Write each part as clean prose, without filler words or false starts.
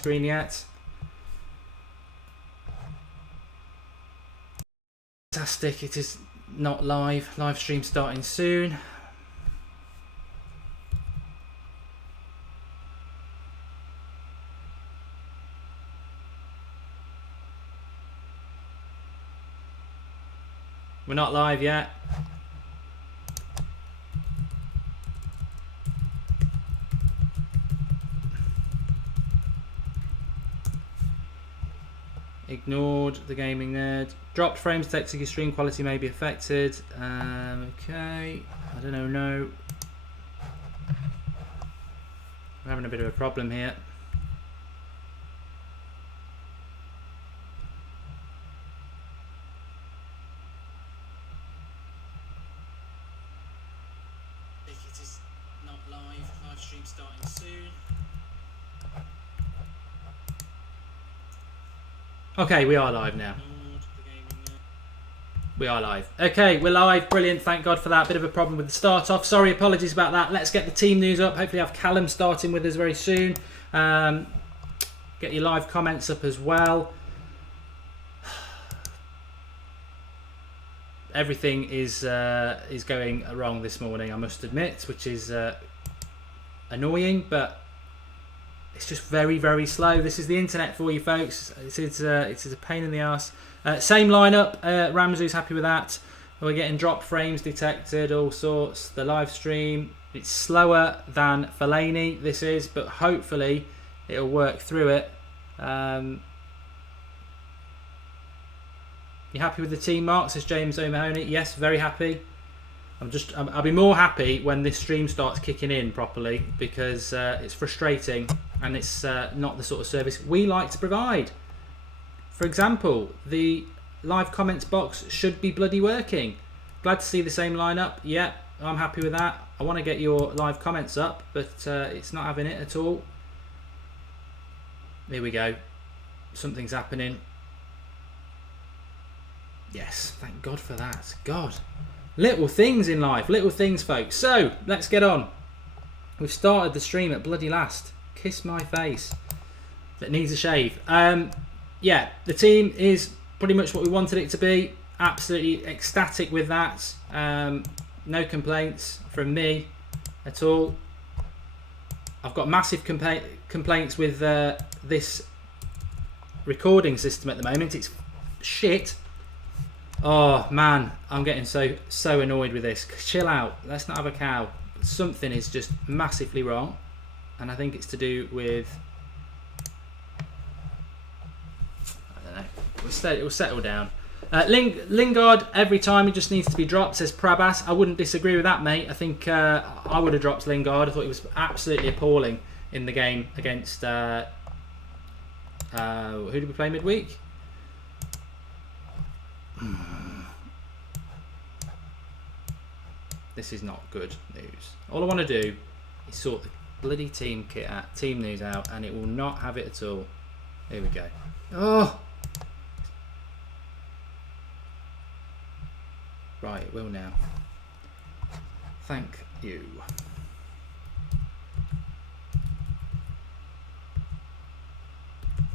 screen yet. Fantastic, it is not live. Live stream starting soon. We're not live yet. Ignored the gaming nerd. Dropped frames detecting your stream quality may be affected. Okay, I don't know. No, we're having a bit of a problem here. It is not live. Live stream starting soon. Okay, we are live now. We are live. Okay, we're live. Brilliant. Thank God for that. Bit of a problem with the start off. Sorry, apologies about that. Let's get the team news up. Hopefully have Callum starting with us very soon. Get your live comments up as well. Everything is going wrong this morning, I must admit, which is annoying, but it's just very, very slow. This is the internet for you folks. It's a pain in the arse. Same lineup. Ramsey's happy with that. We're getting drop frames detected, all sorts. The live stream, it's slower than Fellaini, this is, but hopefully it'll work through it. You happy with the team, Mark? Says James O'Mahony. Yes, very happy. I'll be more happy when this stream starts kicking in properly, because it's frustrating and it's not the sort of service we like to provide. For example, the live comments box should be bloody working. Glad to see the same lineup. Yeah, I'm happy with that. I want to get your live comments up, but it's not having it at all. Here we go. Something's happening. Yes, thank God for that. God. Little things in life, little things, folks. So, let's get on. We've started the stream at bloody last. Kiss my face. That needs a shave. Yeah, the team is pretty much what we wanted it to be. Absolutely ecstatic with that. No complaints from me at all. I've got massive complaints with this recording system at the moment. It's shit. Oh man, I'm getting so annoyed with this. Chill out. Let's not have a cow. Something is just massively wrong, and I think it's to do with, I don't know. It will settle down. Lingard, every time he just needs to be dropped, says Prabhas. I wouldn't disagree with that, mate. I think I would have dropped Lingard. I thought he was absolutely appalling in the game against who did we play midweek? This is not good news. All I want to do is sort the bloody team news out, and it will not have it at all. Here we go. Oh, right, it will now. Thank you.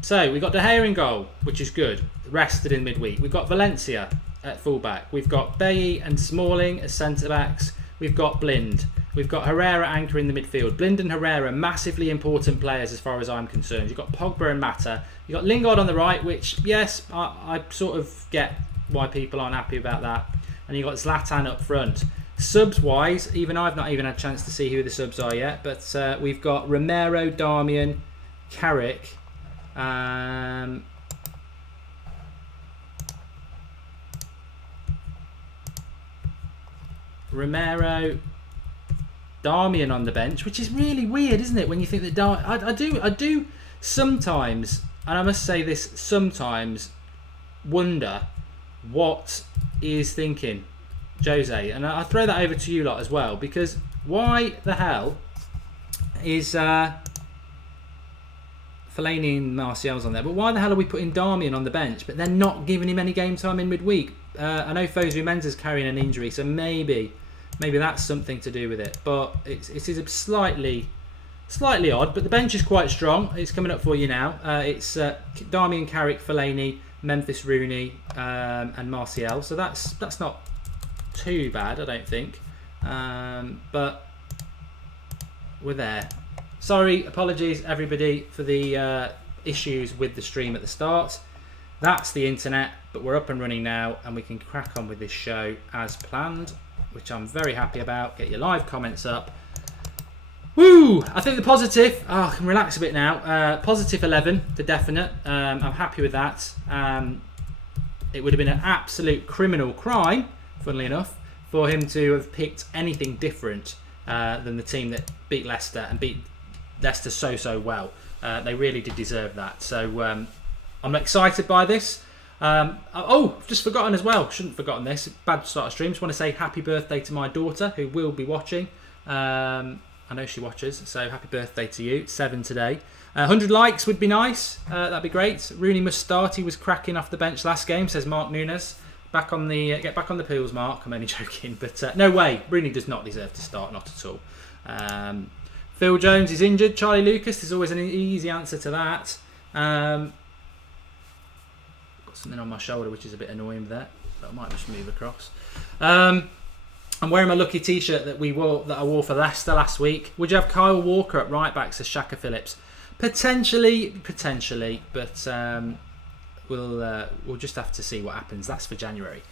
So we got De Gea in goal, which is good. Rested in midweek. We've got Valencia at fullback. We've got Bailly and Smalling as centre backs. We've got Blind. We've got Herrera anchoring the midfield. Blind and Herrera, massively important players as far as I'm concerned. You've got Pogba and Mata. You've got Lingard on the right, which, yes, I sort of get why people aren't happy about that. And you've got Zlatan up front. Subs-wise, even I've not even had a chance to see who the subs are yet, but we've got Romero, Darmian, Carrick, Romero, Darmian on the bench, which is really weird, isn't it? When you think that I do sometimes, and I must say this, sometimes wonder what he is thinking, Jose, and I throw that over to you lot as well, because why the hell is Fellaini and Martial's on there, but why the hell are we putting Darmian on the bench but then not giving him any game time in midweek? I know Fosu Mensah's carrying an injury, so maybe that's something to do with it, but it is slightly Slightly odd, but the bench is quite strong. It's coming up for you now. It's Darmian, Carrick, Fellaini, Memphis, Rooney, and Martial. So that's not too bad, I don't think. But we're there. Sorry, apologies everybody for the issues with the stream at the start. That's the internet, but we're up and running now, and we can crack on with this show as planned, which I'm very happy about. Get your live comments up. Woo! I think the positive, I can relax a bit now. Positive 11, the definite. I'm happy with that. It would have been an absolute criminal crime, funnily enough, for him to have picked anything different than the team that beat Leicester and beat Leicester so well. They really did deserve that. So I'm excited by this. Just forgotten as well. Shouldn't have forgotten this. Bad start of stream. Just want to say happy birthday to my daughter, who will be watching. I know she watches, so happy birthday to you. 7 today. 100 likes would be nice. That'd be great. Rooney must start. He was cracking off the bench last game, says Mark Nunes. Get back on the pools, Mark. I'm only joking, but no way. Rooney does not deserve to start, not at all. Phil Jones is injured. Charlie Lucas. There's always an easy answer to that. Got something on my shoulder which is a bit annoying there. That I might just move across. I'm wearing my lucky t-shirt that I wore for Leicester last week. Would you have Kyle Walker at right back, says Shaka Phillips? Potentially, but we'll just have to see what happens. That's for January.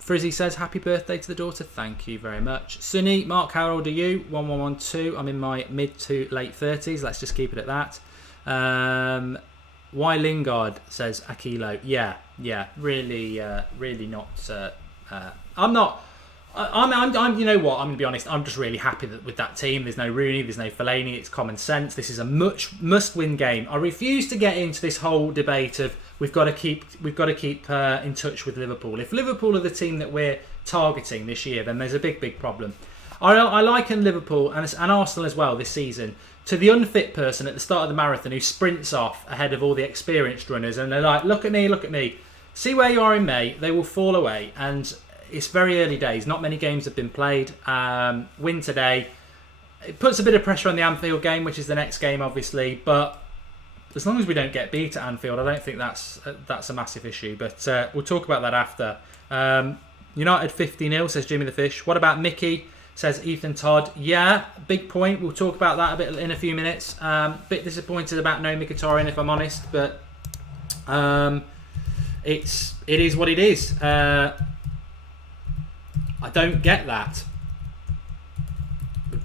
Frizzy says happy birthday to the daughter. Thank you very much. Sunny, Mark, how old are you? 1112. I'm in my mid to late 30s. Let's just keep it at that. Why Lingard, says Akilo. Yeah, really not. I'm not. I'm. You know what? I'm going to be honest. I'm just really happy with that team. There's no Rooney. There's no Fellaini. It's common sense. This is a must-win game. I refuse to get into this whole debate of we've got to keep in touch with Liverpool. If Liverpool are the team that we're targeting this year, then there's a big problem. I liken Liverpool and Arsenal as well this season to the unfit person at the start of the marathon who sprints off ahead of all the experienced runners, and they're like, look at me. See where you are in May. They will fall away, and it's very early days. Not many games have been played. Win today. It puts a bit of pressure on the Anfield game, which is the next game, obviously. But as long as we don't get beat at Anfield, I don't think that's a massive issue. But we'll talk about that after. United 50-0, says Jimmy the Fish. What about Mickey, says Ethan Todd. Yeah, big point. We'll talk about that a bit in a few minutes. Bit disappointed about no Mkhitaryan, if I'm honest. But it is what it is. I don't get that.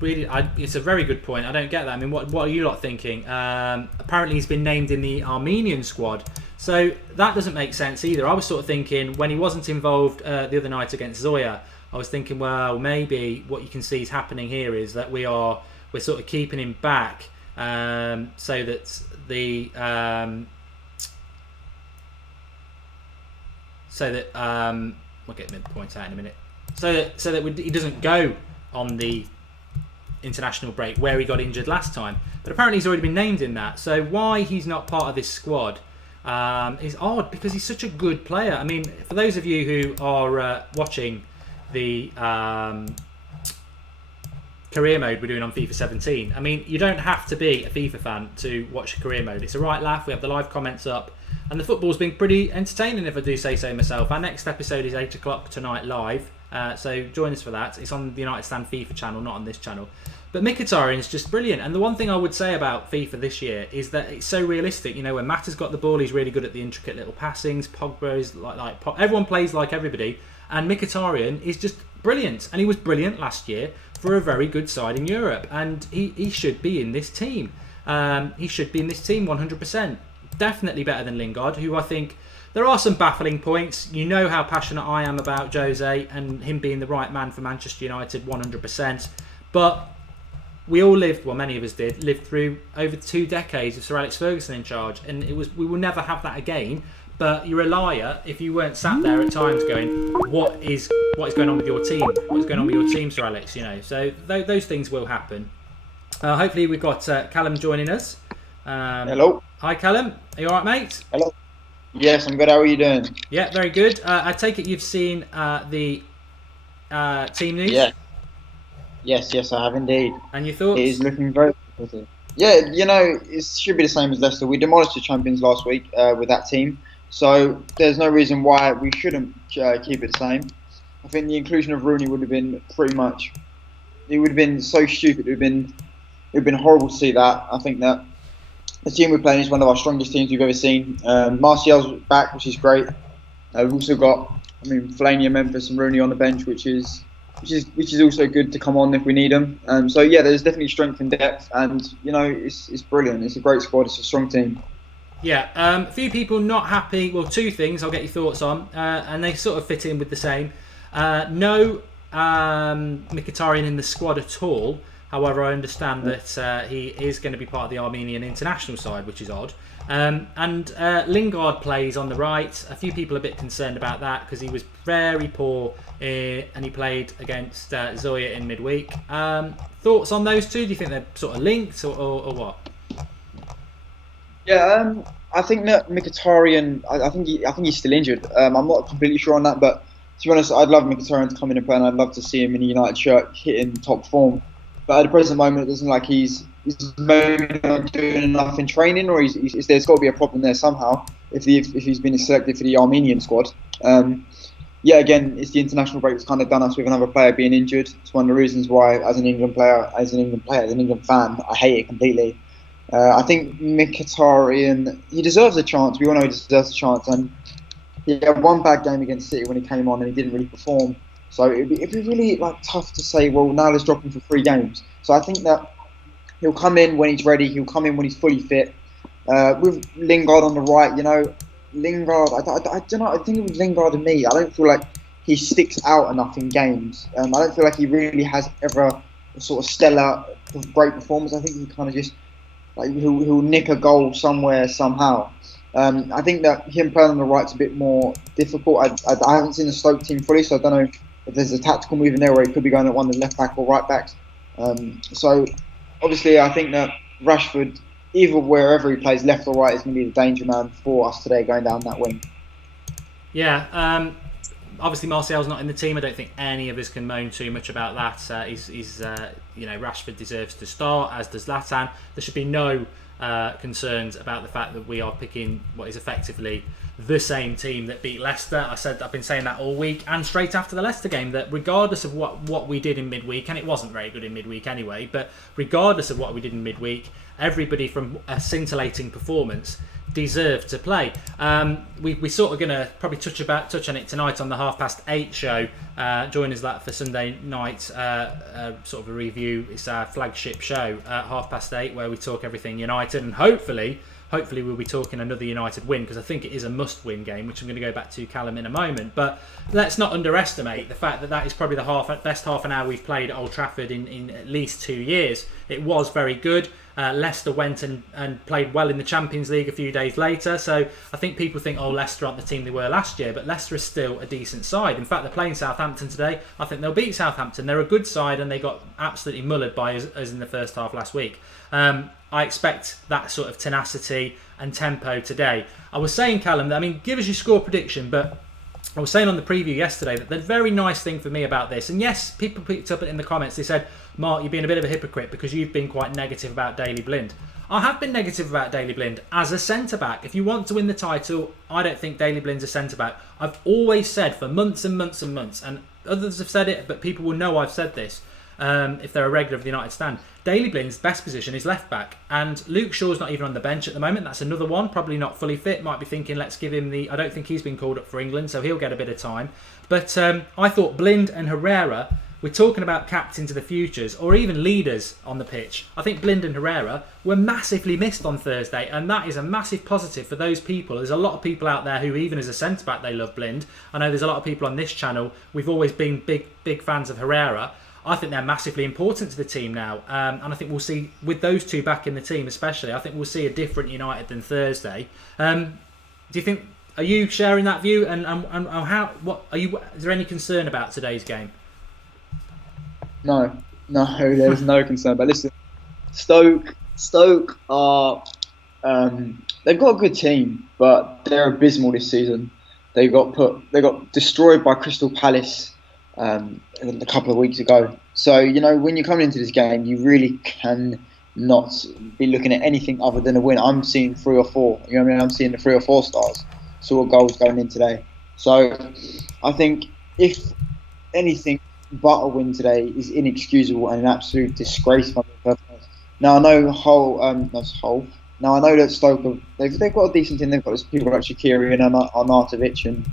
Really, it's a very good point. I don't get that. I mean, what are you lot thinking? Apparently, he's been named in the Armenian squad, so that doesn't make sense either. I was sort of thinking when he wasn't involved the other night against Zoya, I was thinking, well, maybe what you can see is happening here is that we're sort of keeping him back so that we'll get the point out in a minute. So that he doesn't go on the international break where he got injured last time. But apparently he's already been named in that. So why he's not part of this squad is odd, because he's such a good player. I mean, for those of you who are watching the career mode we're doing on FIFA 17, I mean, you don't have to be a FIFA fan to watch the career mode. It's a right laugh. We have the live comments up. And the football's been pretty entertaining, if I do say so myself. Our next episode is 8 o'clock tonight live. So join us for that. It's on the United Stand FIFA channel, not on this channel. But Mkhitaryan is just brilliant. And the one thing I would say about FIFA this year is that it's so realistic. You know, when Mata's got the ball, he's really good at the intricate little passings. Pogba is like everyone plays like everybody. And Mkhitaryan is just brilliant. And he was brilliant last year for a very good side in Europe. And he should be in this team. He should be in this team 100%. Definitely better than Lingard, who I think... There are some baffling points. You know how passionate I am about Jose and him being the right man for Manchester United 100%. But we all lived, well, many of us lived through over 2 decades of Sir Alex Ferguson in charge. And we will never have that again. But you're a liar if you weren't sat there at times going, what is going on with your team? What is going on with your team, Sir Alex? You know, so those things will happen. Hopefully we've got Callum joining us. Hello. Hi, Callum. Are you all right, mate? Hello. Yes, I'm good. How are you doing? Yeah, very good. I take it you've seen the team news? Yeah. Yes, I have indeed. And your thoughts? It is looking very Yeah, it should be the same as Leicester. We demolished the champions last week with that team, so there's no reason why we shouldn't keep it the same. I think the inclusion of Rooney would have been pretty much. It would have been so stupid. It would have been horrible to see that. I think that the team we're playing is one of our strongest teams we've ever seen. Martial's back, which is great. We've also got, Fellaini, Memphis, and Rooney on the bench, which is also good to come on if we need them. So yeah, there's definitely strength and depth, and it's brilliant. It's a great squad. It's a strong team. Yeah, a few people not happy. Well, two things I'll get your thoughts on, and they sort of fit in with the same. No Mkhitaryan in the squad at all. However, I understand that he is going to be part of the Armenian international side, which is odd. And Lingard plays on the right. A few people are a bit concerned about that because he was very poor and he played against Zoya in midweek. Thoughts on those two? Do you think they're sort of linked or what? Yeah, I think that Mkhitaryan. I think he's still injured. I'm not completely sure on that, but to be honest, I'd love Mkhitaryan to come in and play, and I'd love to see him in a United shirt hitting top form. But at the present moment, it doesn't like he's maybe not doing enough in training, or there's got to be a problem there somehow if he's been selected for the Armenian squad. Yeah, again, it's the international break that's kind of done us with another player being injured. It's one of the reasons why, as an England fan, I hate it completely. I think Mkhitaryan, he deserves a chance. We all know he deserves a chance, and he had one bad game against City when he came on and he didn't really perform. So it'd be really tough to say, well, now let's drop him for 3 games. So I think that he'll come in when he's ready. He'll come in when he's fully fit. With Lingard on the right, Lingard, I don't know. I think with Lingard and me, I don't feel like he sticks out enough in games. I don't feel like he really has ever a sort of stellar, great performance. I think he kind of just he'll nick a goal somewhere somehow. I think that him playing on the right's a bit more difficult. I haven't seen the Stoke team fully, so I don't know if there's a tactical move in there where he could be going at one of the left back or right backs. So obviously, I think that Rashford, either wherever he plays, left or right, is going to be the danger man for us today going down that wing. Yeah, obviously Martial's not in the team. I don't think any of us can moan too much about that. Rashford deserves to start, as does Zlatan. There should be no concerns about the fact that we are picking what is effectively the same team that beat Leicester. I've been saying that all week and straight after the Leicester game, that regardless of what we did in midweek, and it wasn't very good in midweek anyway, but regardless of what we did in midweek, everybody from a scintillating performance deserved to play. We're sort of going to probably touch on it tonight on the 8:30 show. Join us for Sunday night, sort of a review. It's our flagship show at 8:30, where we talk everything United, and hopefully we'll be talking another United win, because I think it is a must-win game, which I'm going to go back to Callum in a moment. But let's not underestimate the fact that is probably the best half an hour we've played at Old Trafford in at least 2 years. It was very good. Leicester went and played well in the Champions League a few days later, so I think people think, Leicester aren't the team they were last year, but Leicester is still a decent side. In fact, they're playing Southampton today. I think they'll beat Southampton. They're a good side, and they got absolutely mullered by us in the first half last week. I expect that sort of tenacity and tempo today. I was saying, Callum, give us your score prediction, but I was saying on the preview yesterday that the very nice thing for me about this, and yes, people picked up it in the comments, they said, Mark, you've been a bit of a hypocrite because you've been quite negative about Daley Blind. I have been negative about Daley Blind as a centre-back. If you want to win the title, I don't think Daley Blind's a centre-back. I've always said for months and months and months, and others have said it, but people will know I've said this, if they're a regular of the United stand. Daley Blind's best position is left back, and Luke Shaw's not even on the bench at the moment. That's another one, probably not fully fit. Might be thinking, let's give him I don't think he's been called up for England, so he'll get a bit of time. But I thought Blind and Herrera, we're talking about captains of the futures, or even leaders on the pitch. I think Blind and Herrera were massively missed on Thursday, and that is a massive positive for those people. There's a lot of people out there who, even as a centre-back, they love Blind. I know there's a lot of people on this channel, we've always been big fans of Herrera. I think they're massively important to the team now, and I think we'll see, with those two back in the team especially, I think we'll see a different United than Thursday. Do you think, are you sharing that view, and is there any concern about today's game? No, there's no concern. But listen, Stoke are they've got a good team, but they're abysmal this season. They got destroyed by Crystal Palace a couple of weeks ago. So when you're coming into this game, you really can not be looking at anything other than a win. I'm seeing 3 or 4. You know what I mean? I'm seeing the 3 or 4 stars sort of goals going in today. So I think if anything but a win today is inexcusable and an absolute disgrace for me. Now I know Now I know that Stoke they've got a decent team. They've got people like Shaqiri and Arnautovic and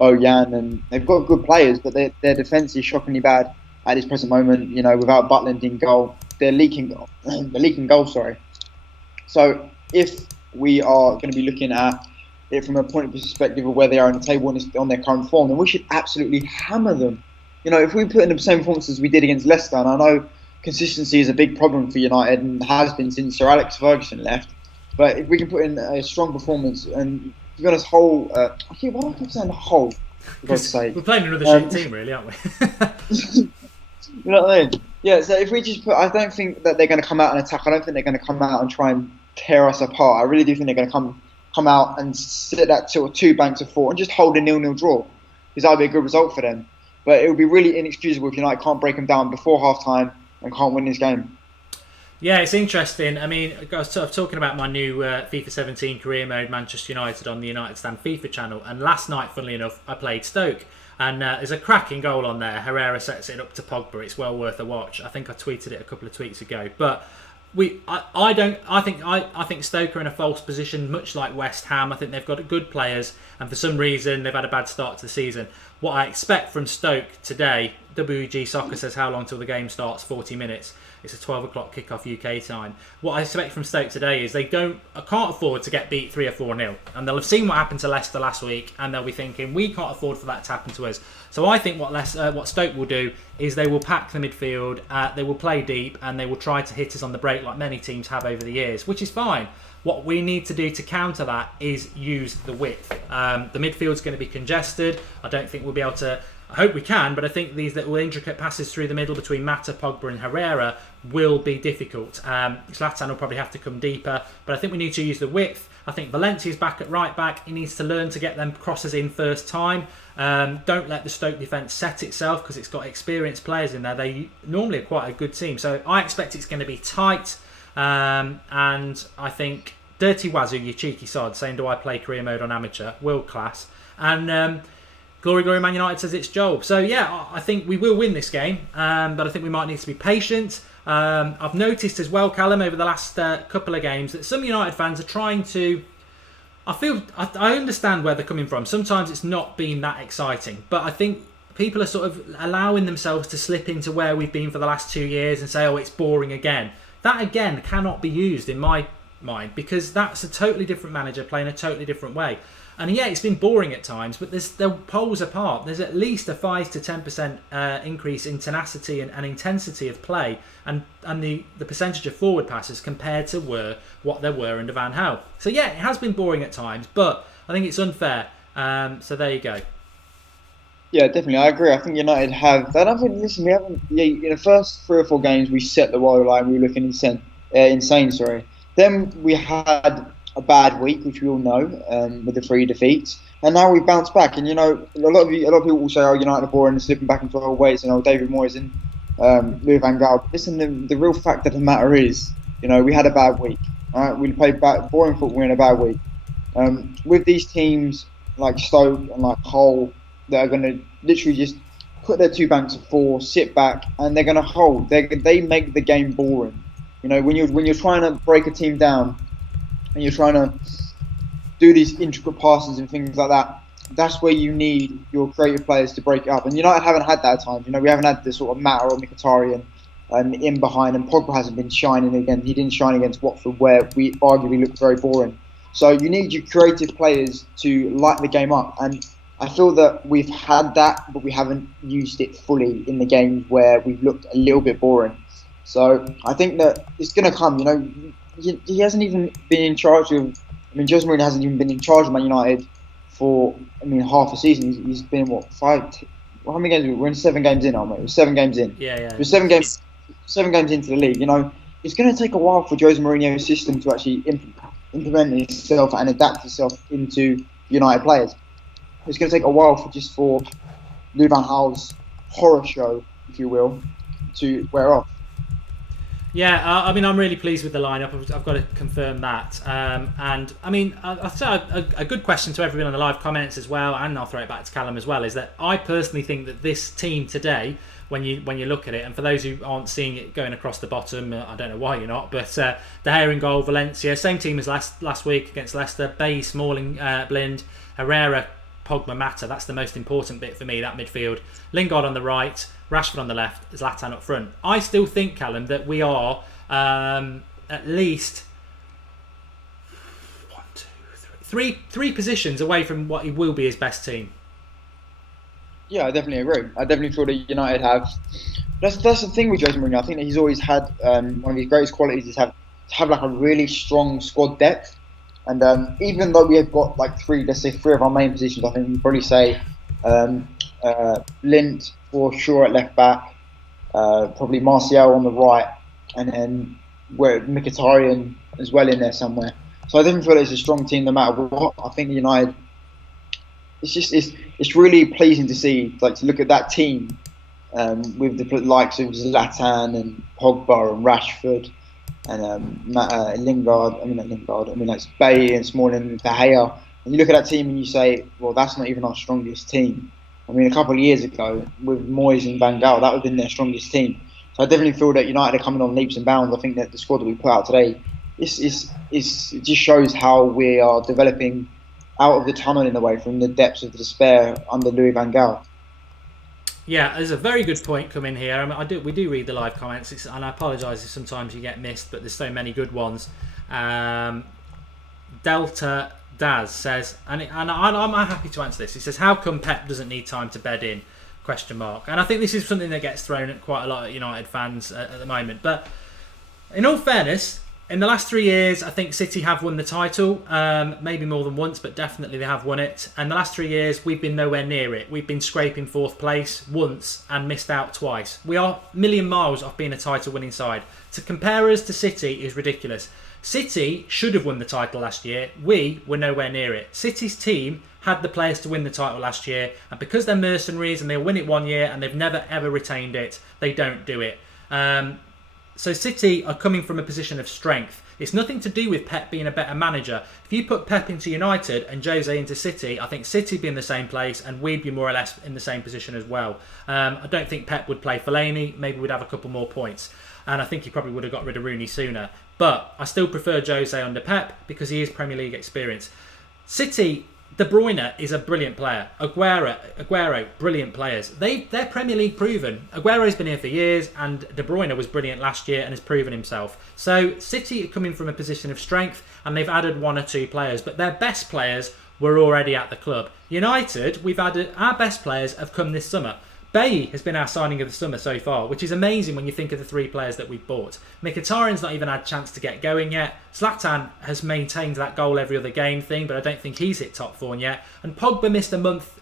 Bojan, and they've got good players, but their defence is shockingly bad at this present moment. You know, without Butland in goal, they're leaking goals. Sorry. So if we are going to be looking at it from a point of perspective of where they are in the table and on their current form, then we should absolutely hammer them. You know, if we put in the same performance as we did against Leicester, and I know consistency is a big problem for United and has been since Sir Alex Ferguson left, but if we can put in a strong performance and, to be honest, whole, why do I keep saying the whole? We're playing another shit team, really, aren't we? You know what I mean? Yeah, so if we just put, I don't think that they're going to come out and attack. I don't think they're going to come out and try and tear us apart. I really do think they're going to come out and sit that sort of 2 banks of 4 and just hold a 0-0 draw, because that would be a good result for them. But it would be really inexcusable if United can't break them down before half-time and can't win this game. Yeah, it's interesting. I mean, I was talking about my new FIFA 17 career mode, Manchester United, on the United Stand FIFA channel. And last night, funnily enough, I played Stoke. And there's a cracking goal on there. Herrera sets it up to Pogba. It's well worth a watch. I think I tweeted it a couple of tweets ago. But I think Stoke are in a false position, much like West Ham. I think they've got good players, and for some reason they've had a bad start to the season. What I expect from Stoke today, WG Soccer says how long till the game starts? 40 minutes. It's a 12 o'clock kickoff UK time. What I expect from Stoke today is they can't afford to get beat 3 or 4-0. And they'll have seen what happened to Leicester last week, and they'll be thinking, we can't afford for that to happen to us. So I think what Stoke will do is they will pack the midfield, they will play deep, and they will try to hit us on the break like many teams have over the years, which is fine. What we need to do to counter that is use the width. The midfield's going to be congested. I don't think we'll be able to... I hope we can, but I think these little intricate passes through the middle between Mata, Pogba and Herrera will be difficult. Zlatan will probably have to come deeper, but I think we need to use the width. I think Valencia's back at right back. He needs to learn to get them crosses in first time. Don't let the Stoke defence set itself, because it's got experienced players in there. They normally are quite a good team. So I expect it's going to be tight. And I think Dirty Wazoo, you cheeky sod, saying, do I play career mode on amateur? World class. And... Glory Man United says it's Joel. So yeah, I think we will win this game, but I think we might need to be patient. I've noticed as well, Callum, over the last couple of games, that some United fans are trying to... I understand where they're coming from. Sometimes it's not been that exciting, but I think people are sort of allowing themselves to slip into where we've been for the last 2 years and say, oh, it's boring again. That, again, cannot be used in my mind, because that's a totally different manager playing a totally different way. And yeah, it's been boring at times, but they're poles apart. There's at least a 5 to 10% increase in tenacity and intensity of play, and the percentage of forward passes compared to what there were under Van Gaal. So yeah, it has been boring at times, but I think it's unfair. So there you go. Yeah, definitely, I agree. I think United have. I don't think. Listen, we haven't. Yeah, in the first 3 or 4 games, we set the world line. We were looking insane. Sorry. Then we had a bad week, which we all know, with the 3 defeats, and now we've bounced back. And a lot of people will say, "Oh, United are boring and slipping back into old ways." And David Moyes and Louis van Gaal. Listen, the real fact of the matter is, we had a bad week. All right, we played boring football in a bad week. With these teams like Stoke and like Hull, that are going to literally just put their 2 banks of 4, sit back, and they're going to hold. They make the game boring. When you're trying to break a team down, and you're trying to do these intricate passes and things like that, that's where you need your creative players to break it up. And United haven't had that at times. We haven't had the sort of Mata or Mkhitaryan in behind, and Pogba hasn't been shining again. He didn't shine against Watford, where we arguably looked very boring. So you need your creative players to light the game up. And I feel that we've had that, but we haven't used it fully in the games where we've looked a little bit boring. So I think that it's going to come. He hasn't even been in charge of... Jose Mourinho hasn't even been in charge of Man United for, half a season. He's been, 5... How many games? We're in 7 games in, aren't we? We're 7 games in. Yeah. We're 7 games into the league. It's going to take a while for Jose Mourinho's system to actually implement itself and adapt itself into United players. It's going to take a while for Louis van Gaal's horror show, if you will, to wear off. Yeah, I mean, I'm really pleased with the lineup. I've got to confirm that. And I mean, I'll say a good question to everyone in the live comments as well, and I'll throw it back to Callum as well, is that I personally think that this team today, when you look at it, and for those who aren't seeing it going across the bottom, I don't know why you're not, but De Gea in goal, Valencia, same team as last week against Leicester, Bailly, Smalling, Blind, Herrera, Pogba, Mata. That's the most important bit for me, that midfield. Lingard on the right, Rashford on the left, Zlatan up front. I still think, Callum, that we are at least three positions away from what he will be his best team. Yeah, I definitely agree. I definitely feel that United have. That's the thing with Jose Mourinho. I think that he's always had one of his greatest qualities is to have like a really strong squad depth. And even though we have got like let's say three of our main positions, I think we'd probably say Lint for sure at left back, probably Martial on the right, and then Mkhitaryan as well in there somewhere. So I definitely feel it's a strong team no matter what. I think United. It's really pleasing to see, like, to look at that team with the likes of Zlatan and Pogba and Rashford and Lingard. I mean, not Lingard. I mean, like Bailly and Smalling, De Gea. And you look at that team and you say, well, that's not even our strongest team. I mean, a couple of years ago with Moyes and Van Gaal, that would have been their strongest team. So I definitely feel that United are coming on leaps and bounds. I think that the squad that we put out today it just shows how we are developing out of the tunnel in a way from the depths of despair under Louis van Gaal. Yeah, there's a very good point coming here. I mean, we do read the live comments, and I apologise if sometimes you get missed, but there's so many good ones. Delta Daz says, and I'm happy to answer this. He says, "How come Pep doesn't need time to bed in?" ? And I think this is something that gets thrown at quite a lot of United fans at the moment. But in all fairness, in the last 3 years, I think City have won the title, maybe more than once, but definitely they have won it. And the last 3 years, we've been nowhere near it. We've been scraping fourth place once and missed out twice. We are a million miles off being a title-winning side. To compare us to City is ridiculous. City should have won the title last year. We were nowhere near it. City's team had the players to win the title last year, and because they're mercenaries and they'll win it 1 year and they've never ever retained it, they don't do it. So City are coming from a position of strength. It's nothing to do with Pep being a better manager. If you put Pep into United and Jose into City, I think City would be in the same place and we'd be more or less in the same position as well. I don't think Pep would play Fellaini. Maybe we'd have a couple more points. And I think he probably would have got rid of Rooney sooner. But I still prefer Jose under Pep because he is Premier League experienced. City, De Bruyne is a brilliant player. Aguero, brilliant players. They're Premier League proven. Aguero's been here for years, and De Bruyne was brilliant last year and has proven himself. So City are coming from a position of strength, and they've added one or two players, but their best players were already at the club. United, we've added our best players have come this summer. Bailly has been our signing of the summer so far, which is amazing when you think of the three players that we've bought. Mkhitaryan's not even had a chance to get going yet. Zlatan has maintained that goal every other game thing, but I don't think he's hit top form yet. And Pogba missed a month.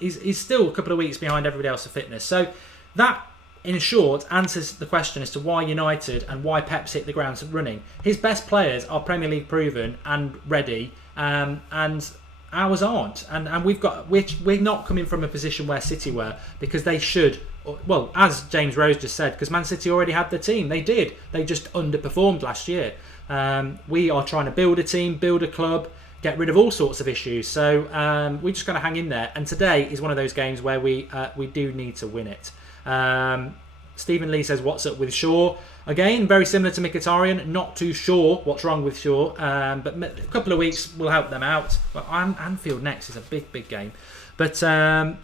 He's still a couple of weeks behind everybody else for fitness. So that, in short, answers the question as to why United and why Pep's hit the ground running. His best players are Premier League proven and ready, and ours aren't, and we're not coming from a position where City were, because they should, well, as James Rose just said, because Man City already had the team. They just underperformed last year. We are trying to build a team, build a club, get rid of all sorts of issues, so we're just going to hang in there, and today is one of those games where we do need to win it. Stephen Lee says, what's up with Shaw? Again, very similar to Mkhitaryan. Not too sure what's wrong with Shaw, but a couple of weeks will help them out. But Anfield next is a big game. But Man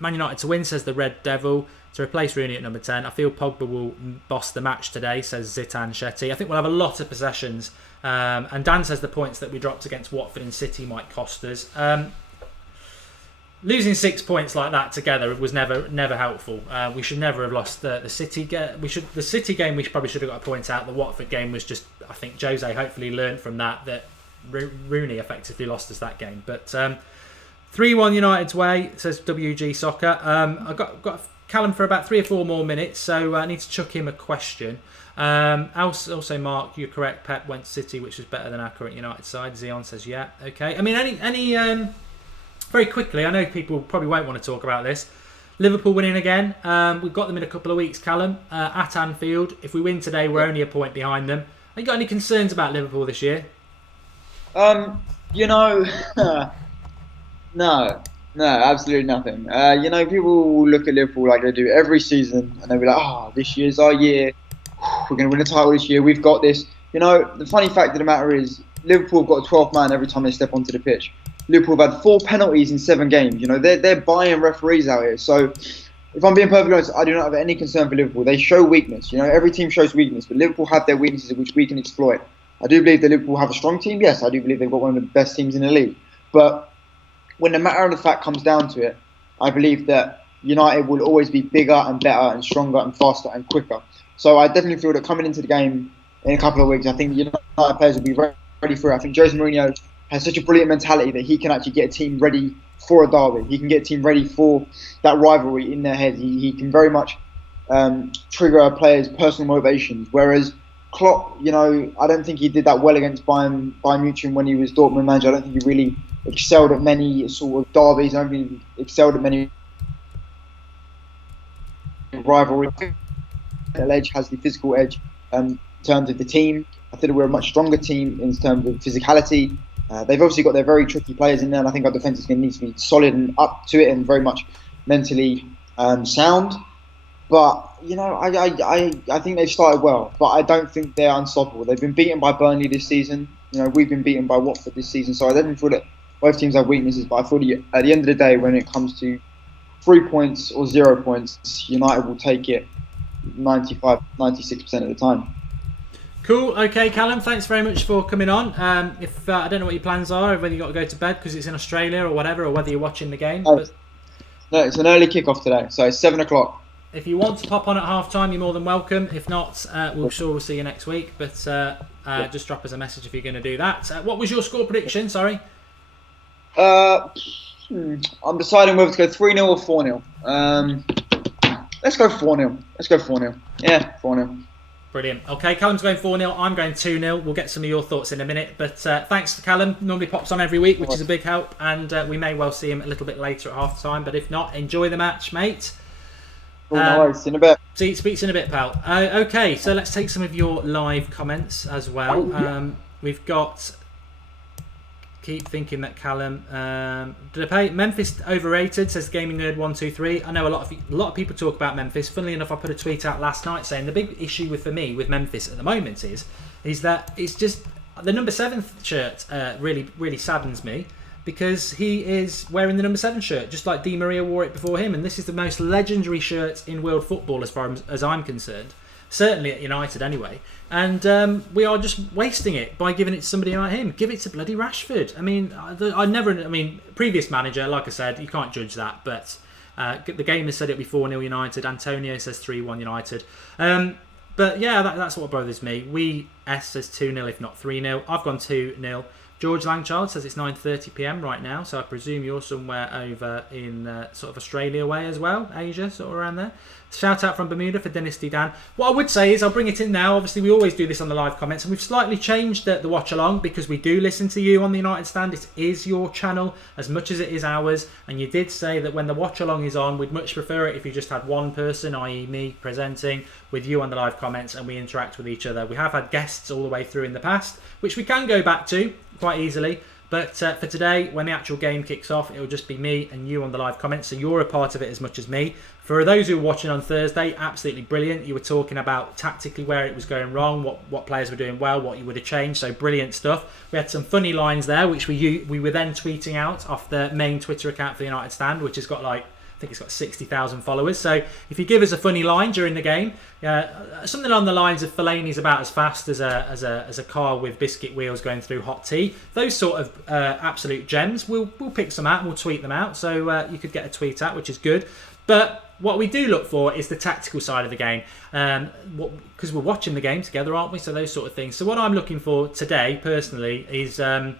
United to win, says the Red Devil. To replace Rooney at number 10. I feel Pogba will boss the match today, says Zitan Shetty. I think we'll have a lot of possessions. And Dan says the points that we dropped against Watford and City might cost us. Losing 6 points like that together was never helpful. We should never have lost the City game. The City game we probably should have got a point out. The Watford game was just, I think Jose hopefully learned from that Rooney effectively lost us that game. But 3-1 United's way, says WG Soccer. I've got Callum for about 3 or 4 more minutes, so I need to chuck him a question. Also, Mark, you're correct. Pep went to City, which was better than our current United side. Zion says, yeah, okay. I mean, any very quickly, I know people probably won't want to talk about this. Liverpool winning again. We've got them in a couple of weeks, Callum, at Anfield. If we win today, we're only a point behind them. Have you got any concerns about Liverpool this year? You know, no, absolutely nothing. You know, people will look at Liverpool like they do every season, and they'll be like, "Oh, this year's our year. We're going to win a title this year. We've got this." You know, the funny fact of the matter is, Liverpool have got a 12th man every time they step onto the pitch. Liverpool have had 4 penalties in 7 games. You know, they're buying referees out here. So, if I'm being perfectly honest, I do not have any concern for Liverpool. They show weakness. You know, every team shows weakness, but Liverpool have their weaknesses which we can exploit. I do believe that Liverpool have a strong team. Yes, I do believe they've got one of the best teams in the league. But when the matter of the fact comes down to it, I believe that United will always be bigger and better and stronger and faster and quicker. So I definitely feel that coming into the game in a couple of weeks, I think the United players will be ready for it. I think Jose Mourinho has such a brilliant mentality that he can actually get a team ready for a derby. He can get a team ready for that rivalry in their head. He can very much trigger a player's personal motivations. Whereas Klopp, you know, I don't think he did that well against Bayern Munich when he was Dortmund manager. I don't think he really excelled at many sort of derbies. I don't think he excelled at many rivalry. The edge has the physical edge in terms of the team. I think we're a much stronger team in terms of physicality. They've obviously got their very tricky players in there, and I think our defence is going to need to be solid and up to it and very much mentally sound. But, you know, I think they've started well, but I don't think they're unstoppable. They've been beaten by Burnley this season. You know, we've been beaten by Watford this season, so I don't feel that both teams have weaknesses, but I feel that at the end of the day, when it comes to 3 points or 0 points, United will take it 95, 96% of the time. Cool. Okay, Callum, thanks very much for coming on. If I don't know what your plans are, whether you've got to go to bed because it's in Australia or whatever, or whether you're watching the game. No, it's an early kickoff today, so it's 7 o'clock. If you want to pop on at half time, you're more than welcome. If not, we'll see you next week. But just drop us a message if you're going to do that. What was your score prediction? Sorry. I'm deciding whether to go 3-0 or 4-0. Let's go 4-0. Let's go 4-0. Yeah, 4-0. Brilliant. Okay, Callum's going 4-0. I'm going 2-0. We'll get some of your thoughts in a minute. But thanks to Callum. Normally pops on every week, which is a big help. And we may well see him a little bit later at half time. But if not, enjoy the match, mate. No worries. See you in a bit. Speaks in a bit, pal. Okay, so let's take some of your live comments as well. We've got... Keep thinking that Callum Memphis overrated, says Gaming Nerd 123. I know a lot of people talk about Memphis. Funnily enough, I put a tweet out last night saying the big issue for me with Memphis at the moment is that it's just the number 7 shirt really saddens me, because he is wearing the number 7 shirt just like Di Maria wore it before him, and this is the most legendary shirt in world football as far as I'm concerned. Certainly at United anyway. And we are just wasting it by giving it to somebody like him. Give it to bloody Rashford. I mean, previous manager, like I said, you can't judge that. But the game has said it'll be 4-0 United. Antonio says 3-1 United. But yeah, that's what bothers me. S says 2-0 if not 3-0. I've gone 2-0. George Langchild says it's 9:30 PM right now, so I presume you're somewhere over in sort of Australia way as well, Asia, sort of around there. Shout out from Bermuda for Dynasty Dan. What I would say is, I'll bring it in now, obviously we always do this on the live comments, and we've slightly changed the Watchalong because we do listen to you on the United Stand. It is your channel as much as it is ours, and you did say that when the Watchalong is on, we'd much prefer it if you just had one person, i.e. me, presenting with you on the live comments, and we interact with each other. We have had guests all the way through in the past, which we can go back to quite easily, but for today, when the actual game kicks off, it will just be me and you on the live comments, so you're a part of it as much as me. For those who were watching on Thursday, absolutely brilliant. You were talking about tactically where it was going wrong, what players were doing well, what you would have changed, so brilliant stuff. We had some funny lines there, which we were then tweeting out off the main Twitter account for the United Stand, which has got I think it's got 60,000 followers. So if you give us a funny line during the game, something along the lines of Fellaini's about as fast as a car with biscuit wheels going through hot tea, those sort of absolute gems, we'll pick some out and we'll tweet them out. So you could get a tweet out, which is good. But what we do look for is the tactical side of the game, because we're watching the game together, aren't we? So those sort of things. So what I'm looking for today, personally, is I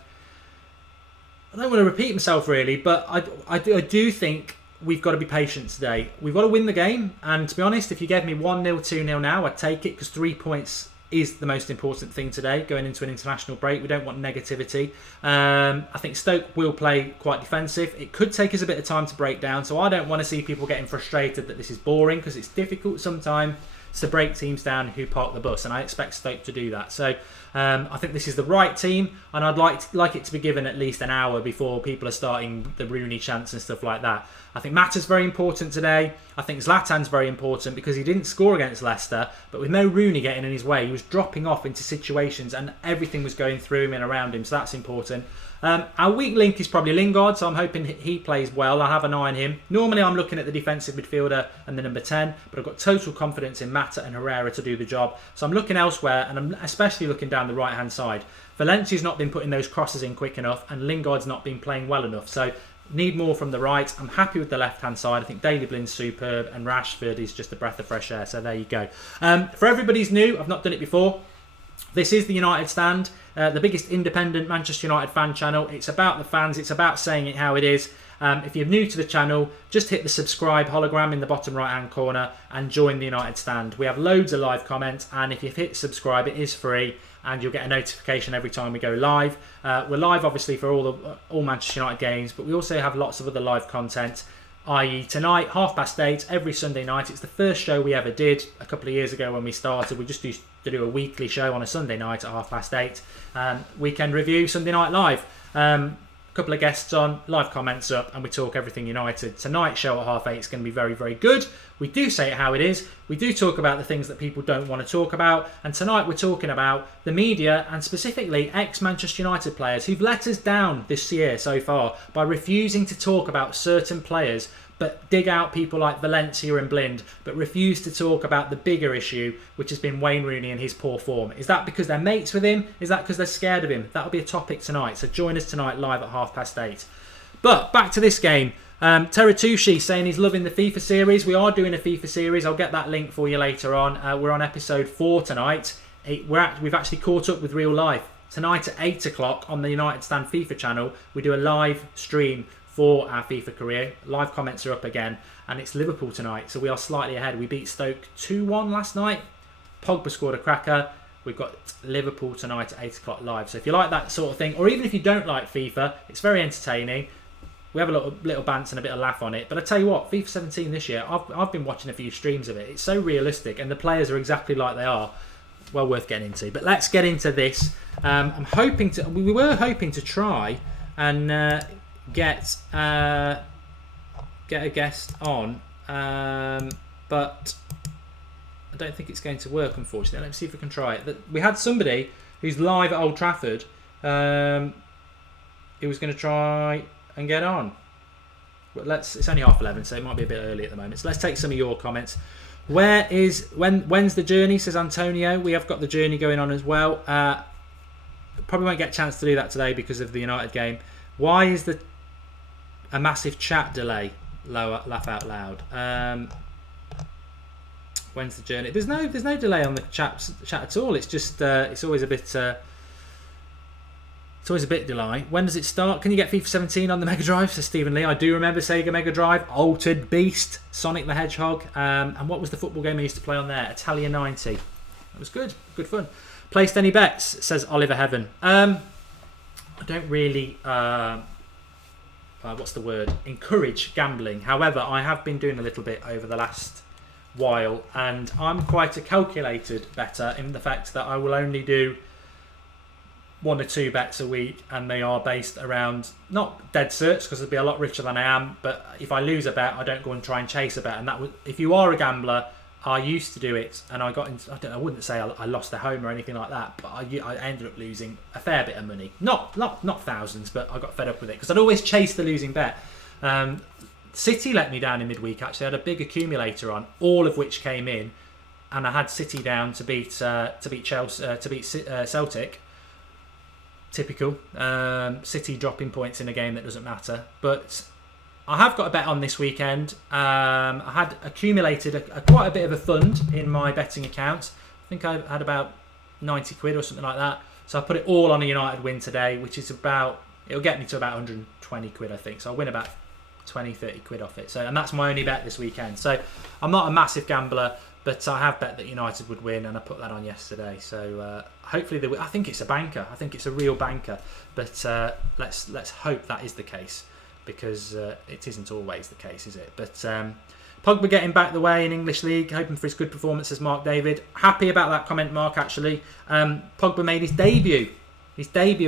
don't want to repeat myself really, but I do think we've got to be patient today. We've got to win the game, and to be honest, if you gave me 1-0, 2-0 now, I'd take it, because 3 points is the most important thing today, going into an international break. We don't want negativity. I think Stoke will play quite defensive. It could take us a bit of time to break down, so I don't want to see people getting frustrated that this is boring, because it's difficult sometimes to break teams down who park the bus, and I expect Stoke to do that. So I think this is the right team, and I'd like it to be given at least an hour before people are starting the Rooney chants and stuff like that. I think Mata's very important today. I think Zlatan's very important because he didn't score against Leicester, but with no Rooney getting in his way, he was dropping off into situations and everything was going through him and around him, so that's important. Our weak link is probably Lingard, so I'm hoping he plays well. I have an eye on him. Normally I'm looking at the defensive midfielder and the number 10, but I've got total confidence in Mata and Herrera to do the job. So I'm looking elsewhere, and I'm especially looking down the right-hand side. Valencia's not been putting those crosses in quick enough, and Lingard's not been playing well enough. So need more from the right. I'm happy with the left-hand side. I think Daley Blind's superb, and Rashford is just a breath of fresh air. So there you go. For everybody who's new, I've not done it before. This is the United Stand, the biggest independent Manchester United fan channel. It's about the fans. It's about saying it how it is. If you're new to the channel, just hit the subscribe hologram in the bottom right-hand corner and join the United Stand. We have loads of live comments, and if you've hit subscribe, it is free, and you'll get a notification every time we go live. We're live, obviously, for all Manchester United games, but we also have lots of other live content, i.e. tonight, 8:30, every Sunday night. It's the first show we ever did a couple of years ago when we started. We just used to do a weekly show on a Sunday night at 8:30. Weekend review, Sunday Night Live. Couple of guests on, live comments up, and we talk everything United. Tonight's show at 8:30 is going to be very, very good. We do say it how it is. We do talk about the things that people don't want to talk about, and tonight we're talking about the media, and specifically ex-Manchester United players who've let us down this year so far by refusing to talk about certain players, but dig out people like Valencia and Blind, but refuse to talk about the bigger issue, which has been Wayne Rooney and his poor form. Is that because they're mates with him? Is that because they're scared of him? That'll be a topic tonight, so join us tonight live at 8:30. But back to this game. Teratushi saying he's loving the FIFA series. We are doing a FIFA series. I'll get that link for you later on. We're on episode 4 tonight. We've actually caught up with real life. Tonight at 8 o'clock on the United Stand FIFA channel, we do a live stream for our FIFA career. Live comments are up again, and it's Liverpool tonight, so we are slightly ahead. We beat Stoke 2-1 last night. Pogba scored a cracker. We've got Liverpool tonight at 8 o'clock live. So if you like that sort of thing, or even if you don't like FIFA, it's very entertaining. We have a little bants and a bit of laugh on it. But I tell you what, FIFA 17 this year, I've been watching a few streams of it. It's so realistic, and the players are exactly like they are. Well worth getting into. But let's get into this. We were hoping to try and get a guest on, but I don't think it's going to work, unfortunately. Let's see if we can try it. We had somebody who's live at Old Trafford who was going to try and get on, but it's only 11:30, so it might be a bit early at the moment. So let's take some of your comments. When's the journey, says Antonio. We have got the journey going on as well. Probably won't get a chance to do that today because of the United game. Why is a massive chat delay? Laugh out loud. When's the journey? There's no delay on the chat at all. It's just it's always a bit delay. When does it start? Can you get FIFA 17 on the Mega Drive? Says Stephen Lee. I do remember Sega Mega Drive, Altered Beast, Sonic the Hedgehog, and what was the football game I used to play on there? Italia 90. That was good fun. Placed any bets? Says Oliver Heaven. I don't really encourage gambling. However, I have been doing a little bit over the last while, and I'm quite a calculated bettor in the fact that I will only do 1 or 2 bets a week, and they are based around not dead certs because I'd be a lot richer than I am, but if I lose a bet, I don't go and try and chase a bet. And that was, if you are a gambler, I used to do it, and I got into, I wouldn't say I lost a home or anything like that, but I ended up losing a fair bit of money. Not thousands, but I got fed up with it because I'd always chase the losing bet. City let me down in midweek. Actually, I had a big accumulator on, all of which came in, and I had City down to beat Chelsea, to beat Celtic. Typical. City dropping points in a game that doesn't matter, but I have got a bet on this weekend. I had accumulated quite a bit of a fund in my betting account. I think I had about 90 quid or something like that. So I put it all on a United win today, which is it'll get me to about 120 quid, I think. So I'll win about 20, 30 quid off it. And that's my only bet this weekend. So I'm not a massive gambler, But I have bet that United would win, and I put that on yesterday. So hopefully they will. I think it's a banker. I think it's a real banker. But let's hope that is the case, because it isn't always the case, is it? But Pogba getting back the way in English League, hoping for his good performance, as Mark David. Happy about that comment, Mark, actually. Pogba made his debut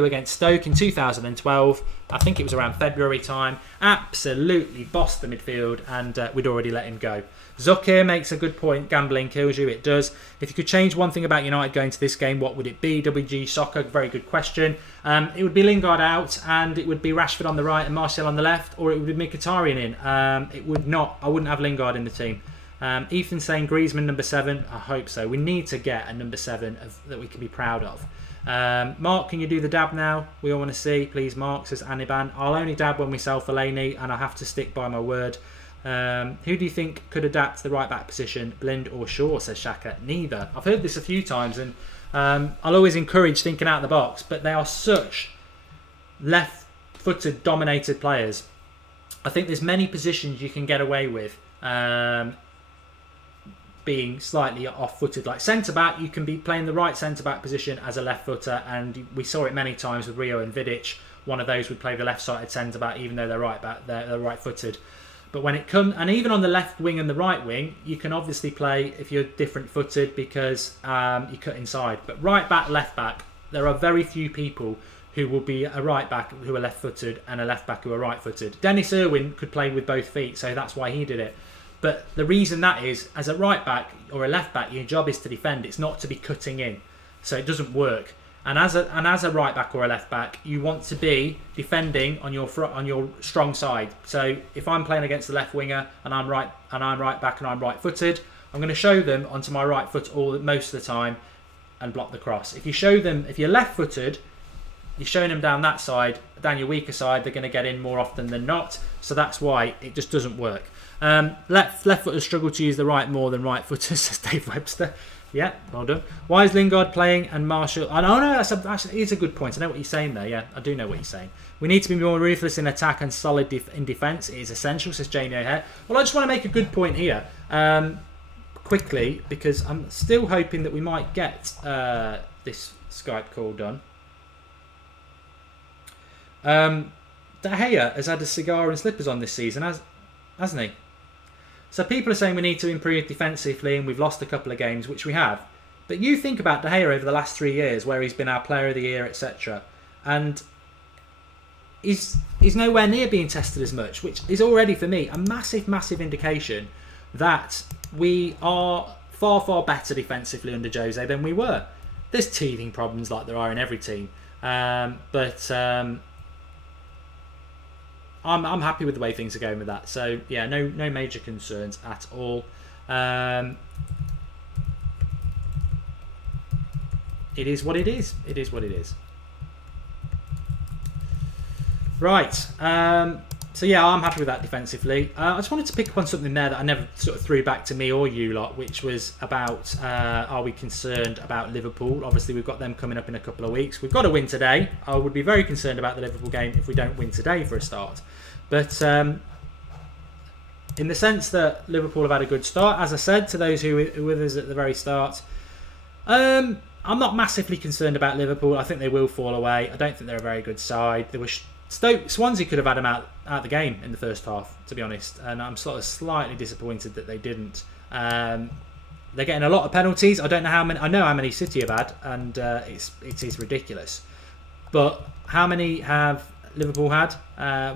against Stoke in 2012. I think it was around February time. Absolutely bossed the midfield, and we'd already let him go. Zucker makes a good point. Gambling kills you. It does. If you could change one thing about United going to this game, what would it be? WG Soccer, very good question. It would be Lingard out, and it would be Rashford on the right and Martial on the left, or it would be Mkhitaryan in. It would not. I wouldn't have Lingard in the team. Ethan saying Griezmann number 7. I hope so. We need to get a number 7 that we can be proud of. Mark, can you do the dab now? We all want to see. Please, Mark, says Aniban. I'll only dab when we sell Fellaini, and I have to stick by my word. Who do you think could adapt to the right back position, Blind or Shaw, says Shaka? Neither. I've heard this a few times, and I'll always encourage thinking out of the box, but they are such left-footed dominated players. I think there's many positions you can get away with being slightly off-footed. Like centre-back, you can be playing the right centre-back position as a left-footer, and we saw it many times with Rio and Vidic. One of those would play the left-sided centre-back, even though they're right-back, they're right-footed. But when it comes, and even on the left wing and the right wing, you can obviously play if you're different-footed because you cut inside. But right-back, left-back, there are very few people who will be a right-back who are left-footed and a left-back who are right-footed. Dennis Irwin could play with both feet, so that's why he did it. But the reason that is, as a right-back or a left-back, your job is to defend. It's not to be cutting in. So it doesn't work. And as a right back or a left back, you want to be defending on your strong side. So if I'm playing against the left winger and I'm right back and I'm right footed, I'm going to show them onto my right foot most of the time and block the cross. If you're left footed, you're showing them down that side, down your weaker side, they're going to get in more often than not. So that's why it just doesn't work. Left footers struggle to use the right more than right footers, says Dave Webster. Yeah, well done. Why is Lingard playing and Martial? Oh no, it's a good point. I know what you're saying there. Yeah, I do know what you're saying. We need to be more ruthless in attack and solid in defence. It is essential, says Jamie O'Hare. Well, I just want to make a good point here, quickly, because I'm still hoping that we might get this Skype call done. De Gea has had a cigar and slippers on this season, hasn't he? So people are saying we need to improve defensively, and we've lost a couple of games, which we have. But you think about De Gea over the last 3 years, where he's been our player of the year, etc. And he's nowhere near being tested as much, which is already, for me, a massive, massive indication that we are far, far better defensively under Jose than we were. There's teething problems like there are in every team. But I'm happy with the way things are going with that. So yeah, no major concerns at all. It is what it is. It is what it is. Right. So yeah, I'm happy with that defensively. I just wanted to pick up on something there that I never sort of threw back to me or you lot, which was about are we concerned about Liverpool? Obviously, we've got them coming up in a couple of weeks. We've got to win today. I would be very concerned about the Liverpool game if we don't win today for a start. But in the sense that Liverpool have had a good start, as I said to those who were with us at the very start, I'm not massively concerned about Liverpool. I think they will fall away. I don't think they're a very good side. There was Swansea could have had them out the game in the first half, to be honest, and I'm sort of slightly disappointed that they didn't. They're getting a lot of penalties. I don't know how many. I know how many City have had, and it is ridiculous. But how many have Liverpool had?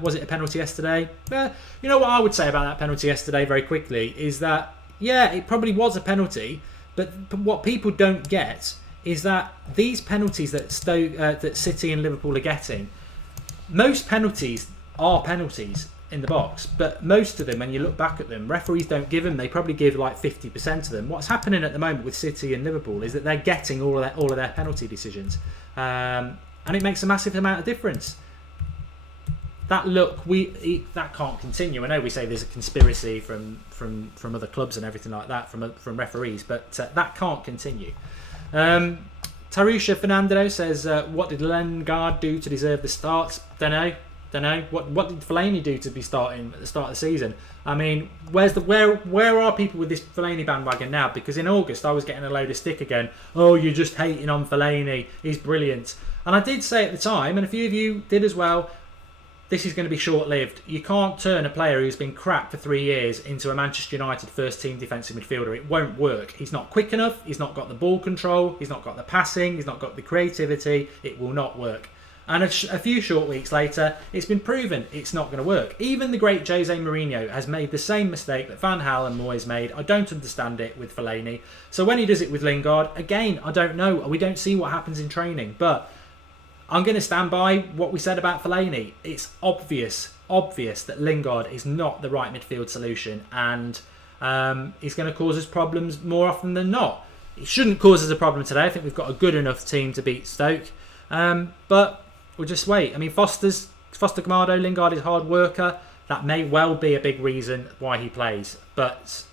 Was it a penalty yesterday? You know what I would say about that penalty yesterday very quickly is that, yeah, it probably was a penalty, but what people don't get is that these penalties that City and Liverpool are getting, most penalties are penalties in the box, but most of them, when you look back at them, referees don't give them. They probably give like 50% of them. What's happening at the moment with City and Liverpool is that they're getting all of their penalty decisions, and it makes a massive amount of difference. That that can't continue. I know we say there's a conspiracy from other clubs and everything like that from referees, but that can't continue. Tarusha Fernando says, what did Lingard do to deserve the start? Don't know. Don't know. What did Fellaini do to be starting at the start of the season? I mean, where are people with this Fellaini bandwagon now? Because in August I was getting a load of stick again. Oh, you're just hating on Fellaini. He's brilliant. And I did say at the time, and a few of you did as well, this is going to be short-lived. You can't turn a player who's been crap for 3 years into a Manchester United first-team defensive midfielder. It won't work. He's not quick enough. He's not got the ball control. He's not got the passing. He's not got the creativity. It will not work. And a few short weeks later, it's been proven it's not going to work. Even the great Jose Mourinho has made the same mistake that Van Gaal and Moyes made. I don't understand it with Fellaini. So when he does it with Lingard, again, I don't know. We don't see what happens in training. But I'm going to stand by what we said about Fellaini. It's obvious that Lingard is not the right midfield solution, and he's going to cause us problems more often than not. It shouldn't cause us a problem today. I think we've got a good enough team to beat Stoke, but we'll just wait. I mean, Foster Gamado, Lingard is a hard worker. That may well be a big reason why he plays. But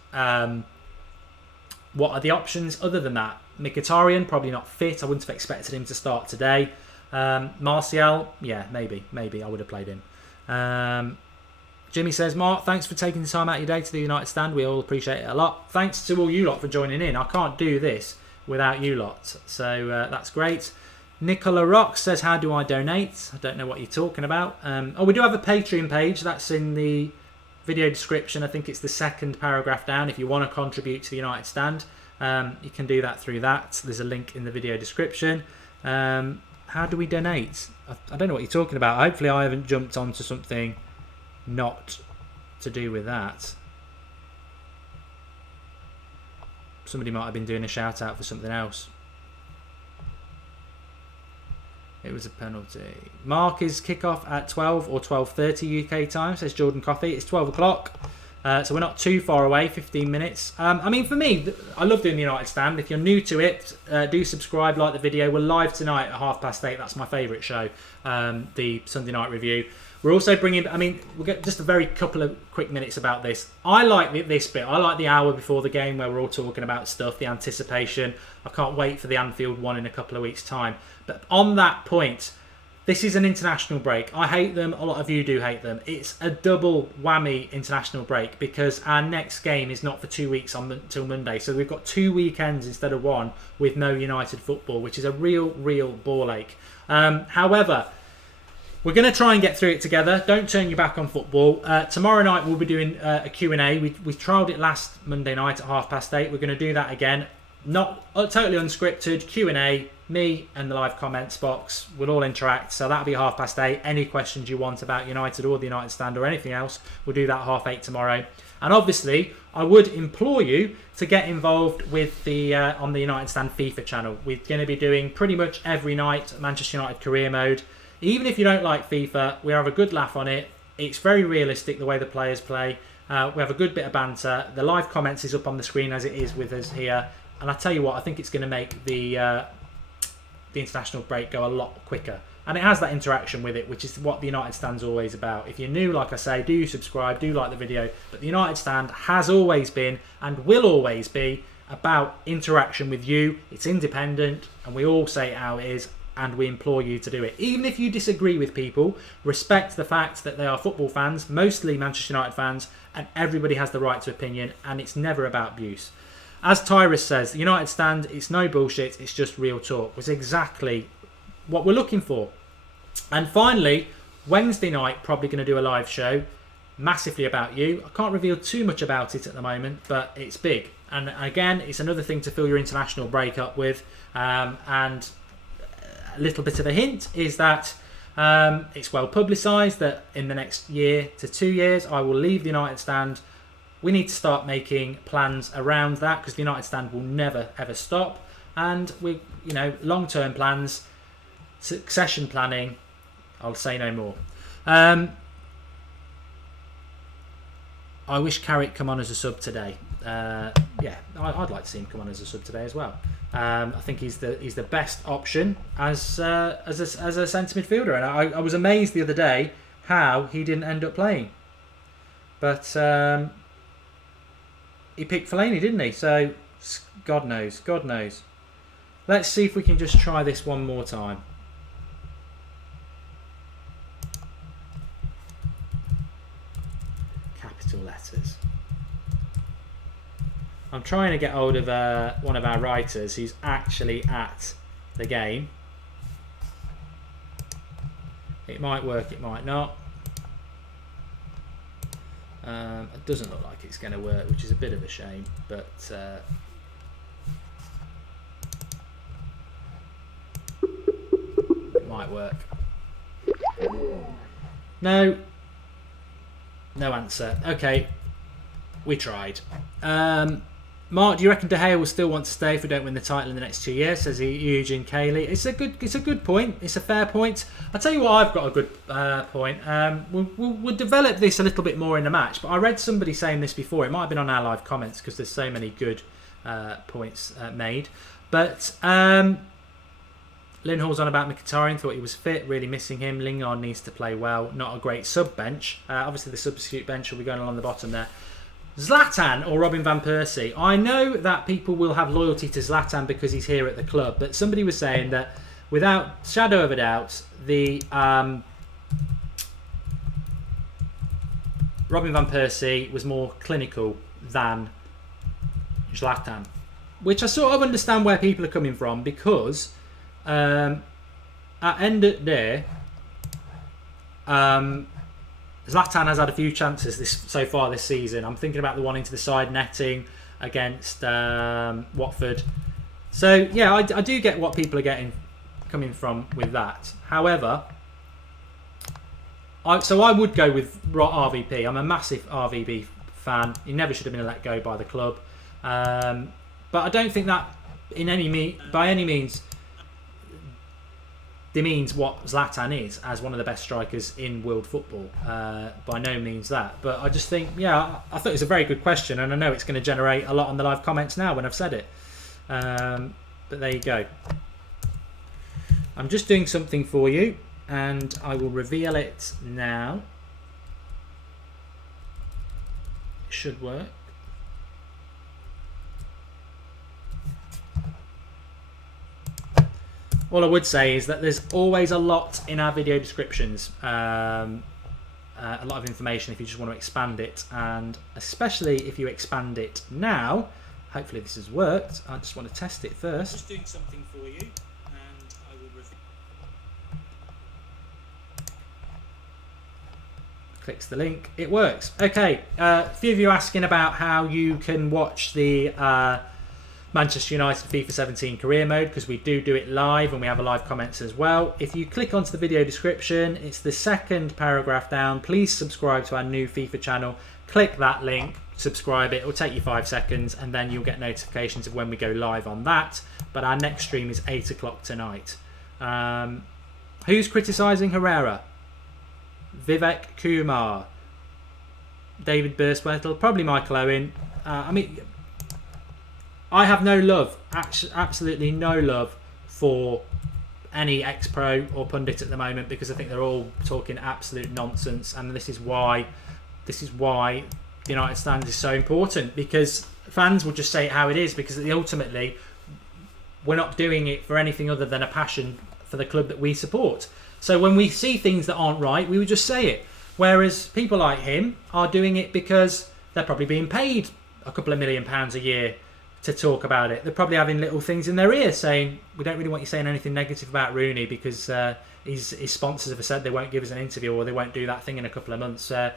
what are the options other than that? Mkhitaryan, probably not fit. I wouldn't have expected him to start today. Martial, yeah, maybe I would have played him. Jimmy says, Mark, thanks for taking the time out of your day to the United Stand. We all appreciate it a lot. Thanks to all you lot for joining in. I can't do this without you lot, so that's great. Nicola Rock says, how do I donate? I don't know what you're talking about. We do have a Patreon page. That's in the video description. I think it's the second paragraph down. If you want to contribute to the United Stand, you can do that through that. There's a link in the video description. How do we donate? I don't know what you're talking about. Hopefully I haven't jumped onto something not to do with that. Somebody might have been doing a shout out for something else. It was a penalty. Mark is kickoff at 12 or 12:30 UK time, says Jordan Coffey. It's 12 o'clock. So we're not too far away, 15 minutes. I mean, for me, I love doing the United Stand. If you're new to it, do subscribe, like the video. We're live tonight at 8:30. That's my favourite show, the Sunday Night Review. We're also bringing, we'll get just a very couple of quick minutes about this. I like this bit. I like the hour before the game where we're all talking about stuff, the anticipation. I can't wait for the Anfield one in a couple of weeks' time. But on that point, this is an international break. I hate them. A lot of you do hate them. It's a double whammy international break because our next game is not for 2 weeks until Monday. So we've got 2 weekends instead of one with no United football, which is a real ball ache. However, we're going to try and get through it together. Don't turn your back on football. Tomorrow night we'll be doing a Q&A. We trialled it last Monday night at 8:30. We're going to do that again. Not totally unscripted. Q&A. Me and the live comments box will all interact. So that'll be 8:30. Any questions you want about United or the United Stand or anything else, we'll do that at 8:30 tomorrow. And obviously, I would implore you to get involved with the on the United Stand FIFA channel. We're going to be doing pretty much every night Manchester United career mode. Even if you don't like FIFA, we have a good laugh on it. It's very realistic the way the players play. We have a good bit of banter. The live comments is up on the screen as it is with us here. And I tell you what, I think it's going to make the international break go a lot quicker. And it has that interaction with it, which is what the United Stand's always about. If you're new, like I say, do subscribe, do like the video. But the United Stand has always been and will always be about interaction with you. It's independent and we all say it how it is. And we implore you to do it. Even if you disagree with people, respect the fact that they are football fans, mostly Manchester United fans, and everybody has the right to opinion, and it's never about abuse. As Tyrus says, the United Stand, it's no bullshit, it's just real talk. It's exactly what we're looking for. And finally, Wednesday night, probably going to do a live show, massively about you. I can't reveal too much about it at the moment, but it's big. And again, it's another thing to fill your international break up with, and a little bit of a hint is that it's well publicised that in the next year to 2 years I will leave the United Stand. We need to start making plans around that because the United Stand will never ever stop, and we, long-term plans, succession planning. I'll say no more. I wish Carrick come on as a sub today. I'd like to see him come on as a sub today as well. I think he's the best option as a centre midfielder, and I was amazed the other day how he didn't end up playing. But he picked Fellaini, didn't he? So God knows. Let's see if we can just try this one more time. capital letters. I'm trying to get hold of one of our writers who's actually at the game. It might work, it might not. It doesn't look like it's going to work, which is a bit of a shame, but it might work. No answer. Okay, we tried. Mark, do you reckon De Gea will still want to stay if we don't win the title in the next 2 years? Says Eugene Cayley. It's a good point. It's a fair point. I'll tell you what, I've got a good point. We'll develop this a little bit more in the match, but I read somebody saying this before. It might have been on our live comments because there's so many good points made. But Lindhall's on about Mkhitaryan, thought he was fit, really missing him. Lingard needs to play well, not a great sub bench. Obviously the substitute bench will be going along the bottom there. Zlatan or Robin van Persie? I know that people will have loyalty to Zlatan because he's here at the club, but somebody was saying that without shadow of a doubt, the Robin van Persie was more clinical than Zlatan, which I sort of understand where people are coming from because at end of the day, Zlatan has had a few chances so far this season. I'm thinking about the one into the side netting against Watford. So yeah, I do get what people are coming from with that. However, I would go with RVP. I'm a massive RVP fan. He never should have been let go by the club. But I don't think that by any means demeans what Zlatan is as one of the best strikers in world football. By no means that. But I just think, yeah, I thought it was a very good question, and I know it's going to generate a lot on the live comments now when I've said it. But there you go. I'm just doing something for you, and I will reveal it now. It should work. All I would say is that there's always a lot in our video descriptions, a lot of information if you just want to expand it, and especially if you expand it now. Hopefully this has worked. I just want to test it first. Just doing something for you, and I will review. Clicks the link. It works. Okay, a few of you asking about how you can watch the Manchester United FIFA 17 career mode, because we do it live and we have a live comments as well. If you click onto the video description, it's the second paragraph down. Please subscribe to our new FIFA channel. Click that link, subscribe. It will take you 5 seconds and then you'll get notifications of when we go live on that. But our next stream is 8 o'clock tonight. Who's criticising Herrera? Vivek Kumar, David Burstwettle, probably Michael Owen. I have no love, absolutely no love for any ex-pro or pundit at the moment, because I think they're all talking absolute nonsense, and this is why the United stand is so important, because fans will just say it how it is, because ultimately we're not doing it for anything other than a passion for the club that we support. So when we see things that aren't right, we would just say it. Whereas people like him are doing it because they're probably being paid a couple of £1 million a year to talk about it. They're probably having little things in their ear saying, we don't really want you saying anything negative about Rooney because his sponsors have said they won't give us an interview, or they won't do that thing in a couple of months. Say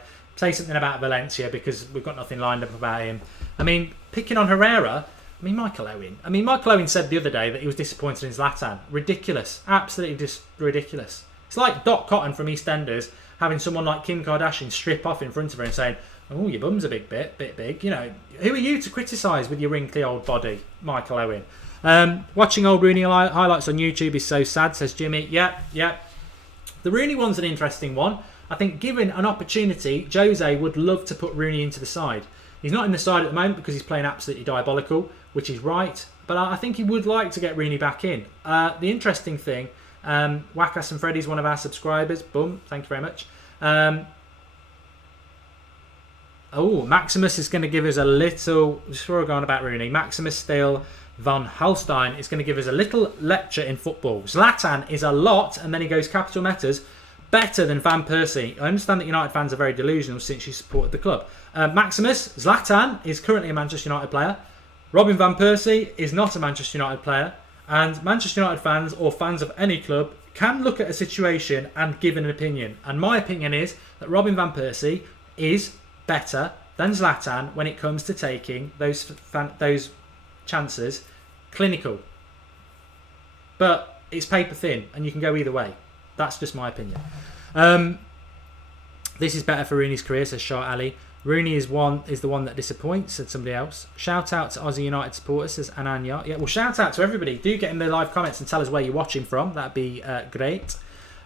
something about Valencia because we've got nothing lined up about him. I mean, picking on Herrera, Michael Owen said the other day that he was disappointed in Zlatan. Ridiculous. Absolutely just ridiculous. It's like Dot Cotton from EastEnders having someone like Kim Kardashian strip off in front of her and saying, oh, your bum's a bit big. You know, who are you to criticise with your wrinkly old body, Michael Owen? Watching old Rooney highlights on YouTube is so sad, says Jimmy. Yeah. The Rooney one's an interesting one. I think given an opportunity, Jose would love to put Rooney into the side. He's not in the side at the moment because he's playing absolutely diabolical, which is right. But I think he would like to get Rooney back in. The interesting thing, Wackas and Freddy's one of our subscribers. Boom, thank you very much. Maximus is going to give us a little... Before I go on about Rooney, Maximus Steele von Holstein is going to give us a little lecture in football. Zlatan is a lot, and then he goes capital letters, better than Van Persie. I understand that United fans are very delusional since you supported the club. Maximus, Zlatan is currently a Manchester United player. Robin Van Persie is not a Manchester United player. And Manchester United fans, or fans of any club, can look at a situation and give an opinion. And my opinion is that Robin Van Persie is better than Zlatan when it comes to taking those chances clinical. But it's paper thin, and you can go either way. That's just my opinion. This is better for Rooney's career, says Shah Ali. Rooney is the one that disappoints, said somebody else. Shout out to Aussie United supporters, says Ananya. Yeah, well, shout out to everybody. Do get in the live comments and tell us where you're watching from. That'd be great.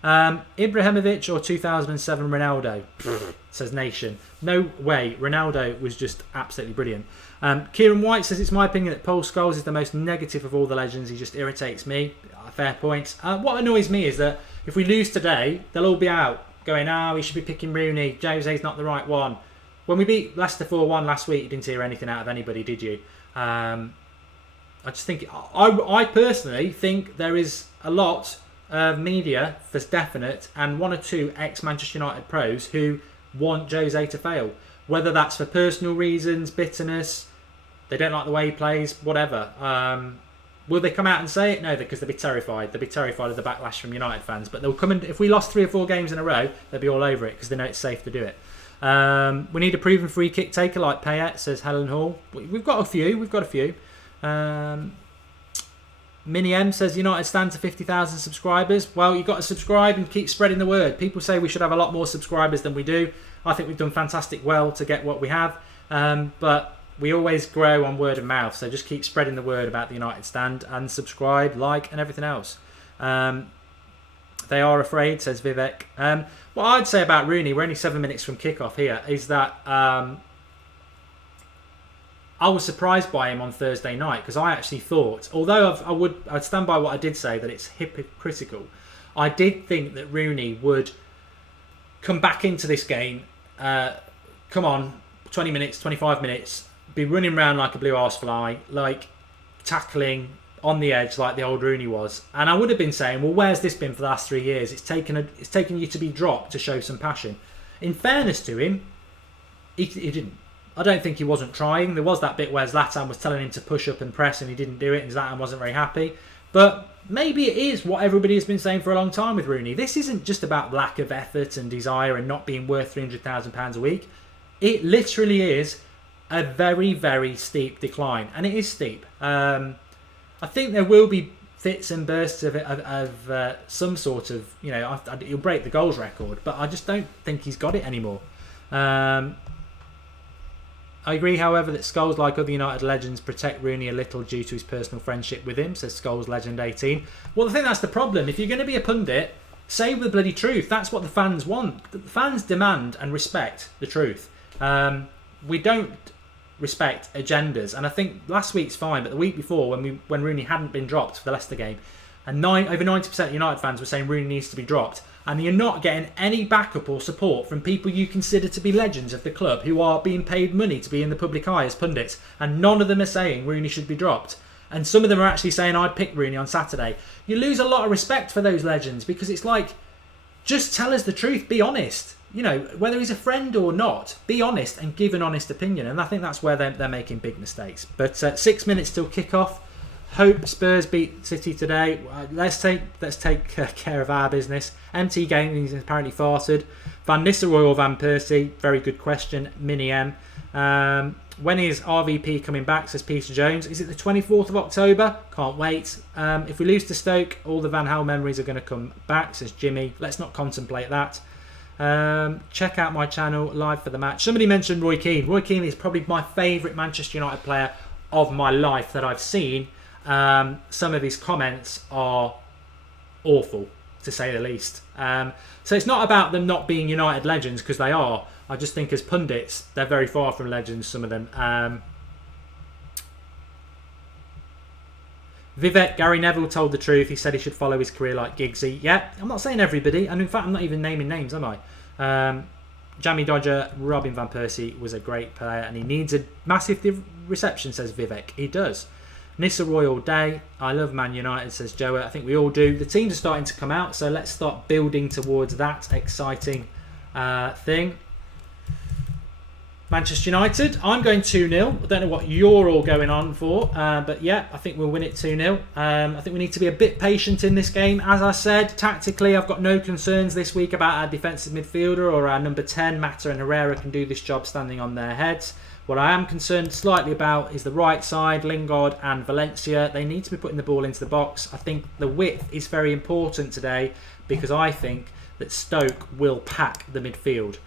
Ibrahimovic or 2007 Ronaldo, says Nation. No way. Ronaldo was just absolutely brilliant. Kieran White says, it's my opinion that Paul Scholes is the most negative of all the legends. He just irritates me. Fair point. What annoys me is that if we lose today, they'll all be out going, we should be picking Rooney. Jose's not the right one. When we beat Leicester 4-1 last week, you didn't hear anything out of anybody, did you? I just think, I personally think there is a lot of media for definite and one or two ex-Manchester United pros who want Jose to fail. Whether that's for personal reasons, bitterness, they don't like the way he plays, whatever. Will they come out and say it? No, because they'll be terrified. They'll be terrified of the backlash from United fans. But they'll come in, if we lost 3 or 4 games in a row, they'll be all over it because they know it's safe to do it. We need a proven free kick taker like Payet, says Helen Hall. We've got a few. Mini M says United stand to 50,000 subscribers. Well, you've got to subscribe and keep spreading the word. People say we should have a lot more subscribers than we do. I think we've done fantastic well to get what we have. But we always grow on word of mouth. So just keep spreading the word about the United stand and subscribe, like, and everything else. They are afraid, says Vivek. What I'd say about Rooney, we're only 7 minutes from kickoff here, is that I was surprised by him on Thursday night because I actually thought, although I'd stand by what I did say that it's hypocritical, I did think that Rooney would come back into this game, come on, 20 minutes, 25 minutes, be running around like a blue arsefly, like tackling on the edge like the old Rooney was. And I would have been saying, well, where's this been for the last 3 years? It's taken you to be dropped to show some passion. In fairness to him, he didn't. I don't think he wasn't trying. There was that bit where Zlatan was telling him to push up and press and he didn't do it and Zlatan wasn't very happy. But maybe it is what everybody has been saying for a long time with Rooney. This isn't just about lack of effort and desire and not being worth £300,000 a week. It literally is a very, very steep decline. And it is steep. I think there will be fits and bursts of some sort of, he'll break the goals record, but I just don't think he's got it anymore. I agree, however, that Scholes, like other United legends, protect Rooney a little due to his personal friendship with him, says Scholes Legend 18. Well, I think that's the problem. If you're going to be a pundit, say the bloody truth. That's what the fans want. The fans demand and respect the truth. We don't respect agendas, and I think last week's fine, but the week before when Rooney hadn't been dropped for the Leicester game, and over 90% of United fans were saying Rooney needs to be dropped, and you're not getting any backup or support from people you consider to be legends of the club who are being paid money to be in the public eye as pundits, and none of them are saying Rooney should be dropped, and some of them are actually saying I'd pick Rooney on Saturday. You lose a lot of respect for those legends because it's like, just tell us the truth, be honest. Whether he's a friend or not, be honest and give an honest opinion. And I think that's where they're making big mistakes. But 6 minutes till kick-off. Hope Spurs beat City today. Let's take care of our business. MT Gaming has apparently farted. Van Nistelrooy or Van Persie? Very good question. Mini M. When is RVP coming back, says Peter Jones? Is it the 24th of October? Can't wait. If we lose to Stoke, all the Van Gaal memories are going to come back, says Jimmy. Let's not contemplate that. Check out my channel live for the match. Somebody mentioned Roy Keane. Roy Keane is probably my favourite Manchester United player of my life that I've seen. Some of his comments are awful, to say the least. So it's not about them not being United legends, because they are. I just think as pundits, they're very far from legends, some of them. Vivek, Gary Neville told the truth. He said he should follow his career like Giggsy. Yeah, I'm not saying everybody, and in fact I'm not even naming names, am I? Jamie Dodger, Robin Van Persie was a great player and he needs a massive reception, says Vivek. He does. Nissa Roy all day. I love Man United, says Joe. I think we all do. The teams are starting to come out, so let's start building towards that exciting thing. Manchester United, I'm going 2-0. I don't know what you're all going on for, but yeah, I think we'll win it 2-0. I think we need to be a bit patient in this game. As I said, tactically, I've got no concerns this week about our defensive midfielder or our number 10. Mata and Herrera can do this job standing on their heads. What I am concerned slightly about is the right side, Lingard and Valencia. They need to be putting the ball into the box. I think the width is very important today because I think that Stoke will pack the midfield.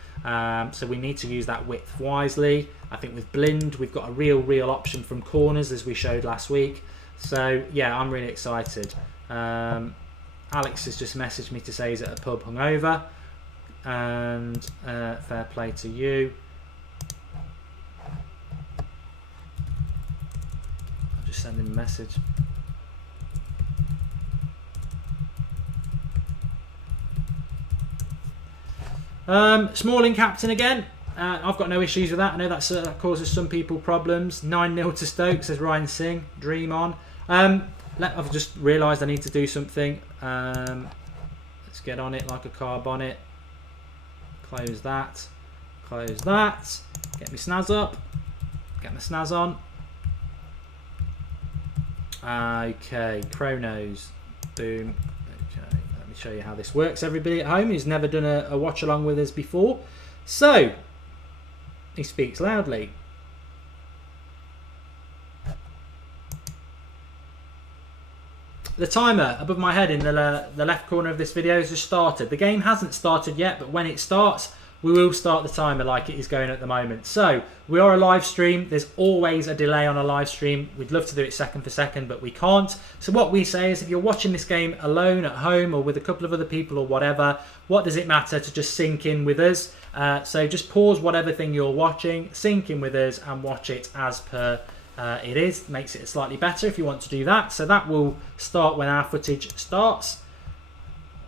So we need to use that width wisely. I think with Blind, we've got a real option from corners as we showed last week. So yeah, I'm really excited. Alex has just messaged me to say he's at a pub hungover. And fair play to you. I'll just send him a message. Smalling captain again. I've got no issues with that. I know that causes some people problems. 9-0 to Stoke, says Ryan Singh. Dream on. I've just realised I need to do something. Let's get on it like a car bonnet. Close that. Close that. Get my snaz up. Get my snaz on. Okay, chronos. Boom. Okay, let me show you how this works. Everybody at home who's never done a watch along with us before. So, he speaks loudly. The timer above my head in the left corner of this video has just started. The game hasn't started yet, but when it starts, we will start the timer like it is going at the moment. So, we are a live stream. There's always a delay on a live stream. We'd love to do it second for second, but we can't. So what we say is if you're watching this game alone at home or with a couple of other people or whatever, what does it matter to just sync in with us? So just pause whatever thing you're watching, sync in with us and watch it as per it is. Makes it slightly better if you want to do that. So that will start when our footage starts.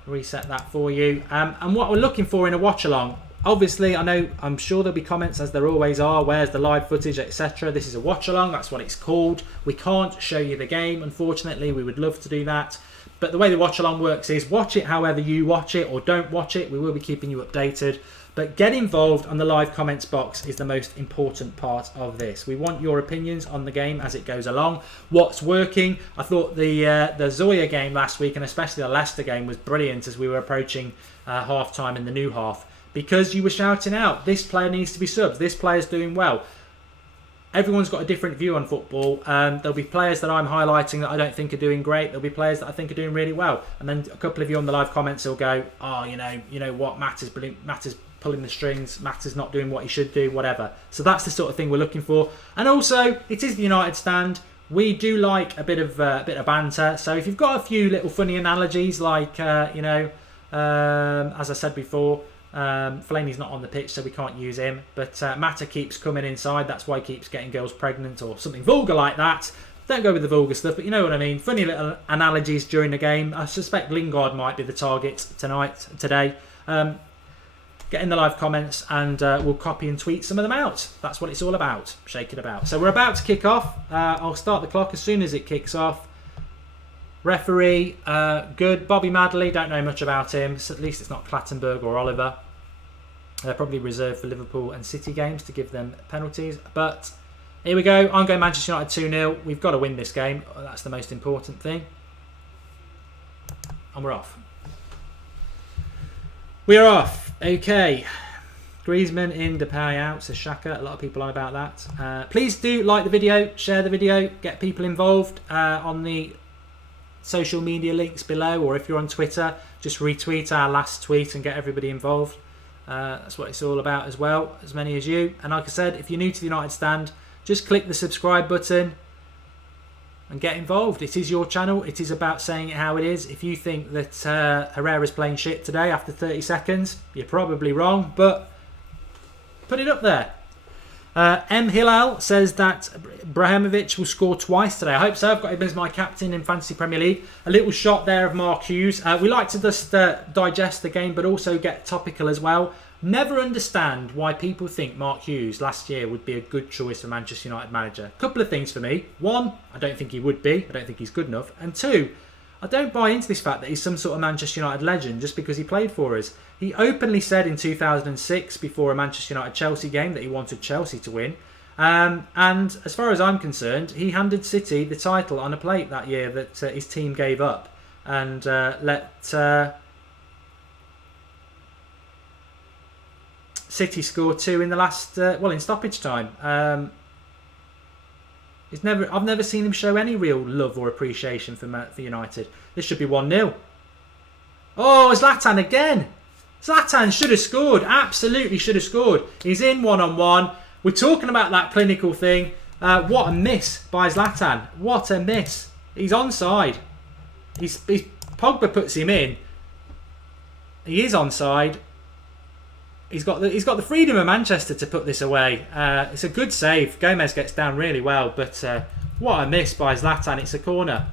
Reset that for you. And what we're looking for in a watch along, obviously I'm sure there'll be comments as there always are, where's the live footage, etc. This is a watch along, that's what it's called. We can't show you the game, unfortunately. We would love to do that. But the way the watch along works is watch it however you watch it or don't watch it. We will be keeping you updated. But get involved on the live comments box is the most important part of this. We want your opinions on the game as it goes along. What's working? I thought the Zoya game last week and especially the Leicester game was brilliant as we were approaching half time in the new half. Because you were shouting out, this player needs to be subbed, this player's doing well. Everyone's got a different view on football. There'll be players that I'm highlighting that I don't think are doing great. There'll be players that I think are doing really well. And then a couple of you on the live comments will go, oh, you know what, Matt is pulling the strings, Matt is not doing what he should do, whatever. So that's the sort of thing we're looking for. And also, it is the United stand. We do like a bit of banter. So if you've got a few little funny analogies, like, as I said before, Fellaini's not on the pitch, so we can't use him. But Mata keeps coming inside. That's why he keeps getting girls pregnant or something vulgar like that. Don't go with the vulgar stuff, but you know what I mean. Funny little analogies during the game. I suspect Lingard might be the target today. Get in the live comments and we'll copy and tweet some of them out. That's what it's all about. Shake it about. So we're about to kick off. I'll start the clock as soon as it kicks off. Referee, good. Bobby Madley, don't know much about him. So at least it's not Clattenburg or Oliver. They're probably reserved for Liverpool and City games to give them penalties. But here we go. I'm going Manchester United 2-0. We've got to win this game. That's the most important thing. And we're off. We are off. Okay. Griezmann in, Depay out, says Shaka. A lot of people on about that. Please do like the video, share the video, get people involved on the social media links below, or if you're on Twitter, just retweet our last tweet and get everybody involved. That's what it's all about as well, as many as you. And like I said, if you're new to the United Stand, just click the subscribe button and get involved. It is your channel. It is about saying it how it is. If you think that Herrera's playing shit today after 30 seconds, you're probably wrong, but put it up there. M. Hillel says that Brahimovic will score twice today. I hope so. I've got him as my captain in Fantasy Premier League. A little shot there of Mark Hughes. We like to just digest the game, but also get topical as well. Never understand why people think Mark Hughes last year would be a good choice for Manchester United manager. A couple of things for me. One, I don't think he would be. I don't think he's good enough. And two, I don't buy into this fact that he's some sort of Manchester United legend just because he played for us. He openly said in 2006, before a Manchester United-Chelsea game, that he wanted Chelsea to win. And as far as I'm concerned, he handed City the title on a plate that year that his team gave up. And let City score 2 in the last, in stoppage time. I've never seen him show any real love or appreciation for United. This should be 1-0. Oh, Zlatan again. Zlatan should have scored. Absolutely should have scored. He's in one-on-one. We're talking about that clinical thing. What a miss by Zlatan. What a miss. He's onside. Pogba puts him in. He is onside. He's got the freedom of Manchester to put this away. It's a good save. Gomez gets down really well, but what a miss by Zlatan. It's a corner.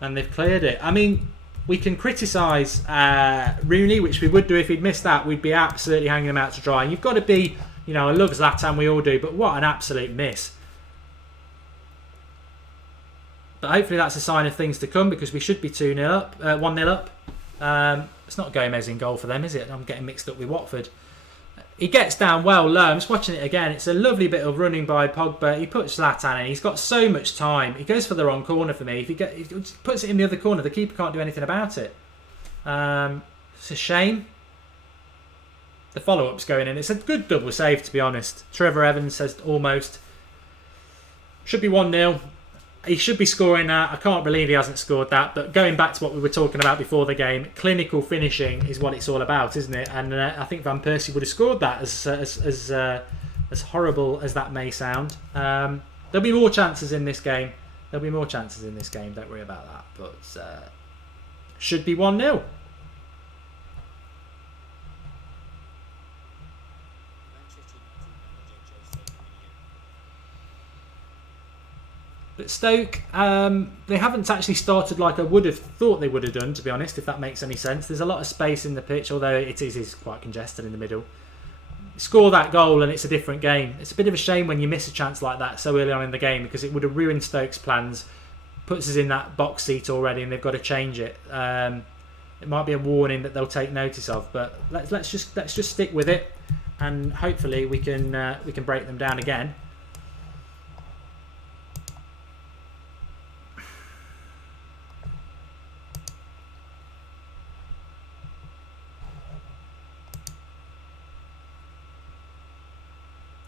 And they've cleared it. I mean, we can criticise Rooney, which we would do if he'd missed that. We'd be absolutely hanging him out to dry. And you've got to be, I love Zlatan, we all do, but what an absolute miss. But hopefully that's a sign of things to come, because we should be 2-0 up, 1-0 up. It's not Gomez in goal for them, is it? I'm getting mixed up with Watford. He gets down well low. I'm just watching it again. It's a lovely bit of running by Pogba. He puts Zlatan in. He's got so much time. He goes for the wrong corner for me. If he puts it in the other corner, the keeper can't do anything about it. It's a shame. The follow-up's going in. It's a good double save, to be honest. Trevor Evans says almost. Should be 1-0. He should be scoring that. I can't believe he hasn't scored that. But going back to what we were talking about before the game, clinical finishing is what it's all about, isn't it? And I think Van Persie would have scored that, as horrible as that may sound. There'll be more chances in this game. Don't worry about that. But should be 1-0. But Stoke, they haven't actually started like I would have thought they would have done, to be honest, if that makes any sense. There's a lot of space in the pitch, although it is quite congested in the middle. Score that goal and it's a different game. It's a bit of a shame when you miss a chance like that so early on in the game, because it would have ruined Stoke's plans, puts us in that box seat already, and they've got to change it. It might be a warning that they'll take notice of, but let's just stick with it, and hopefully we can break them down again.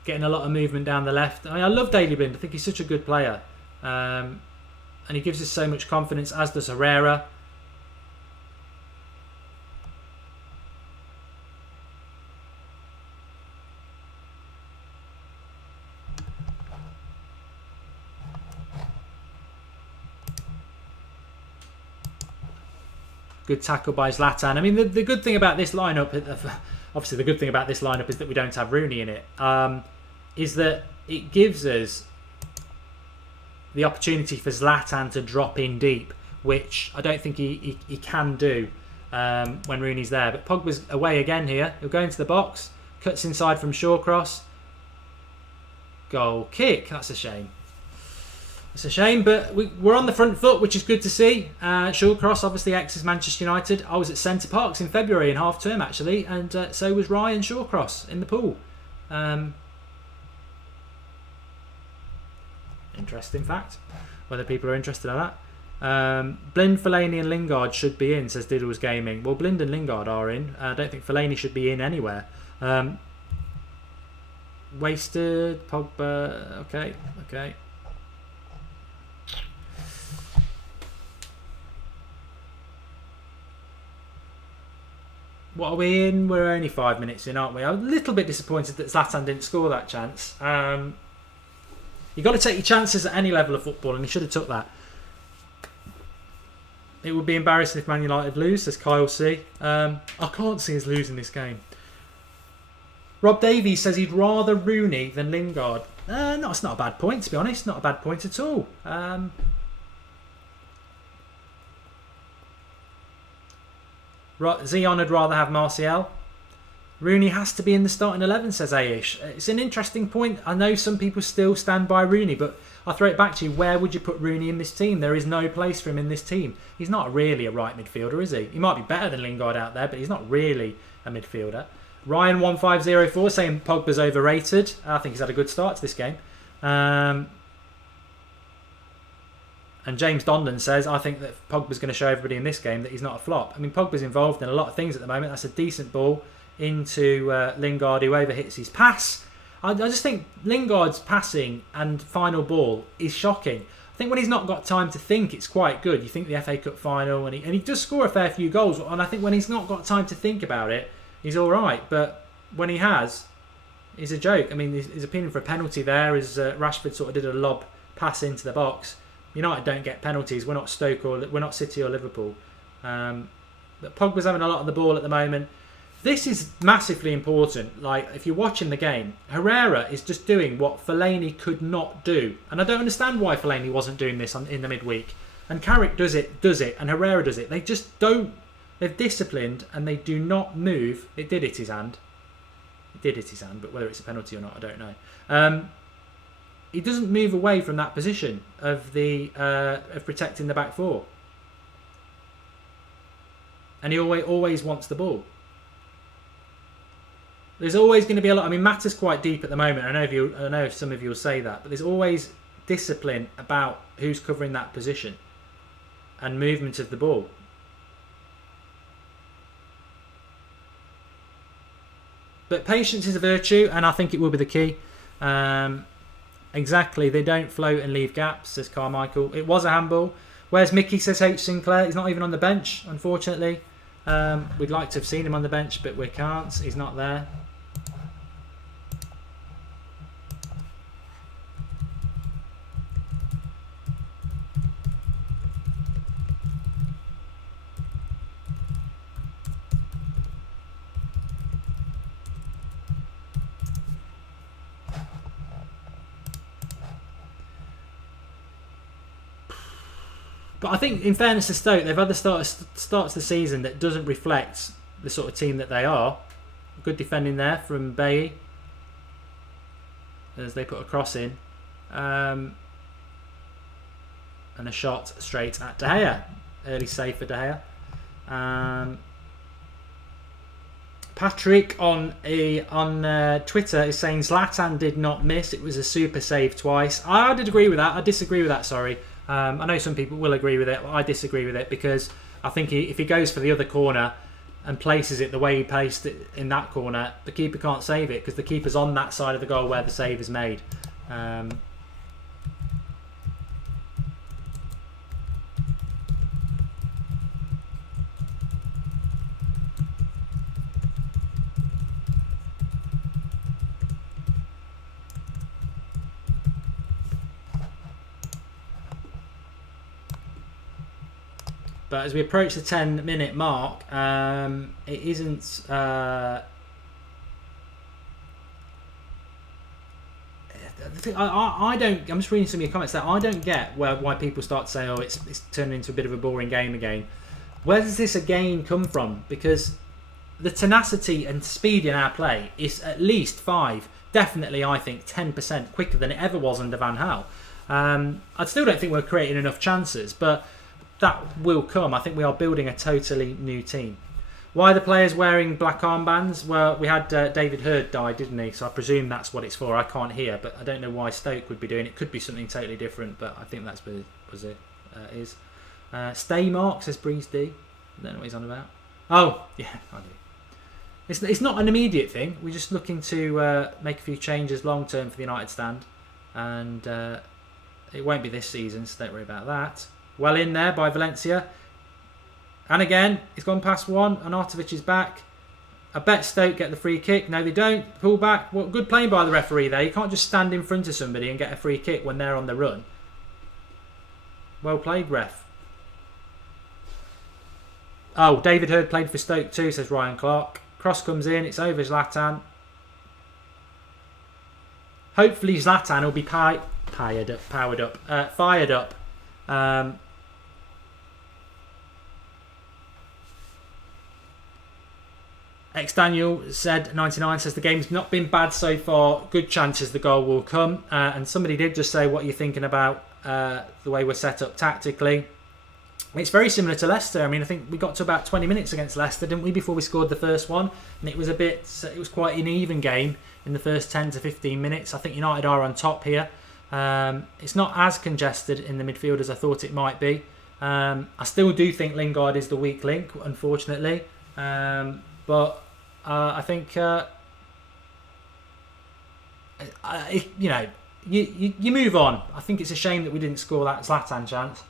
Getting a lot of movement down the left. I mean, I love Daley Blind. I think he's such a good player. And he gives us so much confidence, as does Herrera. Good tackle by Zlatan. I mean, the good thing about this lineup, obviously the good thing about this lineup is that we don't have Rooney in it. Is that it gives us the opportunity for Zlatan to drop in deep, which I don't think he can do when Rooney's there. But Pogba's away again here. He'll go into the box, cuts inside from Shawcross. Goal kick. That's a shame. It's a shame, but we're on the front foot, which is good to see. Shawcross, obviously ex Manchester United. I was at Centre Parks in February in half term, actually, and so was Ryan Shawcross in the pool. Interesting fact, whether people are interested in that. Blind, Fellaini and Lingard should be in, says Diddles Gaming. Well, Blind and Lingard are in. I don't think Fellaini should be in anywhere. Wasted, Pogba, okay. What are we in? We're only 5 minutes in, aren't we? I'm a little bit disappointed that Zlatan didn't score that chance. You've got to take your chances at any level of football, and he should have took that. It would be embarrassing if Man United lose, says Kyle C. I can't see us losing this game. Rob Davies says he'd rather Rooney than Lingard. No, it's not a bad point, to be honest. Not a bad point at all. Zion would rather have Martial. Rooney has to be in the starting 11, says Aish. It's an interesting point. I know some people still stand by Rooney, but I'll throw it back to you. Where would you put Rooney in this team? There is no place for him in this team. He's not really a right midfielder, is he? He might be better than Lingard out there, but he's not really a midfielder. Ryan1504 saying Pogba's overrated. I think he's had a good start to this game. And James Donlan says, I think that Pogba's going to show everybody in this game that he's not a flop. I mean, Pogba's involved in a lot of things at the moment. That's a decent ball into Lingard, who overhits his pass. I just think Lingard's passing and final ball is shocking. I think when he's not got time to think, it's quite good. You think the FA Cup final, and he does score a fair few goals. And I think when he's not got time to think about it, he's all right. But when he has, he's a joke. I mean, he's appealing for a penalty there as Rashford sort of did a lob pass into the box. United don't get penalties. We're not Stoke or we're not City or Liverpool. But Pogba's having a lot of the ball at the moment. This is massively important. Like, if you're watching the game, Herrera is just doing what Fellaini could not do. And I don't understand why Fellaini wasn't doing this in the midweek. And Carrick does it, and Herrera does it. They just don't. They're disciplined and they do not move. It did hit his hand. It did hit his hand, but whether it's a penalty or not, I don't know. He doesn't move away from that position of protecting the back four. And he always wants the ball. There's always going to be a lot. I mean, Mata's quite deep at the moment. I know some of you will say that, but there's always discipline about who's covering that position and movement of the ball. But patience is a virtue, and I think it will be the key. Exactly, they don't float and leave gaps, says Carmichael. It was a handball. Where's Mickey, says H. Sinclair. He's not even on the bench, unfortunately. We'd like to have seen him on the bench, but we can't. He's not there. But I think, in fairness to Stoke, they've had the starts to the season that doesn't reflect the sort of team that they are. Good defending there from Bailly as they put a cross in. And a shot straight at De Gea. Early save for De Gea. Patrick on Twitter is saying Zlatan did not miss. It was a super save twice. I did agree with that. I disagree with that, sorry. I know some people will agree with it. I disagree with it because I think if he goes for the other corner and places it the way he placed it in that corner, the keeper can't save it because the keeper's on that side of the goal where the save is made. But as we approach the 10-minute mark, it isn't. I don't. I'm just reading some of your comments there. I don't get why people start to say, "Oh, it's turning into a bit of a boring game again." Where does this again come from? Because the tenacity and speed in our play is at least 5, definitely I think 10% quicker than it ever was under Van Gaal. I still don't think we're creating enough chances, but that will come. I think we are building a totally new team. Why are the players wearing black armbands? Well, we had David Hurd die, didn't he? So I presume that's what it's for. I can't hear, but I don't know why Stoke would be doing it. It could be something totally different, but I think that's what it is. Stay Mark, says Breeze D. I don't know what he's on about. Oh, yeah, I do. It's not an immediate thing. We're just looking to make a few changes long term for the United stand. And it won't be this season, so don't worry about that. Well in there by Valencia. And again, it's gone past one. And Artovich is back. I bet Stoke get the free kick. No, they don't. Pull back. Well, good playing by the referee there. You can't just stand in front of somebody and get a free kick when they're on the run. Well played, ref. Oh, David Hurd played for Stoke too, says Ryan Clark. Cross comes in, it's over Zlatan. Hopefully Zlatan will be fired up. X Daniel said 99 says the game's not been bad so far. Good chances the goal will come. And somebody did just say what you're thinking about the way we're set up tactically. It's very similar to Leicester. I mean, I think we got to about 20 minutes against Leicester, didn't we, before we scored the first one? And it was quite an even game in the first 10 to 15 minutes. I think United are on top here. It's not as congested in the midfield as I thought it might be. I still do think Lingard is the weak link, unfortunately. But I think, you move on. I think it's a shame that we didn't score that Zlatan chance.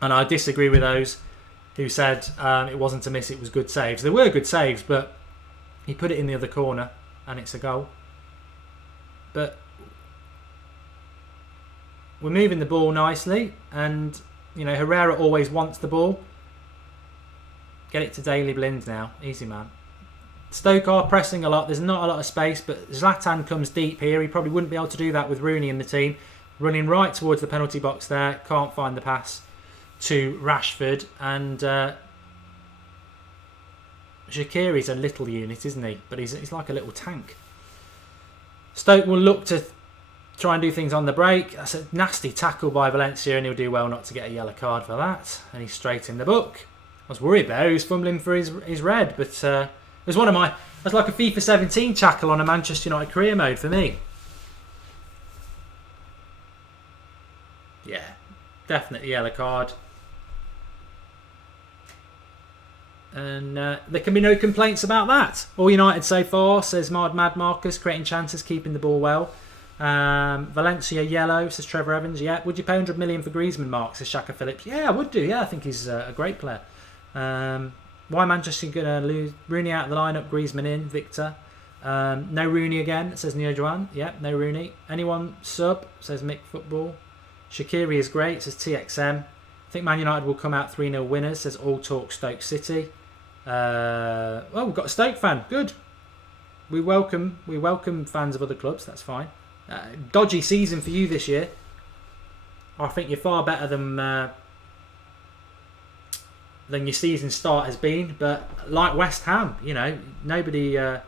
And I disagree with those who said it wasn't a miss, it was good saves. There were good saves, but he put it in the other corner and it's a goal. But we're moving the ball nicely, and Herrera always wants the ball. Get it to Daley Blind now. Easy, man. Stoke are pressing a lot. There's not a lot of space, but Zlatan comes deep here. He probably wouldn't be able to do that with Rooney in the team. Running right towards the penalty box there. Can't find the pass to Rashford. And Shaqiri's a little unit, isn't he? But he's like a little tank. Stoke will look to try and do things on the break. That's a nasty tackle by Valencia, and he'll do well not to get a yellow card for that. And he's straight in the book. I was worried there. He was fumbling for his red, but it was one of my. It was like a FIFA 17 tackle on a Manchester United career mode for me. Yeah, definitely yellow card. And there can be no complaints about that. All United so far, says Mad Marcus, creating chances, keeping the ball well. Valencia yellow, says Trevor Evans. Yeah, would you pay 100 million for Griezmann, Mark, says Shaka Phillips. Yeah, I would do. Yeah, I think he's a great player. Why Manchester going to lose? Rooney out of the lineup, Griezmann in, Victor. No Rooney again, says Neo Joan. Yeah, no Rooney. Anyone sub, says Mick Football. Shaqiri is great, says TXM. I think Man United will come out 3-0 winners, says All Talk Stoke City. We've got a Stoke fan. Good. We welcome fans of other clubs. That's fine. Dodgy season for you this year. I think you're far better than your season start has been. But like West Ham, nobody. Iron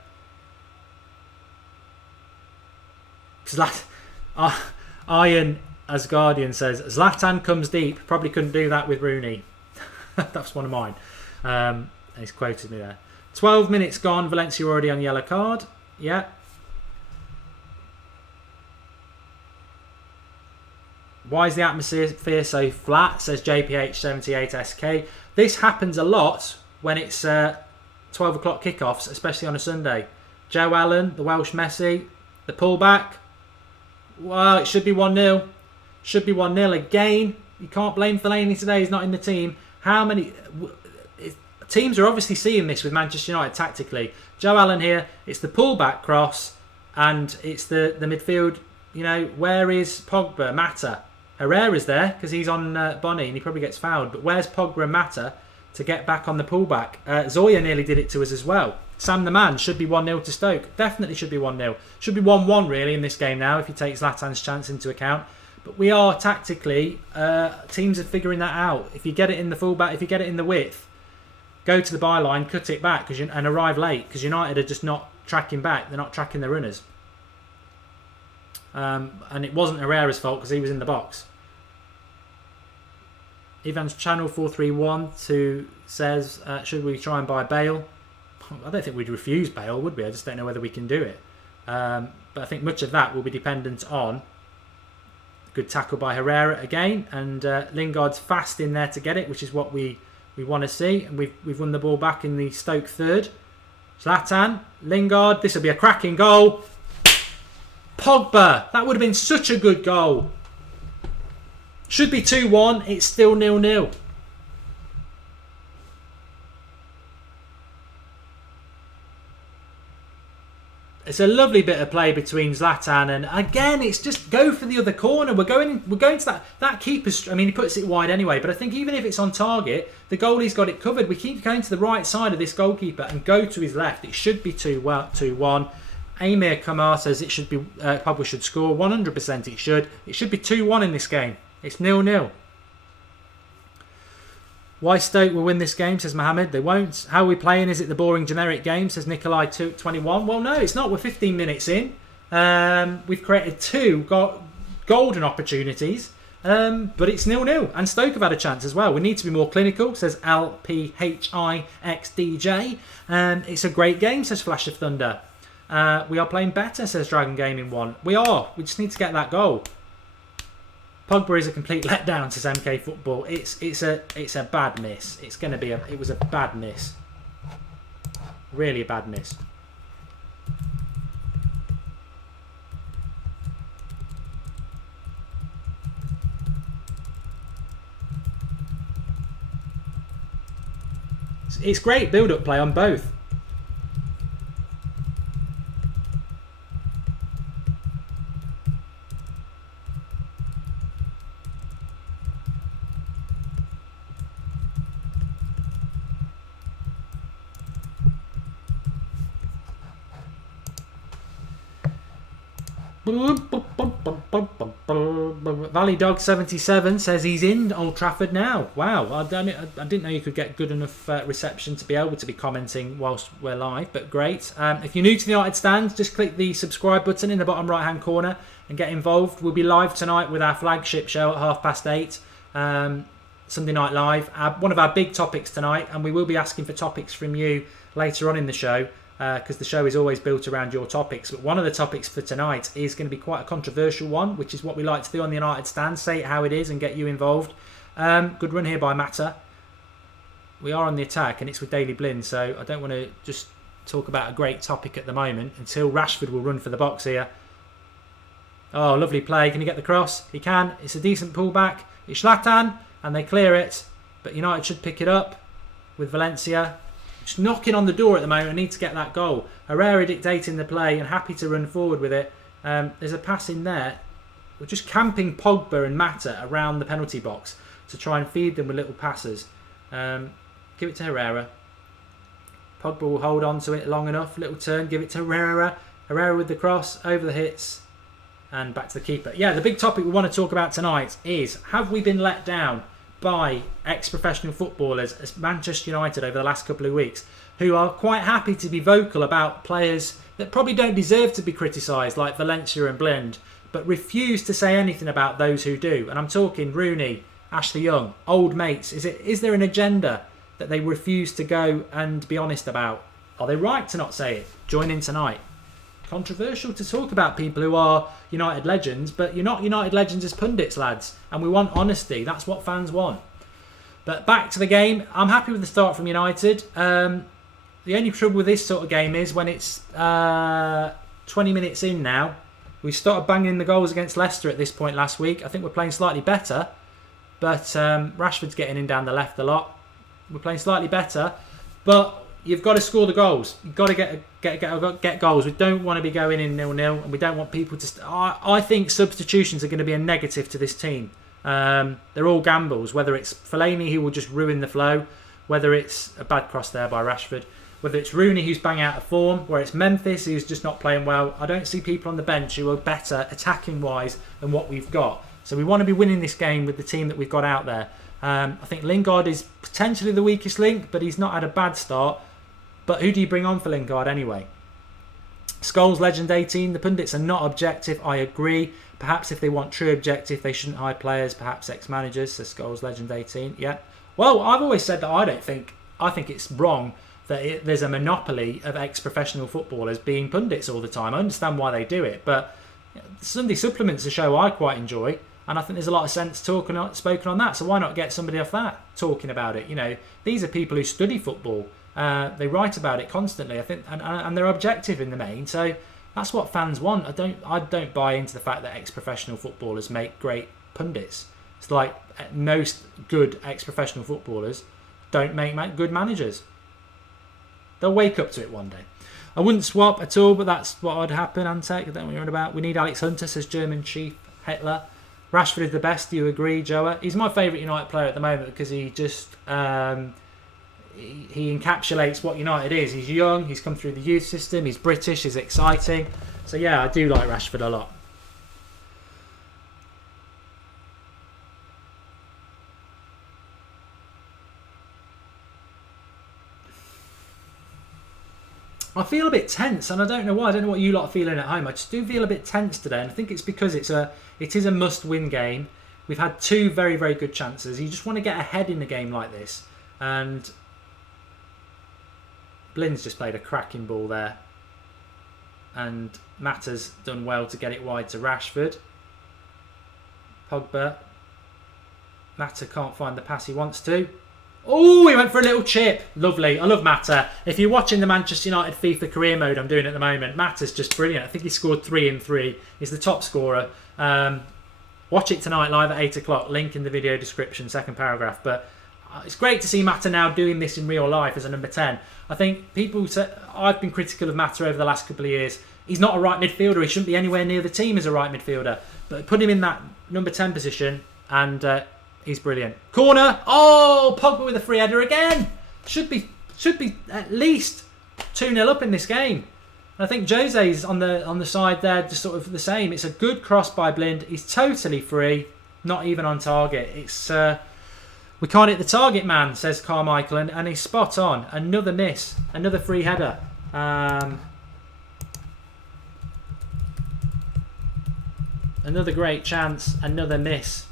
Asgardian says Zlatan comes deep. Probably couldn't do that with Rooney. That's one of mine. He's quoted me there. 12 minutes gone. Valencia already on yellow card. Yeah. Why is the atmosphere so flat? Says JPH78SK. This happens a lot when it's 12 o'clock kickoffs, especially on a Sunday. Joe Allen, the Welsh Messi, the pullback. Well, it should be 1-0. Should be 1-0 again. You can't blame Fellaini today. He's not in the team. How many... Teams are obviously seeing this with Manchester United tactically. Joe Allen here, it's the pullback cross, and it's the midfield. Where is Pogba, Mata? Herrera's there because he's on Bonnie and he probably gets fouled. But where's Pogba and Mata to get back on the pullback? Zoya nearly did it to us as well. Sam the man should be 1-0 to Stoke. Definitely should be 1-0. Should be 1-1 really in this game now if you take Zlatan's chance into account. But we are tactically, teams are figuring that out. If you get it in the fullback, if you get it in the width, go to the byline, cut it back and arrive late because United are just not tracking back. They're not tracking the runners. And it wasn't Herrera's fault because he was in the box. Ivan's channel 431 says, should we try and buy Bale? I don't think we'd refuse Bale, would we? I just don't know whether we can do it. But I think much of that will be dependent on good tackle by Herrera again, and Lingard's fast in there to get it, which is what we want to see. And we've won the ball back in the Stoke third. Zlatan, Lingard, this will be a cracking goal. Pogba, that would have been such a good goal. Should be 2-1, it's still 0-0. It's a lovely bit of play between Zlatan and again, it's just go for the other corner. We're going to that keeper's. I mean, he puts it wide anyway, but I think even if it's on target, the goalie's got it covered. We keep going to the right side of this goalkeeper and go to his left. It should be 2-1. Amir Kamar says it should be Pogba should score 100%. It should. It should be 2-1 in this game. It's 0-0. Why Stoke will win this game, says Mohammed. They won't. How are we playing? Is it the boring generic game, says Nikolai 21. Well, no, it's not. We're 15 minutes in. We've created 2 golden opportunities, but it's 0-0. And Stoke have had a chance as well. We need to be more clinical, says LPHIXDJ. It's a great game, says Flash of Thunder. We are playing better, says Dragon Gaming 1. We are. We just need to get that goal. Pogba is a complete letdown, says MK Football. It's a bad miss. It was a bad miss. Really a bad miss. It's great build-up play on both. Valley Dog 77 says he's in Old Trafford now. Wow, I didn't know you could get good enough reception to be able to be commenting whilst we're live, but great. If you're new to the United Stand, just click the subscribe button in the bottom right hand corner and get involved. We'll be live tonight with our flagship show at 8:30, Sunday Night Live. One of our big topics tonight, and we will be asking for topics from you later on in the show, because the show is always built around your topics. But one of the topics for tonight is going to be quite a controversial one, which is what we like to do on the United Stand, say it how it is and get you involved. Good run here by Mata. We are on the attack and it's with Daily Blind, so I don't want to just talk about a great topic at the moment until Rashford will run for the box here. Oh, lovely play. Can he get the cross? He can. It's a decent pullback. It's Zlatan and they clear it, but United should pick it up with Valencia. Just knocking on the door at the moment. I need to get that goal. Herrera dictating the play and happy to run forward with it. There's a pass in there. We're just camping Pogba and Mata around the penalty box to try and feed them with little passes. Give it to Herrera. Pogba will hold on to it long enough. Little turn. Give it to Herrera. Herrera with the cross. Over the hits. And back to the keeper. Yeah, the big topic we want to talk about tonight is, have we been let down by ex-professional footballers as Manchester United over the last couple of weeks, who are quite happy to be vocal about players that probably don't deserve to be criticised, like Valencia and Blind, but refuse to say anything about those who do. And I'm talking Rooney, Ashley Young, old mates. Is there an agenda that they refuse to go and be honest about? Are they right to not say it? Join in tonight. Controversial to talk about people who are United legends, but you're not United legends as pundits, lads. And we want honesty. That's what fans want. But back to the game. I'm happy with the start from United. The only trouble with this sort of game is when it's 20 minutes in now. We started banging the goals against Leicester at this point last week. I think we're playing slightly better. But Rashford's getting in down the left a lot. We're playing slightly better. But you've got to score the goals. You've got to get goals. We don't want to be going in 0-0, and we don't want people to. I think substitutions are going to be a negative to this team. They're all gambles. Whether it's Fellaini who will just ruin the flow, whether it's a bad cross there by Rashford, whether it's Rooney who's bang out of form, where it's Memphis who's just not playing well. I don't see people on the bench who are better attacking wise than what we've got. So we want to be winning this game with the team that we've got out there. I think Lingard is potentially the weakest link, but he's not had a bad start. But who do you bring on for Lingard anyway? Scholes Legend 18. The pundits are not objective. I agree. Perhaps if they want true objective, they shouldn't hire players, perhaps ex-managers. So Scholes Legend 18. Yeah. Well, I've always said that I think it's wrong that there's a monopoly of ex-professional footballers being pundits all the time. I understand why they do it, but Sunday Supplement's a show I quite enjoy, and I think there's a lot of sense spoken on that. So why not get somebody off that talking about it? You know, these are people who study football. They write about it constantly, I think, and they're objective in the main. So that's what fans want. I don't buy into the fact that ex-professional footballers make great pundits. It's like most good ex-professional footballers don't make good managers. They'll wake up to it one day. I wouldn't swap at all, but that's what would happen, Antec. I don't know what you're on about. We need Alex Hunter, says German Chief Hitler. Rashford is the best. Do you agree, Joa? He's my favourite United player at the moment because he just he encapsulates what United is. He's young. He's come through the youth system. He's British. He's exciting. So yeah, I do like Rashford a lot. I feel a bit tense, and I don't know why. I don't know what you lot are feeling at home. I just do feel a bit tense today, and I think it's because it is a must-win game. We've had 2 very, very good chances. You just want to get ahead in a game like this, and Blynn's just played a cracking ball there, and Mata's done well to get it wide to Rashford. Pogba. Mata can't find the pass he wants to. Oh, he went for a little chip. Lovely. I love Mata. If you're watching the Manchester United FIFA career mode I'm doing at the moment, Mata's just brilliant. I think he scored 3 in 3. He's the top scorer. Watch it tonight live at 8 o'clock. Link in the video description, second paragraph. But it's great to see Mata now doing this in real life as a number 10. I think people say, I've been critical of Mata over the last couple of years. He's not a right midfielder. He shouldn't be anywhere near the team as a right midfielder. But put him in that number 10 position and he's brilliant. Corner. Oh, Pogba with a free header again. Should be at least 2-0 up in this game. I think Jose's on the side there, just sort of the same. It's a good cross by Blind. He's totally free, not even on target. It's we can't hit the target, man, says Carmichael, and he's spot on. Another miss, another free header. Another great chance, another miss.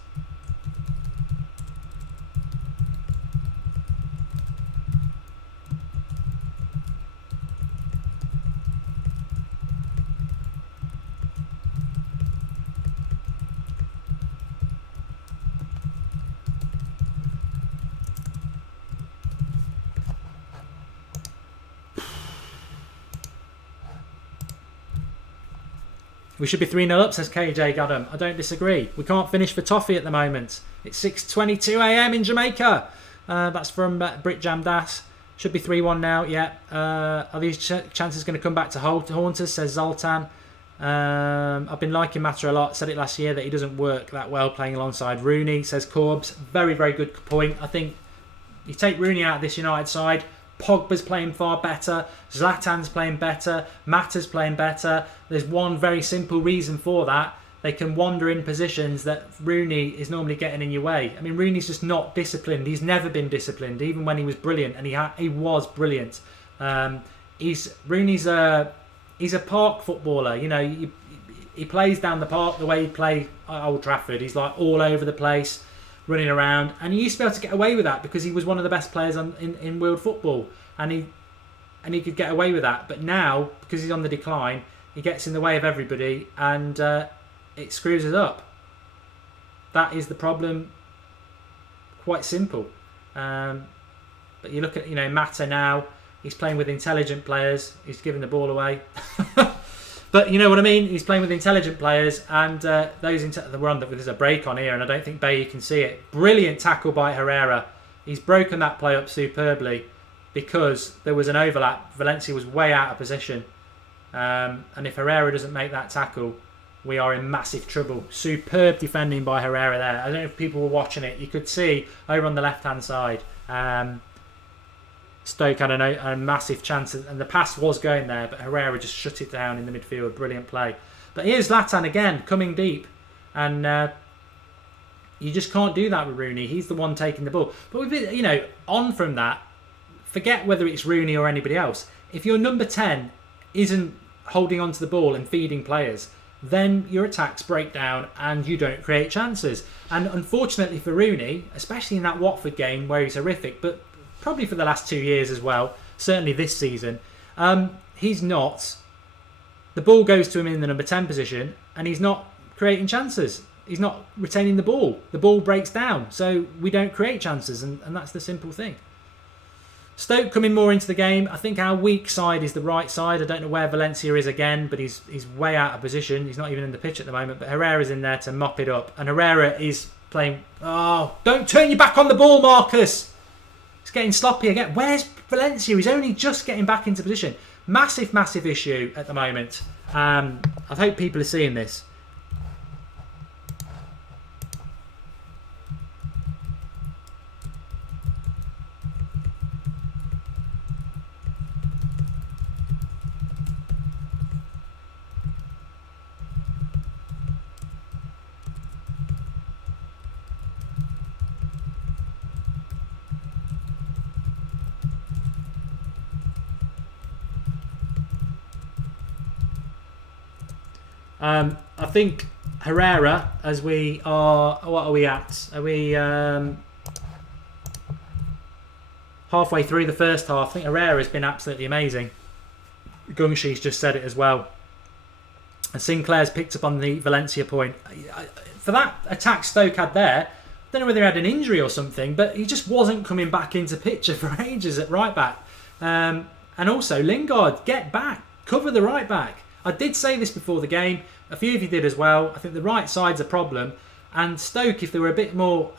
We should be 3-0 up, says KJ Gadam. I don't disagree. We can't finish for toffee at the moment. It's 6:22 a.m. in Jamaica. That's from Brit Jam Das. Should be 3-1 now, yeah. Are these chances going to come back to haunt us, says Zoltan. I've been liking Mata a lot. Said it last year that he doesn't work that well playing alongside Rooney, says Corbs. Very, very good point. I think you take Rooney out of this United side, Pogba's playing far better, Zlatan's playing better, Mata's playing better. There's one very simple reason for that. They can wander in positions that Rooney is normally getting in your way. I mean, Rooney's just not disciplined. He's never been disciplined, even when he was brilliant, and he was brilliant. Rooney's a park footballer. You know, he plays down the park the way he played at Old Trafford. He's like all over the place, running around, and he used to be able to get away with that because he was one of the best players in world football, and he could get away with that. But now, because he's on the decline, he gets in the way of everybody, and it screws us up. That is the problem. Quite simple. But you look at, Mata now. He's playing with intelligent players. He's giving the ball away. But you know what I mean? He's playing with intelligent players, and there's a break on here, and I don't think Bailly can see it. Brilliant tackle by Herrera. He's broken that play up superbly because there was an overlap. Valencia was way out of position. And if Herrera doesn't make that tackle, we are in massive trouble. Superb defending by Herrera there. I don't know if people were watching it. You could see over on the left-hand side, Stoke had a massive chance, and the pass was going there, but Herrera just shut it down in the midfield. Brilliant play. But here's Zlatan again, coming deep, and you just can't do that with Rooney. He's the one taking the ball. But we've been, on from that, forget whether it's Rooney or anybody else. If your number 10 isn't holding onto the ball and feeding players, then your attacks break down and you don't create chances. And unfortunately for Rooney, especially in that Watford game where he's horrific, but probably for the last 2 years as well, certainly this season, he's not. The ball goes to him in the number 10 position and he's not creating chances. He's not retaining the ball. The ball breaks down, so we don't create chances, and that's the simple thing. Stoke coming more into the game. I think our weak side is the right side. I don't know where Valencia is again, but he's way out of position. He's not even in the pitch at the moment, but Herrera's in there to mop it up. And Herrera is playing... Oh, don't turn your back on the ball, Marcus! It's getting sloppy again. Where's Valencia? He's only just getting back into position. Massive, massive issue at the moment. I hope people are seeing this. I think Herrera, as we are, what are we at? Are we halfway through the first half? I think Herrera has been absolutely amazing. Gungshi's just said it as well. And Sinclair's picked up on the Valencia point. For that attack Stoke had there, I don't know whether he had an injury or something, but he just wasn't coming back into picture for ages at right back. And also, Lingard, get back. Cover the right back. I did say this before the game. A few of you did as well. I think the right side's a problem. And Stoke, if they were a bit more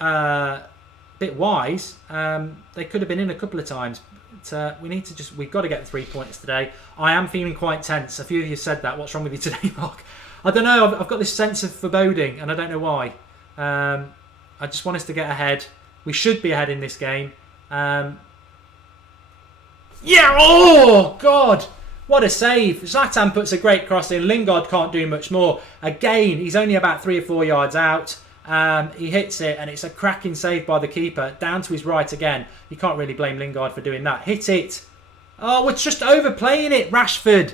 bit wise, they could have been in a couple of times. But, we've got to get the 3 points today. I am feeling quite tense. A few of you said that. What's wrong with you today, Mark? I don't know. I've got this sense of foreboding, and I don't know why. I just want us to get ahead. We should be ahead in this game. Yeah! Oh, God! What a save. Zlatan puts a great cross in. Lingard can't do much more. Again, he's only about 3 or 4 yards out. He hits it, and it's a cracking save by the keeper. Down to his right again. You can't really blame Lingard for doing that. Hit it. Oh, we're just overplaying it, Rashford.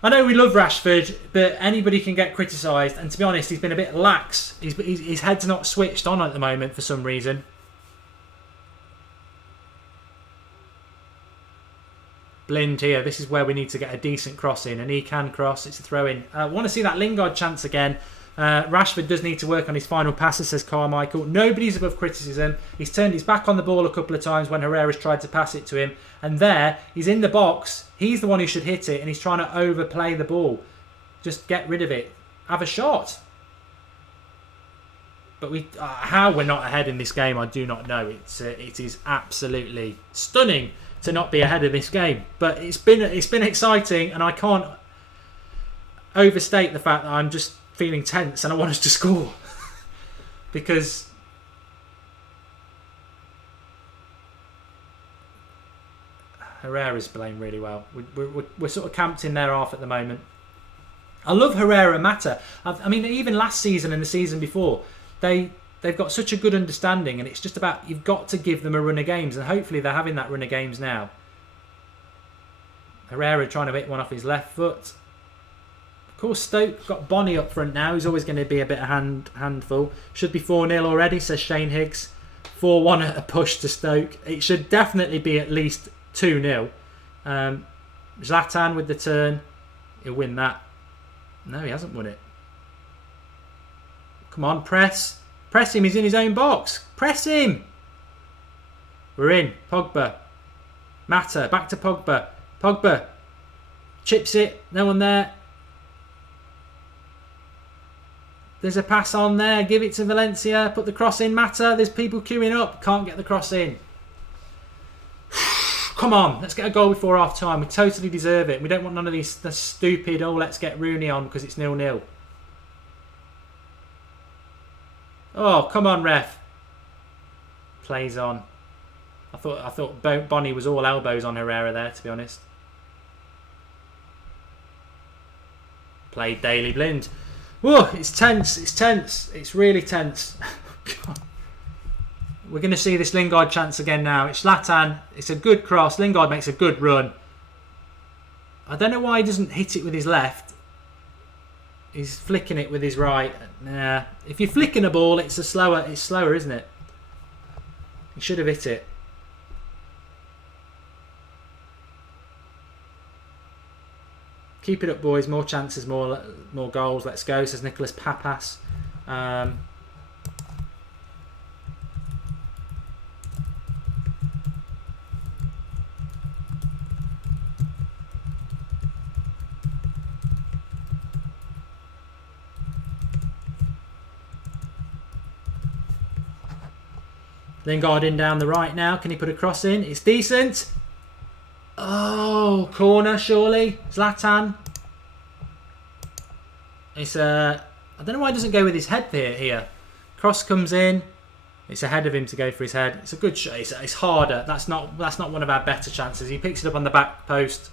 I know we love Rashford, but anybody can get criticised. And to be honest, he's been a bit lax. His head's not switched on at the moment for some reason. Blind here. This is where we need to get a decent cross in. And he can cross. It's a throw in. I want to see that Lingard chance again. Rashford does need to work on his final passes, says Carmichael. Nobody's above criticism. He's turned his back on the ball a couple of times when Herrera's tried to pass it to him. And there, he's in the box. He's the one who should hit it. And he's trying to overplay the ball. Just get rid of it. Have a shot. But how we're not ahead in this game, I do not know. It is absolutely stunning to not be ahead of this game. But it's been exciting, and I can't overstate the fact that I'm just feeling tense and I want us to score. Because Herrera's playing really well. We're sort of camped in their half at the moment. I love Herrera and Mata. I mean, even last season and the season before, they've got such a good understanding, and it's just about, you've got to give them a run of games, and hopefully they're having that run of games now. Herrera trying to hit one off his left foot. Of course, Stoke got Bonnie up front now. He's always going to be a bit of handful. Should be 4-0 already, says Shane Higgs. 4-1 at a push to Stoke. It should definitely be at least 2-0. Zlatan with the turn. He'll win that. No, he hasn't won it. Come on, press. Press him, he's in his own box. Press him. We're in. Pogba. Mata, back to Pogba. Pogba. Chips it. No one there. There's a pass on there. Give it to Valencia. Put the cross in. Mata. There's people queuing up. Can't get the cross in. Come on. Let's get a goal before half time. We totally deserve it. We don't want none of these stupid, let's get Rooney on because it's 0-0. Oh, come on, ref. Plays on. I thought Bonnie was all elbows on Herrera there, to be honest. Played Daily Blind. Whoa, it's tense. It's tense. It's really tense. God. We're going to see this Lingard chance again now. It's Zlatan. It's a good cross. Lingard makes a good run. I don't know why he doesn't hit it with his left. He's flicking it with his right. Nah. If you're flicking a ball, it's slower, isn't it? He should have hit it. Keep it up, boys. More chances, more goals. Let's go, says Nicholas Papas. Lingard in down the right now. Can he put a cross in? It's decent. Oh, corner surely. Zlatan. It's I don't know why he doesn't go with his head here. Cross comes in. It's ahead of him to go for his head. It's a good shot. It's harder. That's not one of our better chances. He picks it up on the back post,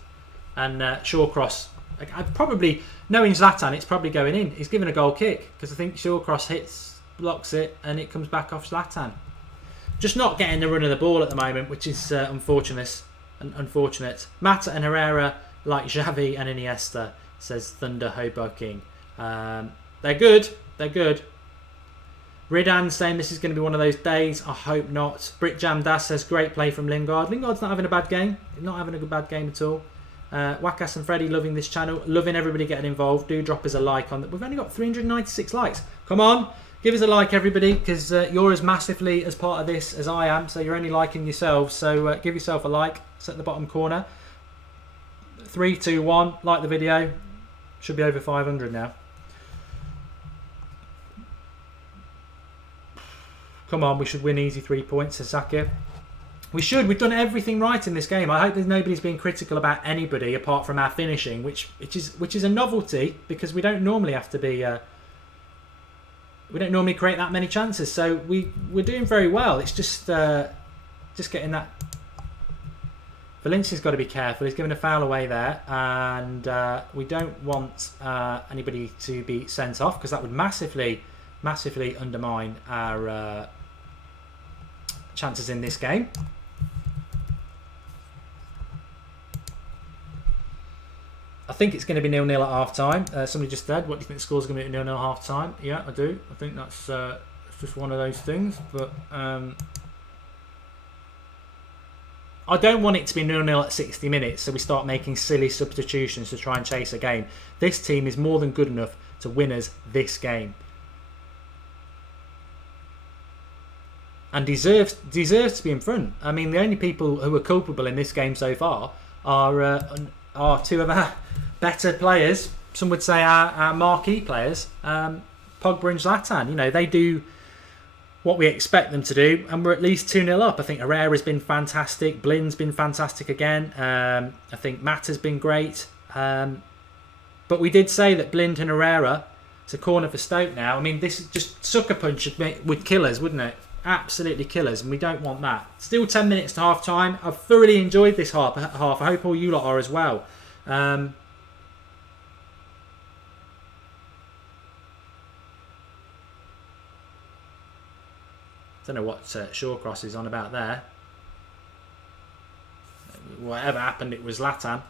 and Shawcross. I'd probably, knowing Zlatan, it's probably going in. He's given a goal kick because I think Shawcross blocks it, and it comes back off Zlatan. Just not getting the run of the ball at the moment, which is unfortunate. Mata and Herrera like Xavi and Iniesta, says Thunder Hobo King. They're good. Ridan saying this is going to be one of those days. I hope not. Brick Jam Das says great play from Lingard. Lingard's not having a bad game. Not having a bad game at all. Wakas and Freddy loving this channel. Loving everybody getting involved. Do drop us a like on that. We've only got 396 likes. Come on. Give us a like, everybody, because you're as massively as part of this as I am. So you're only liking yourselves. So give yourself a like. It's at the bottom corner. 3, 2, 1. Like the video. Should be over 500 now. Come on, we should win easy 3 points, says Zakir. We should. We've done everything right in this game. I hope that nobody's being critical about anybody apart from our finishing, which is a novelty because we don't normally have to be. We don't normally create that many chances, so we're doing very well. It's just getting that. Valencia's got to be careful. He's given a foul away there, and we don't want anybody to be sent off because that would massively undermine our chances in this game. I think it's going to be 0-0 at half time. Somebody just said, what do you think the score's going to be at 0-0 at half time? Yeah, I do. I think that's just one of those things. But I don't want it to be 0-0 at 60 minutes, so we start making silly substitutions to try and chase a game. This team is more than good enough to win us this game. And deserves to be in front. I mean, the only people who are culpable in this game so far are two of our better players. Some would say our marquee players, Pogba and Zlatan. You know, they do what we expect them to do, and we're at least 2-0 up. I think Herrera's been fantastic. Blin's been fantastic again. I think Mata's been great. But we did say that Blind and Herrera, it's a corner for Stoke now. I mean, this just sucker punch would kill us, wouldn't it? Absolutely kill us, and we don't want that. Still 10 minutes to half time. I've thoroughly enjoyed this half. I hope all you lot are as well. Don't know what Shawcross is on about there. Whatever happened, it was Zlatan.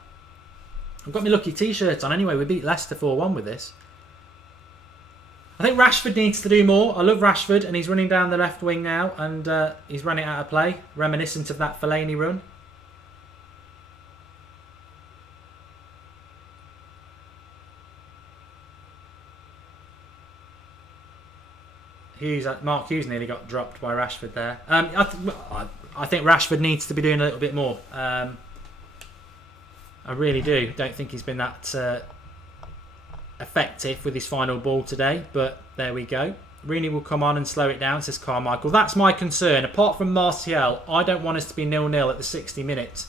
I've got my lucky t-shirt on anyway. We beat Leicester 4-1 with this. I think Rashford needs to do more. I love Rashford, and he's running down the left wing now, and he's running out of play, reminiscent of that Fellaini run. Mark Hughes nearly got dropped by Rashford there. I think Rashford needs to be doing a little bit more. I really do. Don't think he's been that effective with his final ball today, but there we go. Rooney will come on and slow it down, says Carmichael. That's my concern. Apart from Martial, I don't want us to be 0-0 at the 60-minute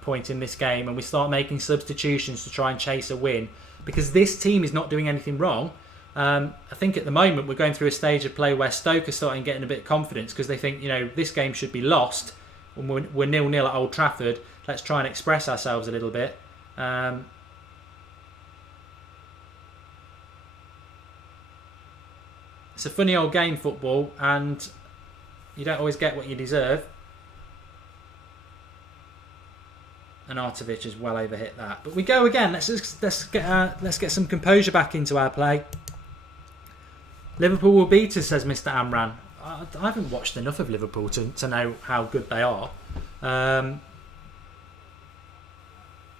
point in this game, and we start making substitutions to try and chase a win, because this team is not doing anything wrong. I think at the moment we're going through a stage of play where Stoke are starting getting a bit of confidence because they think, you know, this game should be lost. When we're 0-0 at Old Trafford, let's try and express ourselves a little bit. It's a funny old game, football, and you don't always get what you deserve. And Artovic has well overhit that. But we go again. Let's get some composure back into our play. Liverpool will beat us, says Mr. Amran. I haven't watched enough of Liverpool to know how good they are.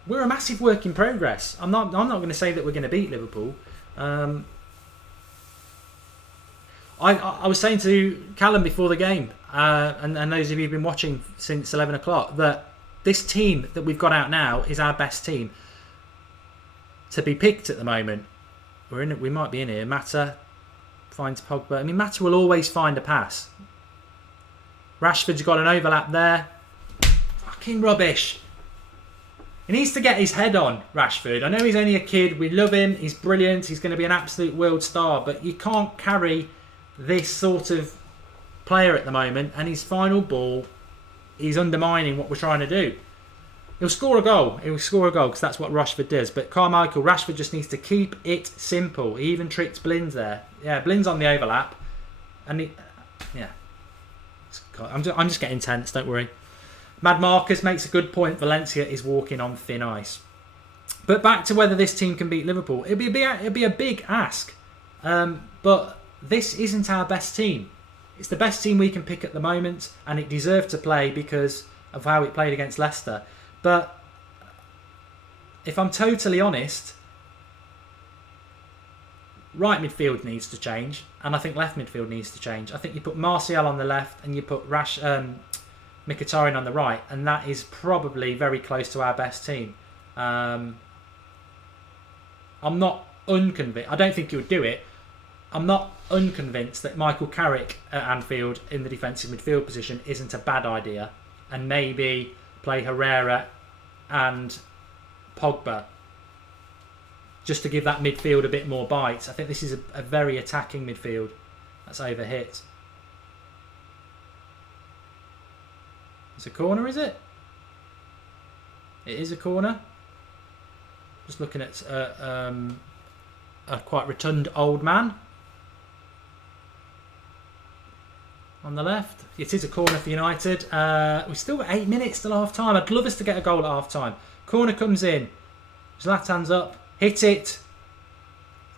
We're a massive work in progress. I'm not going to say that we're going to beat Liverpool. I was saying to Callum before the game, and those of you who've been watching since 11 o'clock, that this team that we've got out now is our best team to be picked at the moment. We might be in here. Mata finds Pogba. I mean, Mata will always find a pass. Rashford's got an overlap there. Fucking rubbish. He needs to get his head on, Rashford. I know he's only a kid. We love him. He's brilliant. He's going to be an absolute world star. But you can't carry this sort of player at the moment. And his final ball, he's undermining what we're trying to do. He'll score a goal. He'll score a goal because that's what Rashford does. But Carmichael, Rashford just needs to keep it simple. He even tricked Blind there. Yeah, Blind's on the overlap. And yeah. I'm just getting tense, don't worry. Mad Marcus makes a good point. Valencia is walking on thin ice. But back to whether this team can beat Liverpool. It'd be a big ask. But this isn't our best team. It's the best team we can pick at the moment. And it deserved to play because of how it played against Leicester. But if I'm totally honest, right midfield needs to change. And I think left midfield needs to change. I think you put Martial on the left and you put Mkhitaryan on the right, and that is probably very close to our best team. I'm not unconvinced. I don't think he would do it. I'm not unconvinced that Michael Carrick at Anfield in the defensive midfield position isn't a bad idea, and maybe play Herrera and Pogba just to give that midfield a bit more bite. I think this is a very attacking midfield that's overhit. It's a corner, is it? It is a corner. Just looking at a quite rotund old man on the left. It is a corner for United. We've still got 8 minutes till half time. I'd love us to get a goal at half time. Corner comes in. Zlatan's up. Hit it.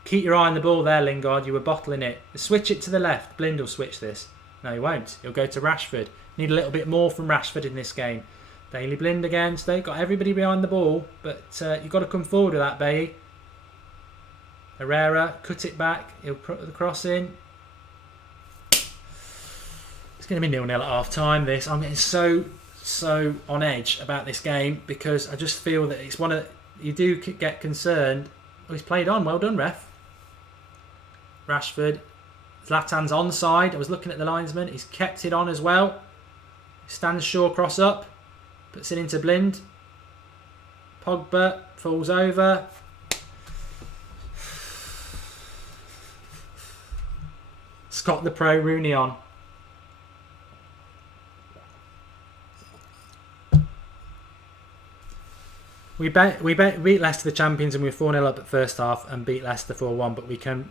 Keep your eye on the ball there, Lingard. You were bottling it. Switch it to the left. Blind will switch this. No, he won't. He'll go to Rashford. Need a little bit more from Rashford in this game. Daley Blind again. Stoke got everybody behind the ball, but you've got to come forward with that, Bailey. Herrera, cut it back. He'll put the cross in. It's going to be 0-0 at half time. This I'm getting so on edge about this game because I just feel that it's one of you do get concerned. Oh, he's played on. Well done, ref. Rashford. Zlatan's onside. I was looking at the linesman. He's kept it on as well. Stands Shaw cross up. Puts it into Blind. Pogba falls over. Scott the Pro, Rooney on. We beat Leicester the champions and we were 4-0 up at first half and beat Leicester 4-1, but we can't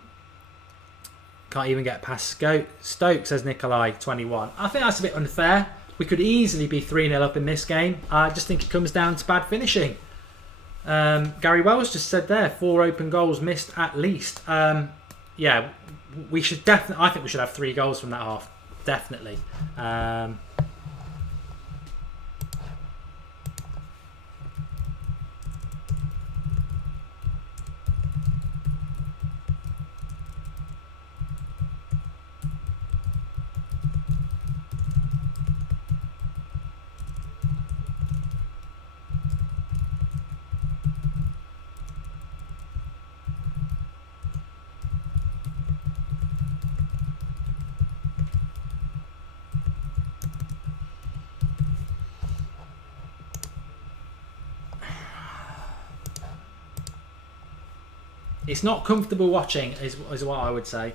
even get past Stoke, says Nikolai 21. I think that's a bit unfair. We could easily be 3-0 up in this game. I just think it comes down to bad finishing. Gary Wells just said there, 4 open goals missed at least. Yeah, we should definitely. I think we should have 3 goals from that half. Definitely. It's not comfortable watching, is what I would say.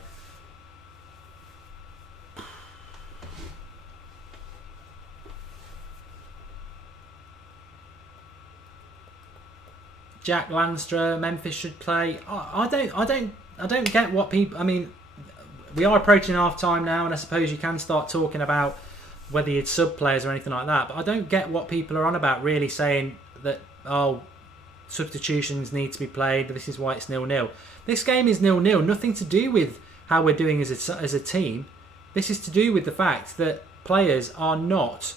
Jack Lanstra, Memphis should play. I don't get what people. I mean, we are approaching half time now, and I suppose you can start talking about whether you'd sub players or anything like that. But I don't get what people are on about, really saying that substitutions need to be played. This is why it's 0-0. This game is 0-0. Nothing to do with how we're doing as a team. This is to do with the fact that players are not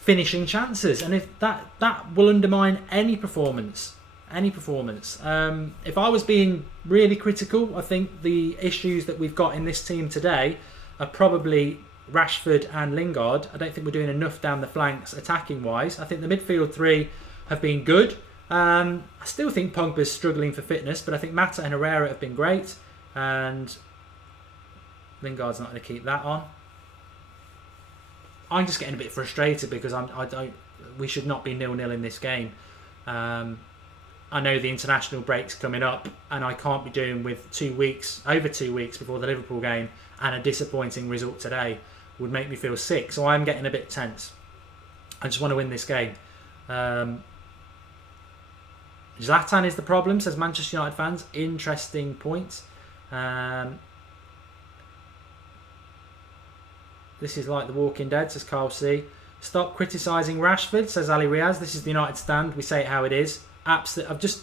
finishing chances, and if that will undermine any performance. If I was being really critical, I think the issues that we've got in this team today are probably Rashford and Lingard. I don't think we're doing enough down the flanks attacking wise. I think the midfield 3 have been good. I still think Pogba's struggling for fitness, but I think Mata and Herrera have been great, and Lingard's not going to keep that on. I'm just getting a bit frustrated because we should not be 0-0 in this game. I know the international break's coming up, and I can't be doing with over 2 weeks before the Liverpool game, and a disappointing result today would make me feel sick. So I'm getting a bit tense. I just want to win this game. Zlatan is the problem, says Manchester United fans. Interesting point. This is like The Walking Dead, says Carl C. Stop criticising Rashford, says Ali Riaz. This is the United stand. We say it how it is. Absolutely. I've just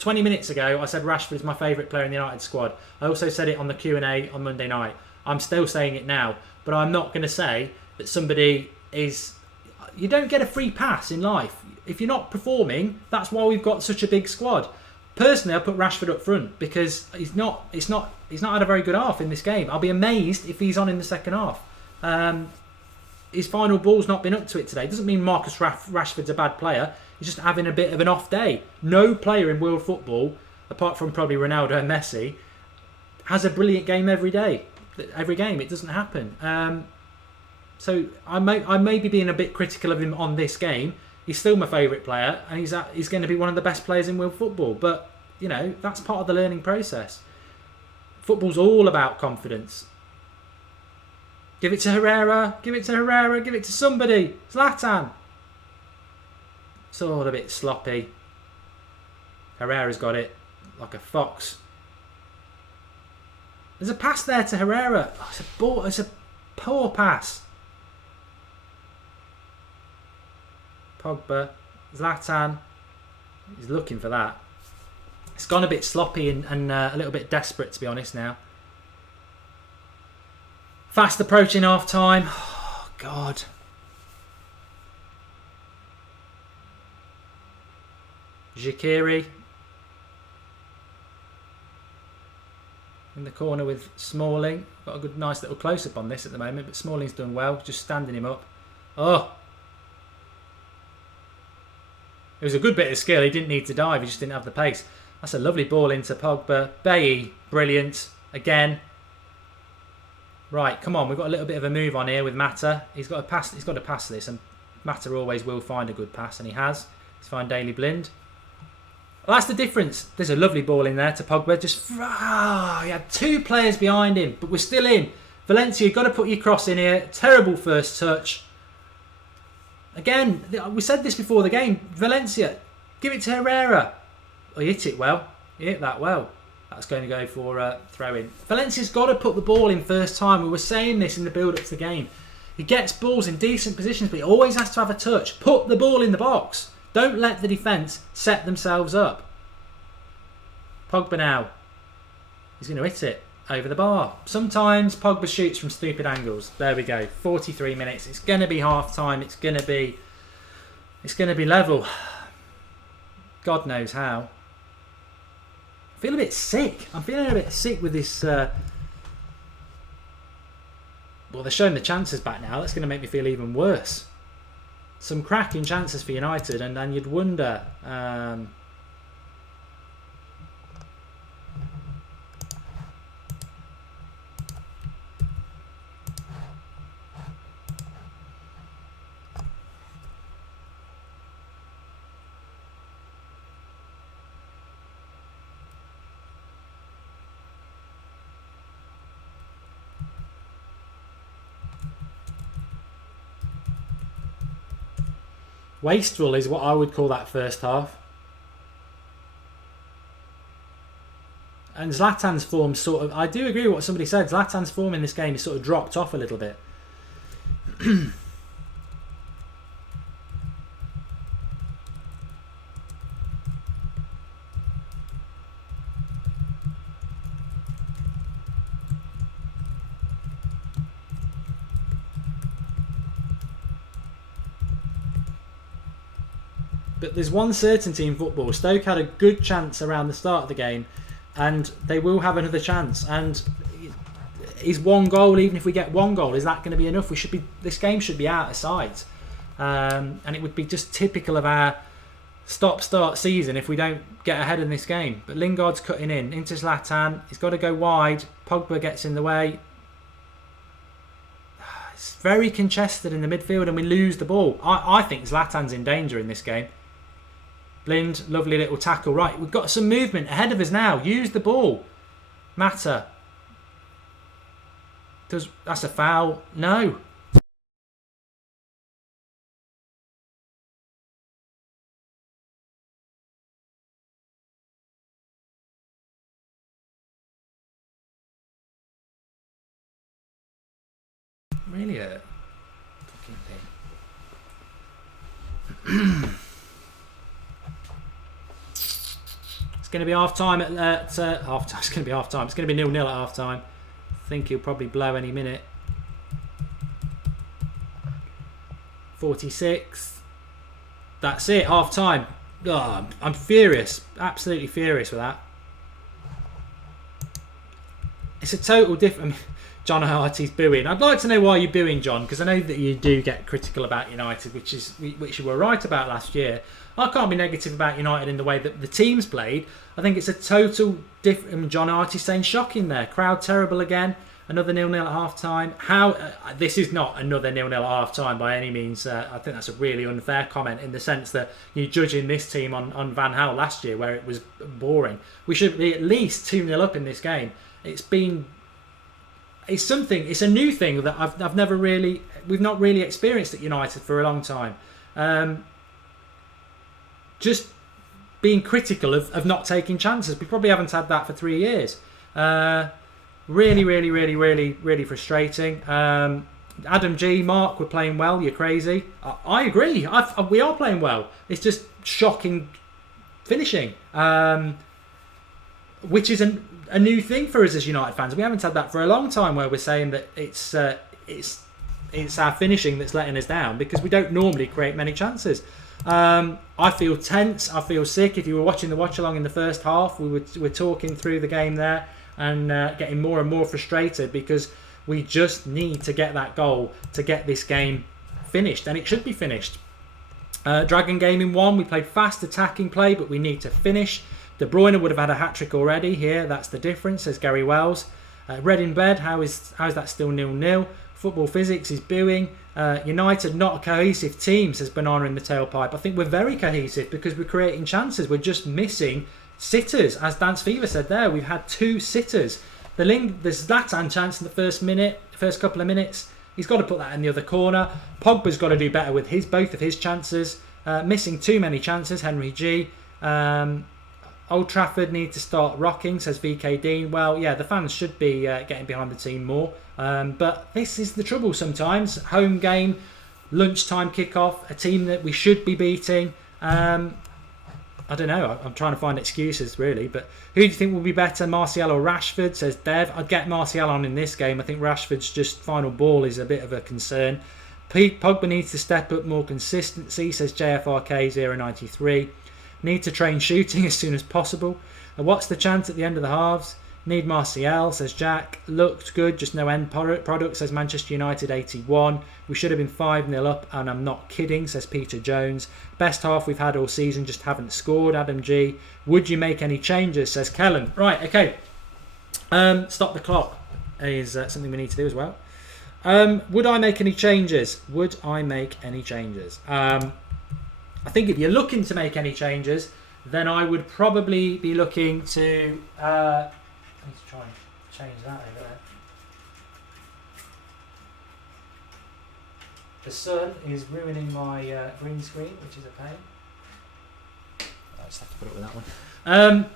20 minutes ago I said Rashford is my favourite player in the United squad. I also said it on the Q&A on Monday night. I'm still saying it now, but I'm not going to say that somebody is... You don't get a free pass in life. If you're not performing, that's why we've got such a big squad. Personally, I put Rashford up front because he's not had a very good half in this game. I'll be amazed if he's on in the second half. His final ball's not been up to it today. It doesn't mean Marcus Rashford's a bad player. He's just having a bit of an off day. No player in world football, apart from probably Ronaldo and Messi, has a brilliant game every day. Every game, it doesn't happen. So I may be being a bit critical of him on this game. He's still my favourite player, and he's going to be one of the best players in world football. But, you know, that's part of the learning process. Football's all about confidence. Give it to Herrera. Give it to Herrera. Give it to somebody. Zlatan. It's all a bit sloppy. Herrera's got it like a fox. There's a pass there to Herrera. Oh, it's a poor pass. Pogba. Zlatan. He's looking for that. It's gone a bit sloppy and a little bit desperate, to be honest, now. Fast approaching half time. Oh, God. Shaqiri. In the corner with Smalling. Got a good, nice little close-up on this at the moment, but Smalling's done well, just standing him up. Oh! It was a good bit of skill. He didn't need to dive, he just didn't have the pace. That's a lovely ball into Pogba. Bailly, brilliant. Again. Right, come on, we've got a little bit of a move on here with Mata. He's got to pass this, and Mata always will find a good pass, and he has. He's found Daley Blind. Well, that's the difference. There's a lovely ball in there to Pogba. He had two players behind him, but we're still in. Valencia, you've got to put your cross in here. Terrible first touch. Again, we said this before the game. Valencia, give it to Herrera. Oh, he hit it well. He hit that well. That's going to go for a throw-in. Valencia's got to put the ball in first time. We were saying this in the build-up to the game. He gets balls in decent positions, but he always has to have a touch. Put the ball in the box. Don't let the defence set themselves up. Pogba now. He's going to hit it over the bar. Sometimes Pogba shoots from stupid angles. There we go. 43 minutes. It's going to be half-time. It's going to be level. God knows how. I feel a bit sick. I'm feeling a bit sick with this. Well, they're showing the chances back now. That's going to make me feel even worse. Some cracking chances for United, and then you'd wonder. Wasteful is what I would call that first half. And Zlatan's form sort of... I do agree with what somebody said. Zlatan's form in this game is sort of dropped off a little bit. But there's one certainty in football. Stoke had a good chance around the start of the game, and they will have another chance. And is one goal, even if we get one goal, is that going to be enough? This game should be out of sight, and it would be just typical of our stop-start season if we don't get ahead in this game. But Lingard's cutting in into Zlatan. He's got to go wide. Pogba gets in the way. It's very congested in the midfield, and we lose the ball. I think Zlatan's in danger in this game. Blind, lovely little tackle. Right, we've got some movement ahead of us now. Use the ball. Mata. That's a foul? No. Really hurt. Fucking thing. It's going to be half time at half time. It's going to be half time. It's going to be 0-0 at half time. I think he'll probably blow any minute. 46. That's it. Half time. Oh, I'm furious. Absolutely furious with that. It's a total different. I mean, John O'Harty's booing. I'd like to know why you're booing, John, because I know that you do get critical about United, which you were right about last year. I can't be negative about United in the way that the team's played. I think it's a total different. John O'Harty's saying shocking there. Crowd terrible again. Another 0-0 at half time. This is not another 0-0 at half time by any means. I think that's a really unfair comment in the sense that you're judging this team on Van Gaal last year where it was boring. We should be at least 2-0 up in this game. It's a new thing that we've not really experienced at United for a long time. Just being critical of not taking chances. We probably haven't had that for 3 years. Really, really, really, really, really frustrating. Adam G, Mark, we're playing well. You're crazy. I agree. We are playing well. It's just shocking finishing, which is a new thing for us as United fans. We haven't had that for a long time, where we're saying that it's our finishing that's letting us down because we don't normally create many chances. I feel tense. I feel sick. If you were watching the watch-along in the first half, we were talking through the game there and getting more and more frustrated because we just need to get that goal to get this game finished, and it should be finished. Dragon Gaming won. We played fast attacking play, but we need to finish. De Bruyne would have had a hat-trick already here. That's the difference, says Gary Wells. Red in bed, how is that still 0-0? Football physics is booing. United not a cohesive team, says Banana in the tailpipe. I think we're very cohesive because we're creating chances. We're just missing sitters. As Dance Fever said there, we've had 2 sitters. There's Zlatan chance in the first couple of minutes. He's got to put that in the other corner. Pogba's got to do better with both of his chances. Missing too many chances, Henry G. Old Trafford need to start rocking, says VK Dean. Well, yeah, the fans should be getting behind the team more. But this is the trouble sometimes. Home game, lunchtime kickoff, a team that we should be beating. I don't know. I'm trying to find excuses, really. But who do you think will be better, Martial or Rashford, says Dev. I'd get Martial on in this game. I think Rashford's just final ball is a bit of a concern. Pogba needs to step up more consistency, says JFRK093. Need to train shooting as soon as possible. What's the chance at the end of the halves? Need Martial, says Jack. Looked good, just no end product, says Manchester United 81. We should have been 5-0 up, and I'm not kidding, says Peter Jones. Best half we've had all season, just haven't scored, Adam G. Would you make any changes, says Callum. Right, okay. Stop the clock is something we need to do as well. Would I make any changes? I think if you're looking to make any changes, then I would probably be looking to... I need to try and change that over there. The sun is ruining my green screen, which is a pain. I just have to put up with that one.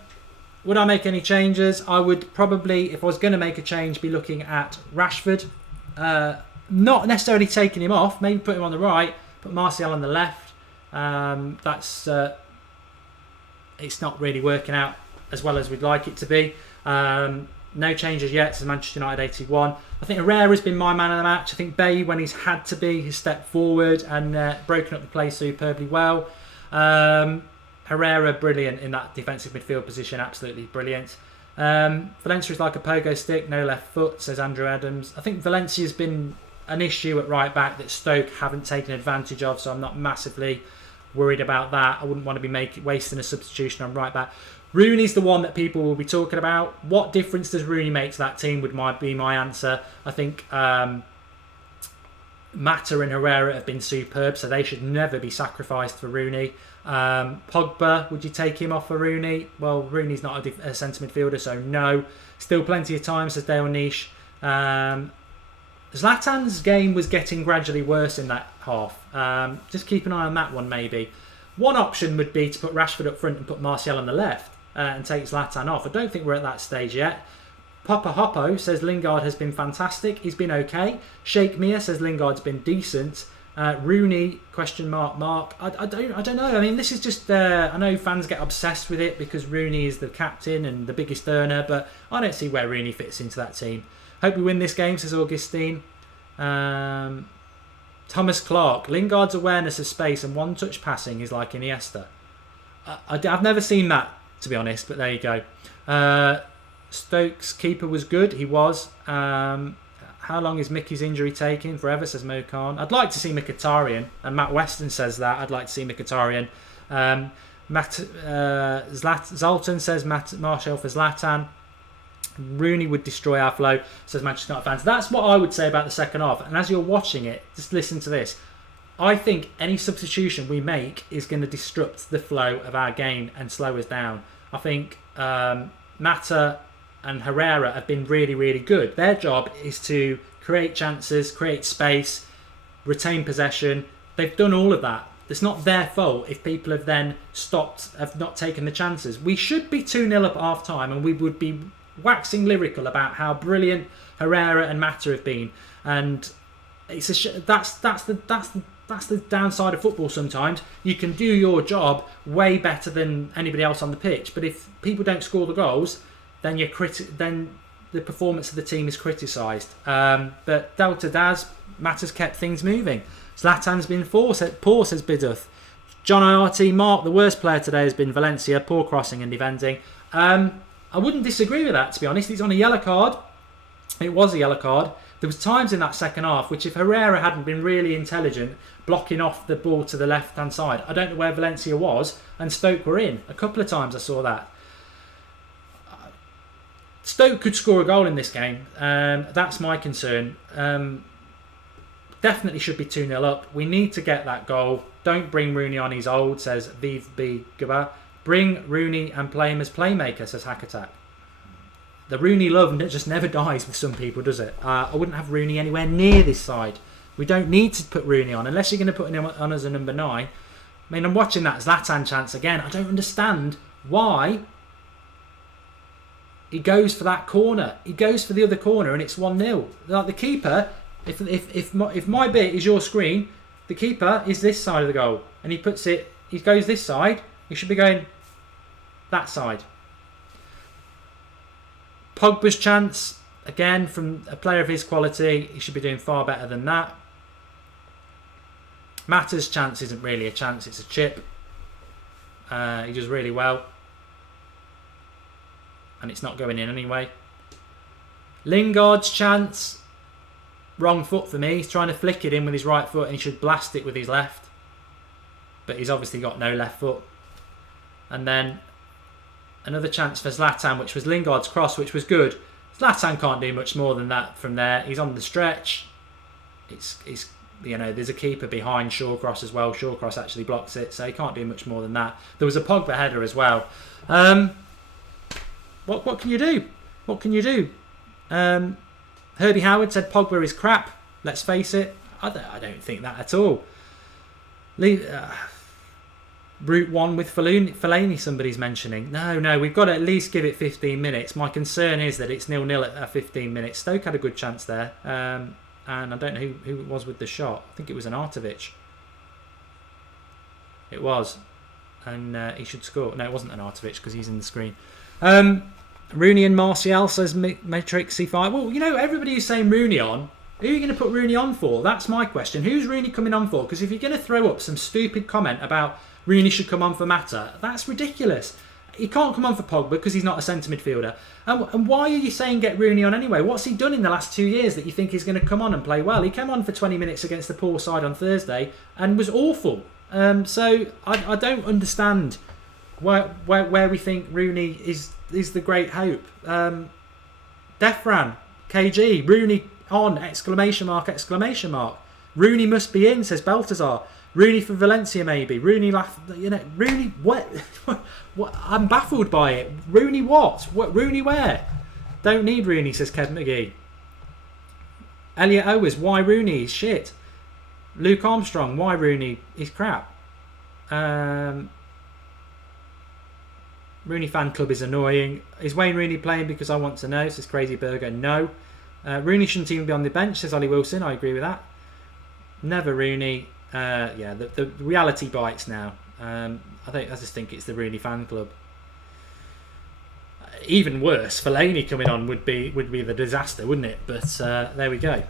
Would I make any changes? I would probably, if I was going to make a change, be looking at Rashford. Not necessarily taking him off, maybe put him on the right, put Martial on the left. It's not really working out as well as we'd like it to be. No changes yet, says Manchester United 81. I think Herrera's been my man of the match. I think Bay, when he's had to be, has stepped forward and broken up the play superbly well. Herrera, brilliant in that defensive midfield position, absolutely brilliant. Valencia is like a pogo stick, no left foot, says Andrew Adams. I think Valencia's been an issue at right back that Stoke haven't taken advantage of, so I'm not massively worried about that. I wouldn't want to be wasting a substitution on right back. Rooney's the one that people will be talking about. What difference does Rooney make to that team would be my answer. I think Mata and Herrera have been superb, so they should never be sacrificed for Rooney. Pogba, would you take him off for Rooney? Well, Rooney's not a centre midfielder, so no. Still plenty of time, says Dale Niche. Zlatan's game was getting gradually worse in that half. Just keep an eye on that one, maybe. One option would be to put Rashford up front and put Martial on the left and take Zlatan off. I don't think we're at that stage yet. Papa Hoppo says Lingard has been fantastic. He's been okay. Sheikh Mia says Lingard's been decent. Rooney, question mark. I don't know. I mean, this is just... I know fans get obsessed with it because Rooney is the captain and the biggest earner, but I don't see where Rooney fits into that team. Hope we win this game, says Augustine. Thomas Clark. Lingard's awareness of space and one-touch passing is like Iniesta. I've never seen that, to be honest, but there you go. Stoke's keeper was good. He was. How long is Mickey's injury taking? Forever, says Mo Khan. I'd like to see Mkhitaryan, and Matt Weston says that. I'd like to see Mkhitaryan. Zoltan says Martial for Zlatan. Rooney would destroy our flow, says Manchester United fans. That's what I would say about the second half. And as you're watching it, just listen to this. I think any substitution we make is going to disrupt the flow of our game and slow us down. I think Mata and Herrera have been really, really good. Their job is to create chances, create space, retain possession. They've done all of that. It's not their fault if people have then have not taken the chances. We should be 2-0 up at half time, and we would be waxing lyrical about how brilliant Herrera and Mata have been. And it's that's the downside of football sometimes. You can do your job way better than anybody else on the pitch, but if people don't score the goals, then then the performance of the team is criticised. But Delta Daz, Mata's kept things moving. Zlatan's been poor, says Biduth. John IRT, Mark, the worst player today has been Valencia, poor crossing and defending. I wouldn't disagree with that, to be honest. He's on a yellow card. It was a yellow card. There was times in that second half which, if Herrera hadn't been really intelligent, blocking off the ball to the left-hand side, I don't know where Valencia was, and Stoke were in. A couple of times I saw that. Stoke could score a goal in this game. That's my concern. Definitely should be 2-0 up. We need to get that goal. Don't bring Rooney on, he's old, says Viv B. Gaba. Bring Rooney and play him as playmaker, says Hack Attack. The Rooney love just never dies with some people, does it? I wouldn't have Rooney anywhere near this side. We don't need to put Rooney on, unless you're going to put him on as a number 9. I mean, I'm watching that Zlatan chance again. I don't understand why he goes for that corner. He goes for the other corner and it's 1-0. Like the keeper, if my bit is your screen, the keeper is this side of the goal. And he goes this side, he should be going that side. Pogba's chance, again, from a player of his quality, he should be doing far better than that. Mata's chance isn't really a chance, it's a chip. He does really well. And it's not going in anyway. Lingard's chance, wrong foot for me. He's trying to flick it in with his right foot and he should blast it with his left. But he's obviously got no left foot. And then another chance for Zlatan, which was Lingard's cross, which was good. Zlatan can't do much more than that from there. He's on the stretch. It's there's a keeper behind Shawcross as well. Shawcross actually blocks it, so he can't do much more than that. There was a Pogba header as well. What can you do? What can you do? Herbie Howard said Pogba is crap. Let's face it. I don't think that at all. Route 1 with Fellaini somebody's mentioning. No, we've got to at least give it 15 minutes. My concern is that it's 0-0 at 15 minutes. Stoke had a good chance there. And I don't know who it was with the shot. I think it was an Artovic. It was. And he should score. No, it wasn't an Artovic because he's in the screen. Rooney and Martial, says Matrix C5. Well, everybody who's saying Rooney on, who are you going to put Rooney on for? That's my question. Who's Rooney coming on for? Because if you're going to throw up some stupid comment about Rooney should come on for Mata, that's ridiculous. He can't come on for Pogba because he's not a centre midfielder. And why are you saying get Rooney on anyway? What's he done in the last 2 years that you think he's going to come on and play well? He came on for 20 minutes against the poor side on Thursday and was awful. So I don't understand where we think Rooney is the great hope. Defran, KG, Rooney on, exclamation mark. Rooney must be in, says Baltazar. Rooney for Valencia, maybe. Rooney, Rooney, what? What? I'm baffled by it. Rooney what? What? Rooney where? Don't need Rooney, says Kev McGee. Elliot Owers, why Rooney? He's shit. Luke Armstrong, why Rooney? He's crap. Rooney fan club is annoying. Is Wayne Rooney playing because I want to know, says Crazy Burger. No. Rooney shouldn't even be on the bench, says Ollie Wilson. I agree with that. Never Rooney. The reality bites now. I just think it's the Rooney fan club. Even worse, Fellaini coming on would be the disaster, wouldn't it? But there we go.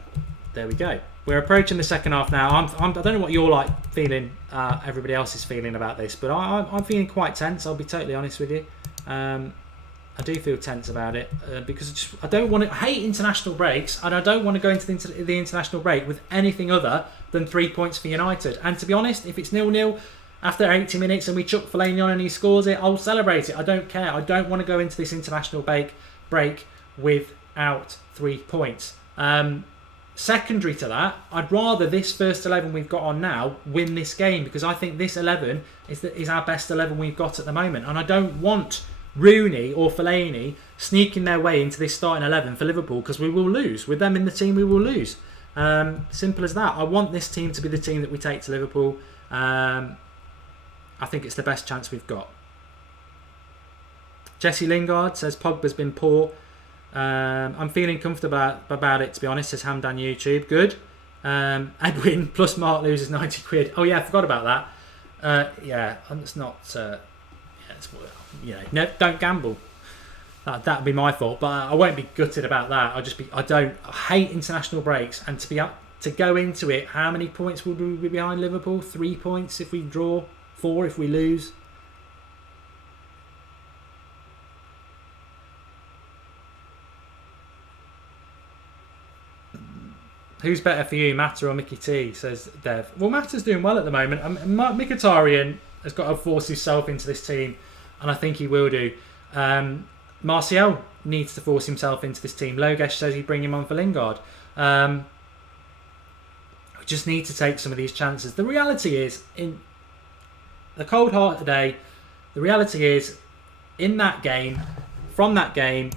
We're approaching the second half now. I don't know what you're feeling. Everybody else is feeling about this, but I'm feeling quite tense. I'll be totally honest with you. I do feel tense about it because I hate international breaks, and I don't want to go into the international break with anything other than 3 points for United. And to be honest, if it's 0-0 after 80 minutes and we chuck Fellaini on and he scores it, I'll celebrate it. I don't care. I don't want to go into this international break without 3 points. Secondary to that, I'd rather this first 11 we've got on now win this game, because I think this 11 is our best 11 we've got at the moment, and I don't want Rooney or Fellaini sneaking their way into this starting 11 for Liverpool, because we will lose. With them in the team, we will lose. Simple as that. I want this team to be the team that we take to Liverpool. I think it's the best chance we've got. Jesse Lingard says Pogba's been poor. I'm feeling comfortable about it, to be honest, says Hamdan YouTube. Good. Edwin plus Mark loses 90 quid. Oh yeah, I forgot about that. It's not. No, don't gamble. That'd be my fault, but I won't be gutted about that. I hate international breaks, and to go into it, how many points will we be behind Liverpool? 3 points if we draw, 4 if we lose. Who's better for you, Mata or Mickey T, says Dev. Well, Mata's doing well at the moment. Mkhitaryan has got to force himself into this team, and I think he will do. Martial needs to force himself into this team. Logesh says he'd bring him on for Lingard. We just need to take some of these chances. The reality is, in the cold heart today, the reality is, in that game, from that game,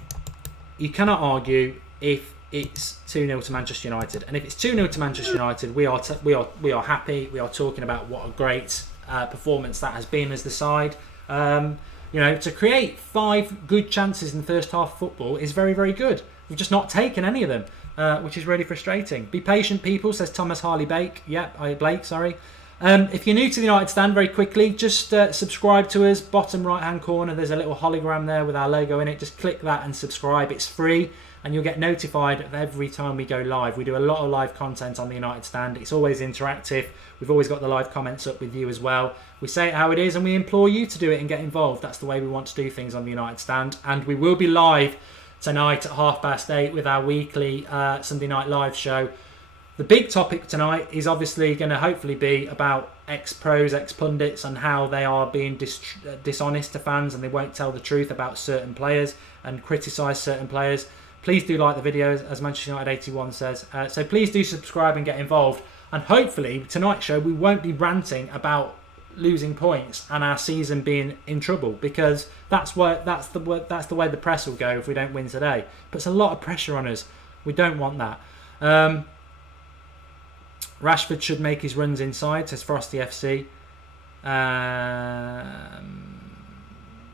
you cannot argue if it's 2-0 to Manchester United. And if it's 2-0 to Manchester United, we are happy. We are talking about what a great performance that has been as the side. To create 5 good chances in the first half of football is very, very good. We've just not taken any of them, which is really frustrating. Be patient, people, says Thomas Harley Blake. Blake, sorry. If you're new to the United Stand, very quickly, just subscribe to us. Bottom right-hand corner, there's a little hologram there with our logo in it. Just click that and subscribe. It's free, and you'll get notified of every time we go live. We do a lot of live content on the United Stand. It's always interactive. We've always got the live comments up with you as well. We say it how it is, and we implore you to do it and get involved. That's the way we want to do things on the United Stand. And we will be live tonight at 8:30 with our weekly Sunday night live show. The big topic tonight is obviously going to hopefully be about ex-pros, ex-pundits, and how they are being dishonest to fans, and they won't tell the truth about certain players and criticise certain players. Please do like the videos, as Manchester United 81 says. So please do subscribe and get involved. And hopefully tonight's show we won't be ranting about losing points and our season being in trouble, because that's the way the press will go if we don't win today. Puts a lot of pressure on us. We don't want that. Rashford should make his runs inside, says Frosty FC.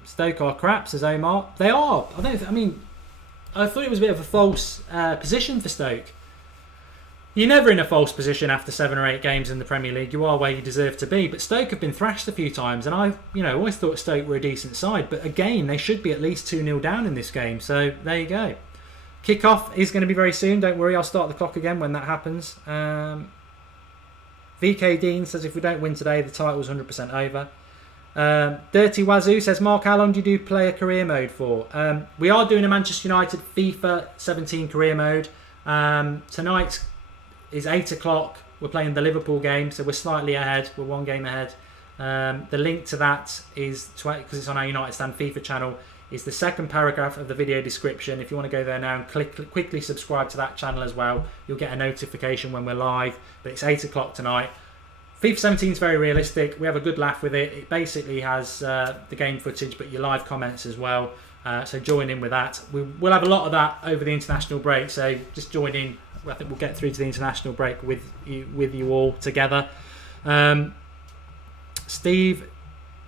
Stoke are crap, says Omar. They are. I thought it was a bit of a false position for Stoke. You're never in a false position after 7 or 8 games in the Premier League. You are where you deserve to be. But Stoke have been thrashed a few times, and I always thought Stoke were a decent side. But again, they should be at least 2-0 down in this game. So there you go. Kickoff is going to be very soon. Don't worry, I'll start the clock again when that happens. VK Dean says if we don't win today, the title's 100% over. Dirty Wazoo says, Mark, how long do you do player career mode for? We are doing a Manchester United FIFA 17 career mode. Tonight is 8 o'clock. We're playing the Liverpool game, so we're slightly ahead. We're 1 game ahead. The link to that is, because it's on our United Stand FIFA channel, is the second paragraph of the video description. If you want to go there now and quickly subscribe to that channel as well, you'll get a notification when we're live. But it's 8 o'clock tonight. FIFA 17 is very realistic. We have a good laugh with it. It basically has the game footage, but your live comments as well. So join in with that. We'll have a lot of that over the international break. So just join in. I think we'll get through to the international break with you all together. Steve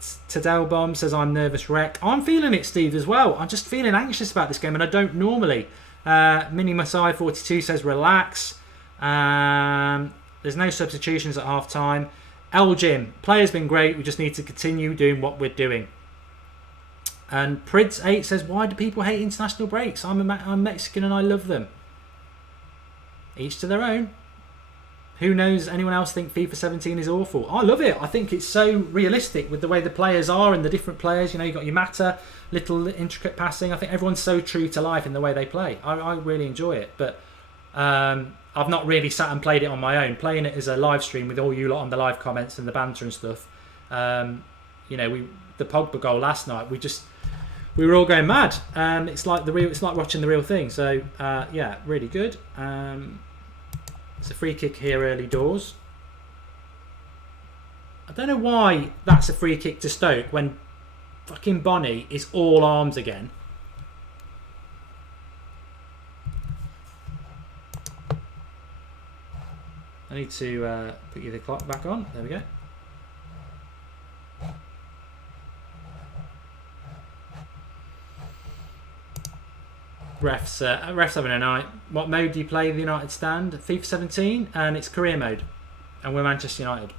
Tadelbaum says, I'm nervous wreck. I'm feeling it, Steve, as well. I'm just feeling anxious about this game, and I don't normally. Mini Masai 42 says, relax. There's no substitutions at half time. L Jim, player's been great. We just need to continue doing what we're doing. And Prids 8 says, why do people hate international breaks? I'm Mexican and I love them. Each to their own. Who knows? Anyone else think FIFA 17 is awful? I love it. I think it's so realistic with the way the players are and the different players. You know, you've got your Mata, little intricate passing. I think everyone's so true to life in the way they play. I really enjoy it. But I've not really sat and played it on my own. Playing it as a live stream with all you lot on the live comments and the banter and stuff. You know, the Pogba goal last night, we were all going mad. It's like watching the real thing. So yeah, really good. It's a free kick here early doors. I don't know why that's a free kick to Stoke when fucking Bonnie is all arms again. I need to put the clock back on. There we go. Refs having a night. What mode do you play the United stand? FIFA 17, and it's career mode. And we're Manchester United.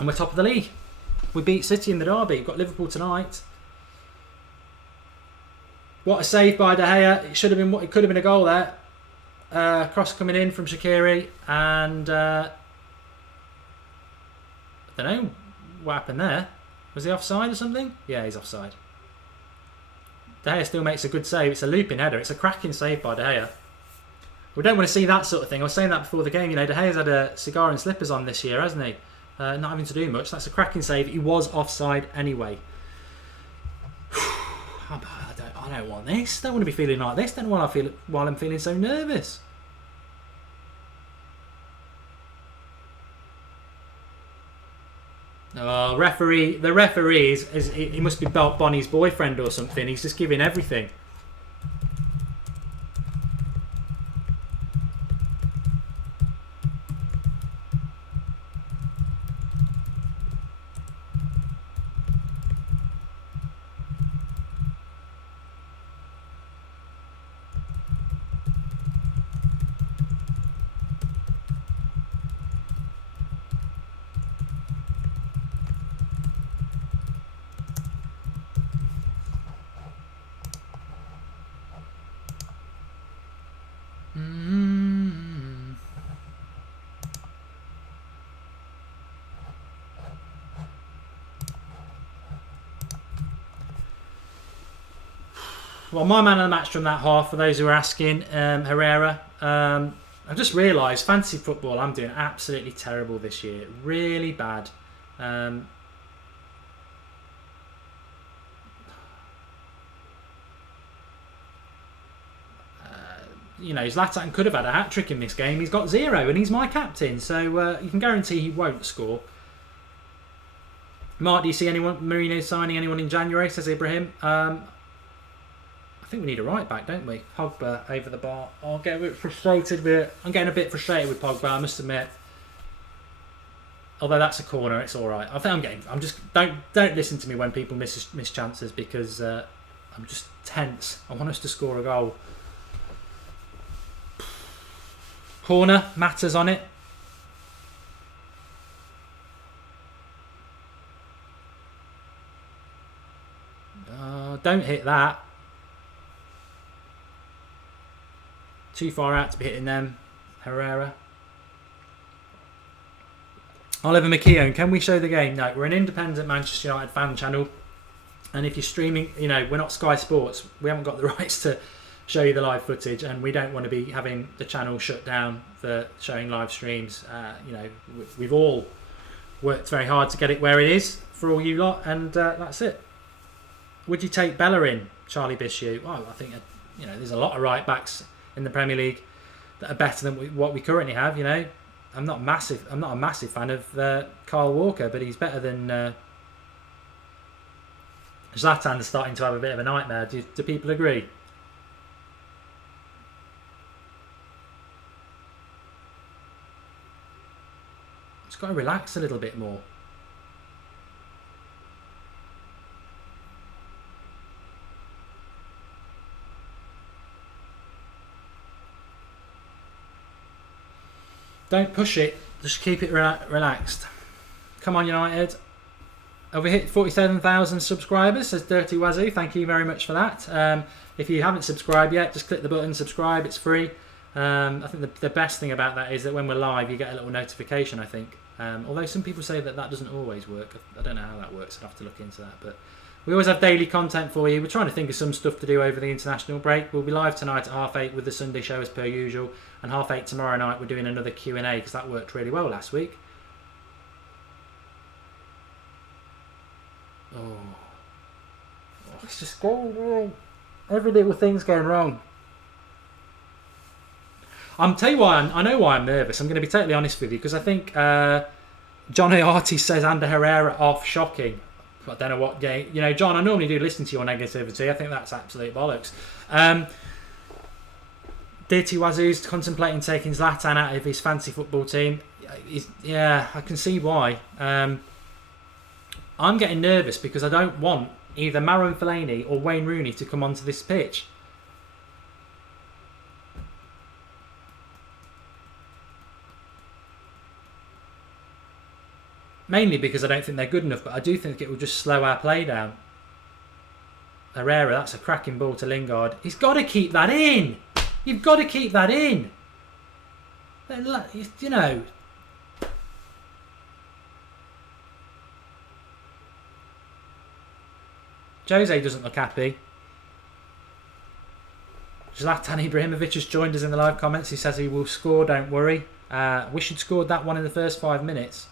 And we're top of the league. We beat City in the derby. We've got Liverpool tonight. What a save by De Gea. It could have been a goal there. Cross coming in from Shaqiri. And I don't know what happened there. Was he offside or something? Yeah, he's offside. De Gea still makes a good save. It's a looping header. It's a cracking save by De Gea. We don't want to see that sort of thing. I was saying that before the game. You know, De Gea's had a cigar and slippers on this year, hasn't he? Not having to do much. That's a cracking save. He was offside anyway. I don't want this. I don't want to be feeling like this. Don't want to feel while I'm feeling so nervous. Oh, the referee is he must be Bonnie's boyfriend or something. He's just giving everything. Well, my man of the match from that half, for those who are asking, Herrera. I've just realised, fantasy football, I'm doing absolutely terrible this year. Really bad. You know, Zlatan could have had a hat-trick in this game. He's got 0 and he's my captain. So you can guarantee he won't score. Mark, do you see Mourinho signing anyone in January, says Ibrahim? I think we need a right back, don't we? Pogba over the bar. I'll get a bit frustrated with it. I'm getting a bit frustrated with Pogba, I must admit. Although that's a corner, it's all right. I think I'm just don't listen to me when people miss chances, because I'm just tense. I want us to score a goal. Corner, Matters on it. Don't hit that. Too far out to be hitting them. Herrera. Oliver McKeown, can we show the game? No, we're an independent Manchester United fan channel. And if you're streaming, you know, we're not Sky Sports. We haven't got the rights to show you the live footage. And we don't want to be having the channel shut down for showing live streams. You know, we've all worked very hard to get it where it is for all you lot. And that's it. Would you take Bellerin? Charlie Bishop. Well, I think there's a lot of right backs in the Premier League that are better than what we currently have. I'm not a massive fan of Kyle Walker, but he's better than Zlatan's starting to have a bit of a nightmare. Do people agree? Just got to relax a little bit more. Don't push it. Just keep it relaxed. Come on, United. Have we hit 47,000 subscribers? Says Dirty Wazoo. Thank you very much for that. If you haven't subscribed yet, just click the button, subscribe. It's free. I think the best thing about that is that when we're live, you get a little notification, I think. Although some people say that doesn't always work. I don't know how that works. I'll have to look into that. But we always have daily content for you. We're trying to think of some stuff to do over the international break. We'll be live tonight at 8:30 with the Sunday show as per usual. And 8:30 tomorrow night, we're doing another Q&A because that worked really well last week. Oh, it's just going wrong. Every little thing's going wrong. I'm tell you why. I know why I'm nervous. I'm going to be totally honest with you because I think John Artie says Ander Herrera off. Shocking. I don't know what game. John, I normally do listen to your negativity. I think that's absolute bollocks. Dirty Wazoo's contemplating taking Zlatan out of his fancy football team. Yeah, I can see why. I'm getting nervous because I don't want either Marouane Fellaini or Wayne Rooney to come onto this pitch. Mainly because I don't think they're good enough, but I do think it will just slow our play down. Herrera, that's a cracking ball to Lingard. He's got to keep that in. You've got to keep that in. Jose doesn't look happy. Zlatan Ibrahimovic has joined us in the live comments. He says he will score, don't worry. Wish he'd scored that one in the first 5 minutes.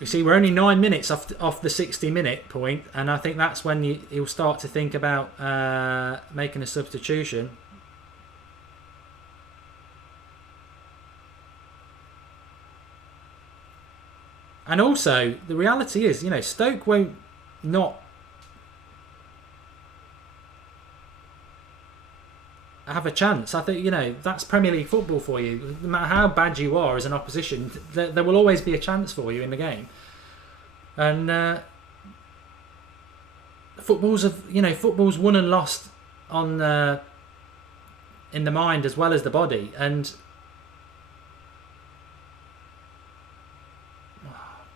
You see, we're only 9 minutes off the 60-minute point, and I think that's when he'll start to think about making a substitution. And also, the reality is, Stoke won't not have a chance. I think, that's Premier League football for you. No matter how bad you are as an opposition, there will always be a chance for you in the game. And football's won and lost on in the mind as well as the body. And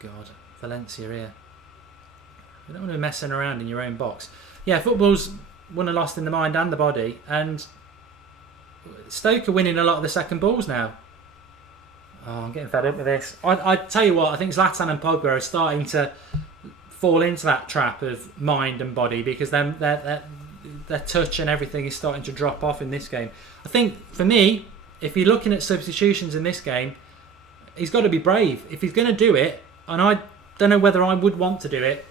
God, Valencia here. You don't want to be messing around in your own box. Yeah, football's won and lost in the mind and the body, and Stoke are winning a lot of the second balls now. Oh, I'm getting fed up with this. I tell you what, I think Zlatan and Pogba are starting to fall into that trap of mind and body because their touch and everything is starting to drop off in this game. I think, for me, if you're looking at substitutions in this game, he's got to be brave. If he's going to do it, and I don't know whether I would want to do it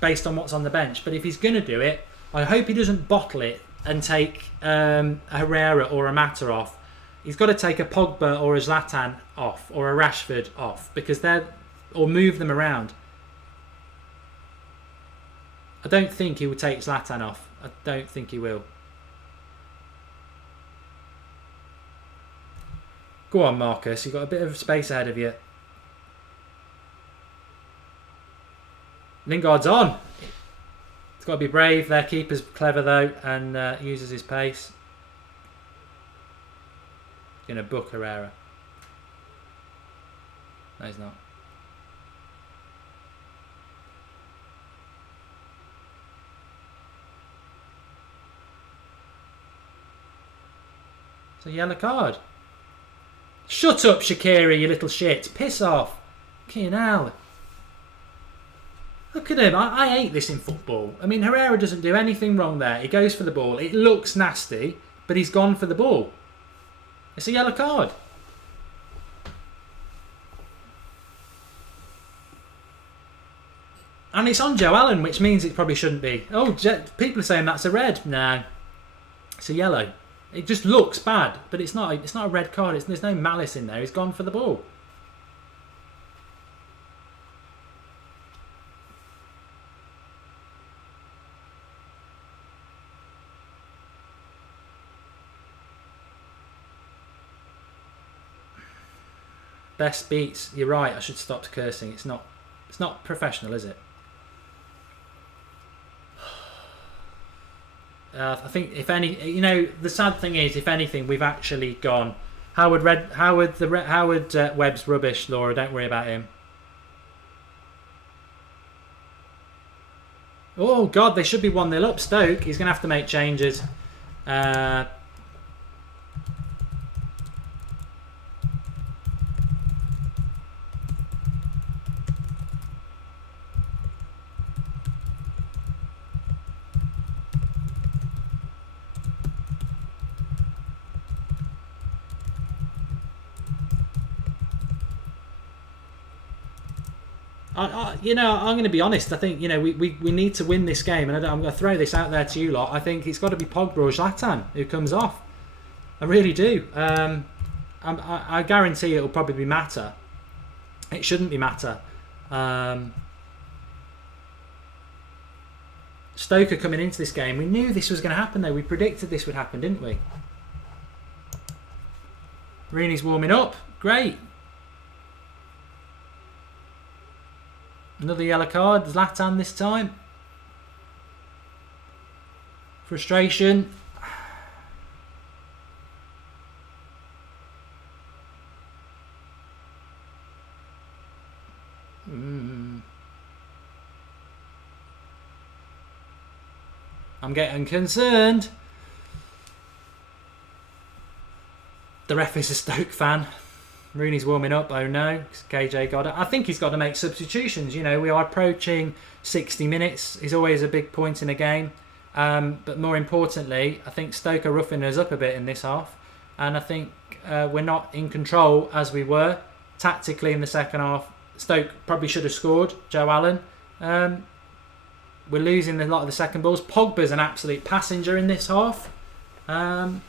based on what's on the bench, but if he's going to do it, I hope he doesn't bottle it and take a Herrera or a Mata off. He's got to take a Pogba or a Zlatan off or a Rashford off because or move them around. I don't think he will take Zlatan off. I don't think he will. Go on, Marcus. You've got a bit of space ahead of you. Lingard's on. It's got to be brave. Their keeper's clever though and uses his pace. Going to book Herrera. No, he's not. It's a yellow card. Shut up, Shaqiri, you little shit. Piss off. Fucking hell. Look at him. I hate this in football. I mean, Herrera doesn't do anything wrong there. He goes for the ball. It looks nasty, but he's gone for the ball. It's a yellow card. And it's on Joe Allen, which means it probably shouldn't be. Oh, people are saying that's a red. No, it's a yellow. It just looks bad, but it's not. It's not a red card. There's no malice in there. He's gone for the ball. Best beats. You're right. I should stop cursing. It's not professional, is it? I think if any, the sad thing is, if anything, we've actually gone. Howard Webb's rubbish, Laura. Don't worry about him. Oh God, they should be 1-0 up. Stoke. He's going to have to make changes. I'm going to be honest. I think we need to win this game, and I'm going to throw this out there to you lot. I think it's got to be Pogba or Zlatan who comes off. I really do. I guarantee it'll probably be Mata. It shouldn't be Mata. Stoker coming into this game, we knew this was going to happen though. We predicted this would happen, didn't we? Rooney's warming up. Great. Another yellow card. Zlatan this time. Frustration. I'm getting concerned. The ref is a Stoke fan. Rooney's warming up. Oh no, KJ got it. I think he's got to make substitutions. We are approaching 60 minutes. Is always a big point in a game. But more importantly, I think Stoke are roughing us up a bit in this half. And I think we're not in control as we were tactically in the second half. Stoke probably should have scored. Joe Allen. We're losing a lot of the second balls. Pogba's an absolute passenger in this half. You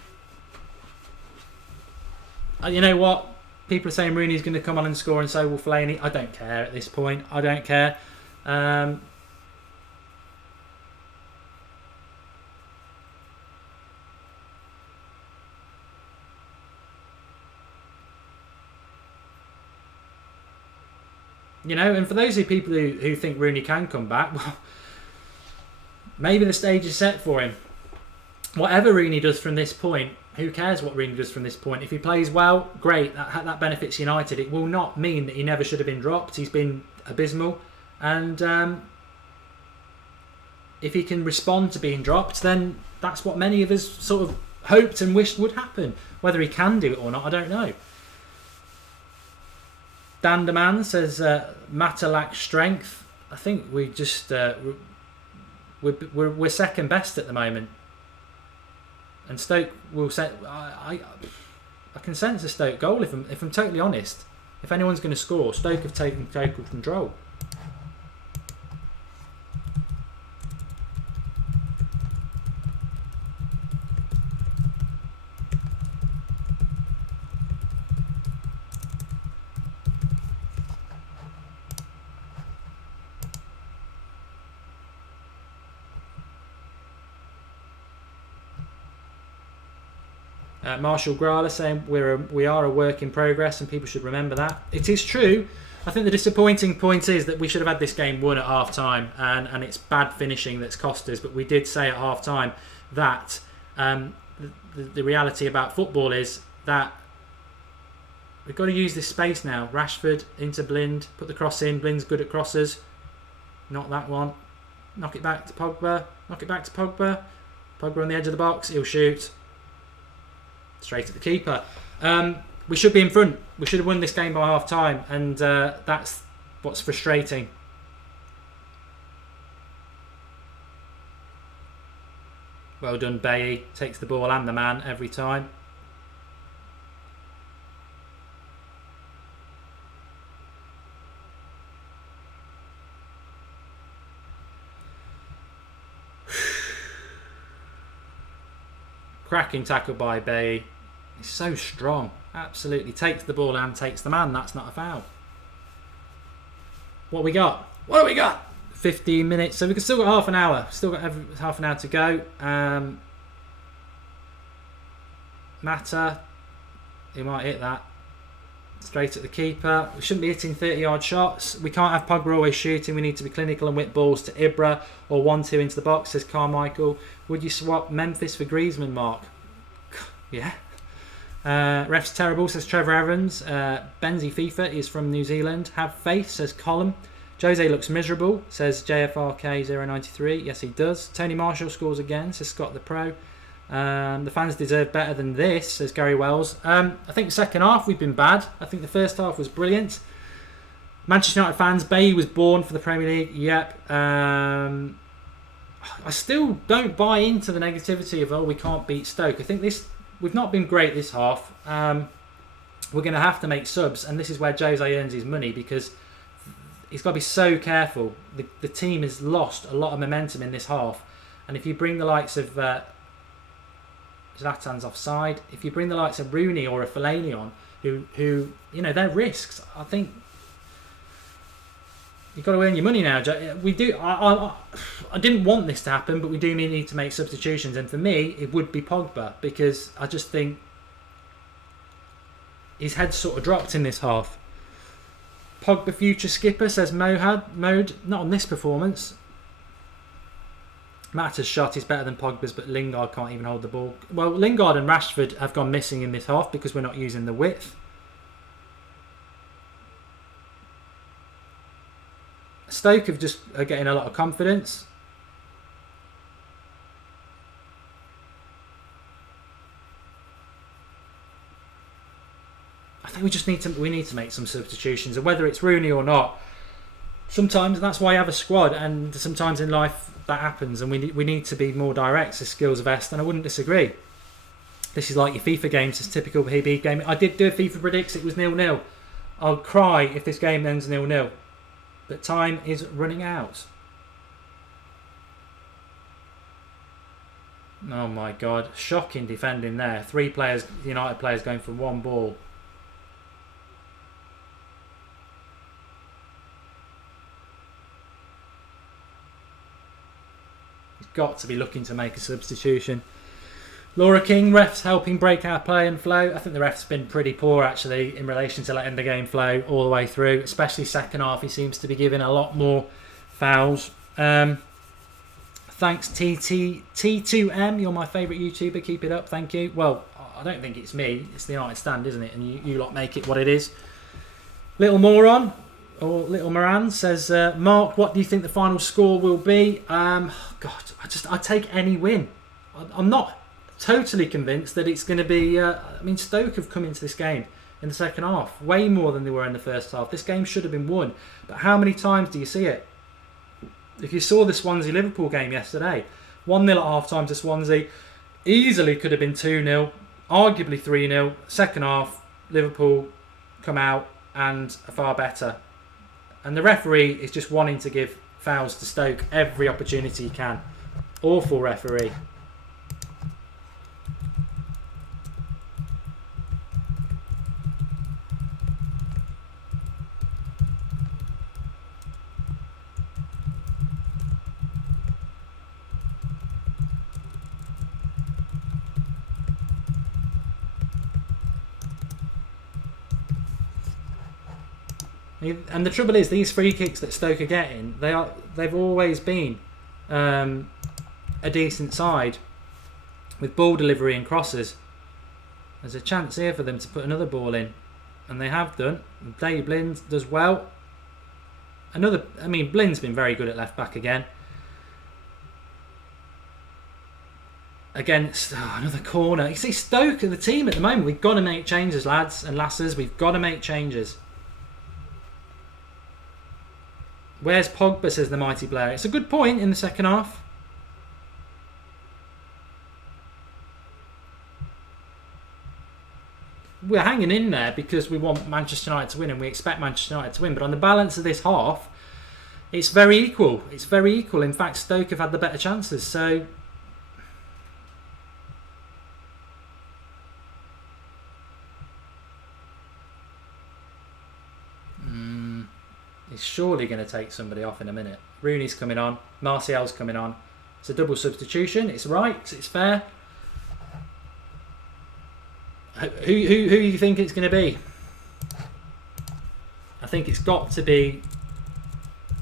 know what? People are saying Rooney's going to come on and score, and so will Fellaini. I don't care at this point. I don't care. And for those people who think Rooney can come back, well, maybe the stage is set for him. Whatever Rooney does from this point, who cares what Rooney does from this point? If he plays well, great. That benefits United. It will not mean that he never should have been dropped. He's been abysmal. And if he can respond to being dropped, then that's what many of us sort of hoped and wished would happen. Whether he can do it or not, I don't know. Danderman says Mata lacks strength. I think we just we're second best at the moment. And Stoke will set. I can sense a Stoke goal if I'm totally honest. If anyone's going to score, Stoke have taken total control. Marshall Grala saying we are a work in progress, and people should remember that. It is true. I think the disappointing point is that we should have had this game won at half time, and it's bad finishing that's cost us. But we did say at half time that the reality about football is that we've got to use this space now. Rashford into Blind, put the cross in. Blind's good at crosses. Not that one. Knock it back to Pogba. Pogba on the edge of the box. He'll shoot. Straight at the keeper. We should be in front. We should have won this game by half time, and that's what's frustrating. Well done, Bailly. Takes the ball and the man every time. Cracking tackle by Bay. He's so strong. Absolutely takes the ball and takes the man. That's not a foul. What we got? What do we got? 15 minutes. So we can still got half an hour. Still got half an hour to go. Mata. He might hit that. Straight at the keeper. We shouldn't be hitting 30-yard shots. We can't have Pogba always shooting. We need to be clinical and whip balls to Ibra or 1-2 into the box, says Carmichael. Would you swap Memphis for Griezmann, Mark? Yeah. Ref's terrible, says Trevor Evans. Benzi FIFA is from New Zealand. Have faith, says Colum. Jose looks miserable, says JFRK093. Yes, he does. Tony Marshall scores again, says Scott the Pro. The fans deserve better than this, says Gary Wells. I think the second half we've been bad. I think the first half was brilliant. Manchester United fans, Bailly was born for the Premier League. Yep. I still don't buy into the negativity of, we can't beat Stoke. I think we've not been great this half. We're going to have to make subs, and this is where Jose earns his money, because he's got to be so careful. The team has lost a lot of momentum in this half, and if you bring the likes of Zlatan's offside, if you bring the likes of Rooney or a Fellaini on, who they're risks. I think you've got to earn your money now. We do. I didn't want this to happen, but we do need to make substitutions, and for me, it would be Pogba, because I just think his head sort of dropped in this half. Pogba future skipper, says Mode. Not on this performance. Mata's shot is better than Pogba's, but Lingard can't even hold the ball. Well, Lingard and Rashford have gone missing in this half because we're not using the width. Stoke are getting a lot of confidence. I think we need to make some substitutions, and whether it's Rooney or not, sometimes that's why you have a squad, and sometimes in life that happens, and we need to be more direct as skills vest, and I wouldn't disagree. This is like your FIFA games, it's typical PB game. I did do a FIFA predicts, it was 0-0. I'll cry if this game ends 0-0. But time is running out. Oh my god, shocking defending there. 3 players, United players going for one ball. Got to be looking to make a substitution. Laura King, refs helping break our play and flow. I think the ref's been pretty poor actually in relation to letting the game flow all the way through, especially second half. He seems to be giving a lot more fouls. Thanks T2M, you're my favourite YouTuber, keep it up, thank you. Well, I don't think it's me, it's the United Stand, isn't it? And you lot make it what it is. Little Moron or Little Moran says, Mark, what do you think the final score will be? God, I take any win. I'm not totally convinced that it's going to be... Stoke have come into this game in the second half way more than they were in the first half. This game should have been won. But how many times do you see it? If you saw the Swansea-Liverpool game yesterday, 1-0 at half-time to Swansea, easily could have been 2-0, arguably 3-0. Second half, Liverpool come out and are far better. And the referee is just wanting to give fouls to Stoke every opportunity he can. Awful referee. And the trouble is, these free kicks that Stoke are getting, they've always been a decent side with ball delivery and crosses. There's a chance here for them to put another ball in, and they have done. Dave Blind does well. Blind's been very good at left back again. Against another corner. You see, Stoke are the team at the moment. We've got to make changes, lads and lasses. We've got to make changes. Where's Pogba, says the mighty Blair. It's a good point in the second half. We're hanging in there because we want Manchester United to win and we expect Manchester United to win. But on the balance of this half, it's very equal. It's very equal. In fact, Stoke have had the better chances. So He's surely going to take somebody off in a minute. Rooney's coming on. Martial's coming on. It's a double substitution. It's right. It's fair. Who do you think it's going to be? I think it's got to be...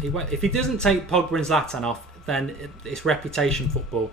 If he doesn't take Pogba and Zlatan off, then it's reputation football.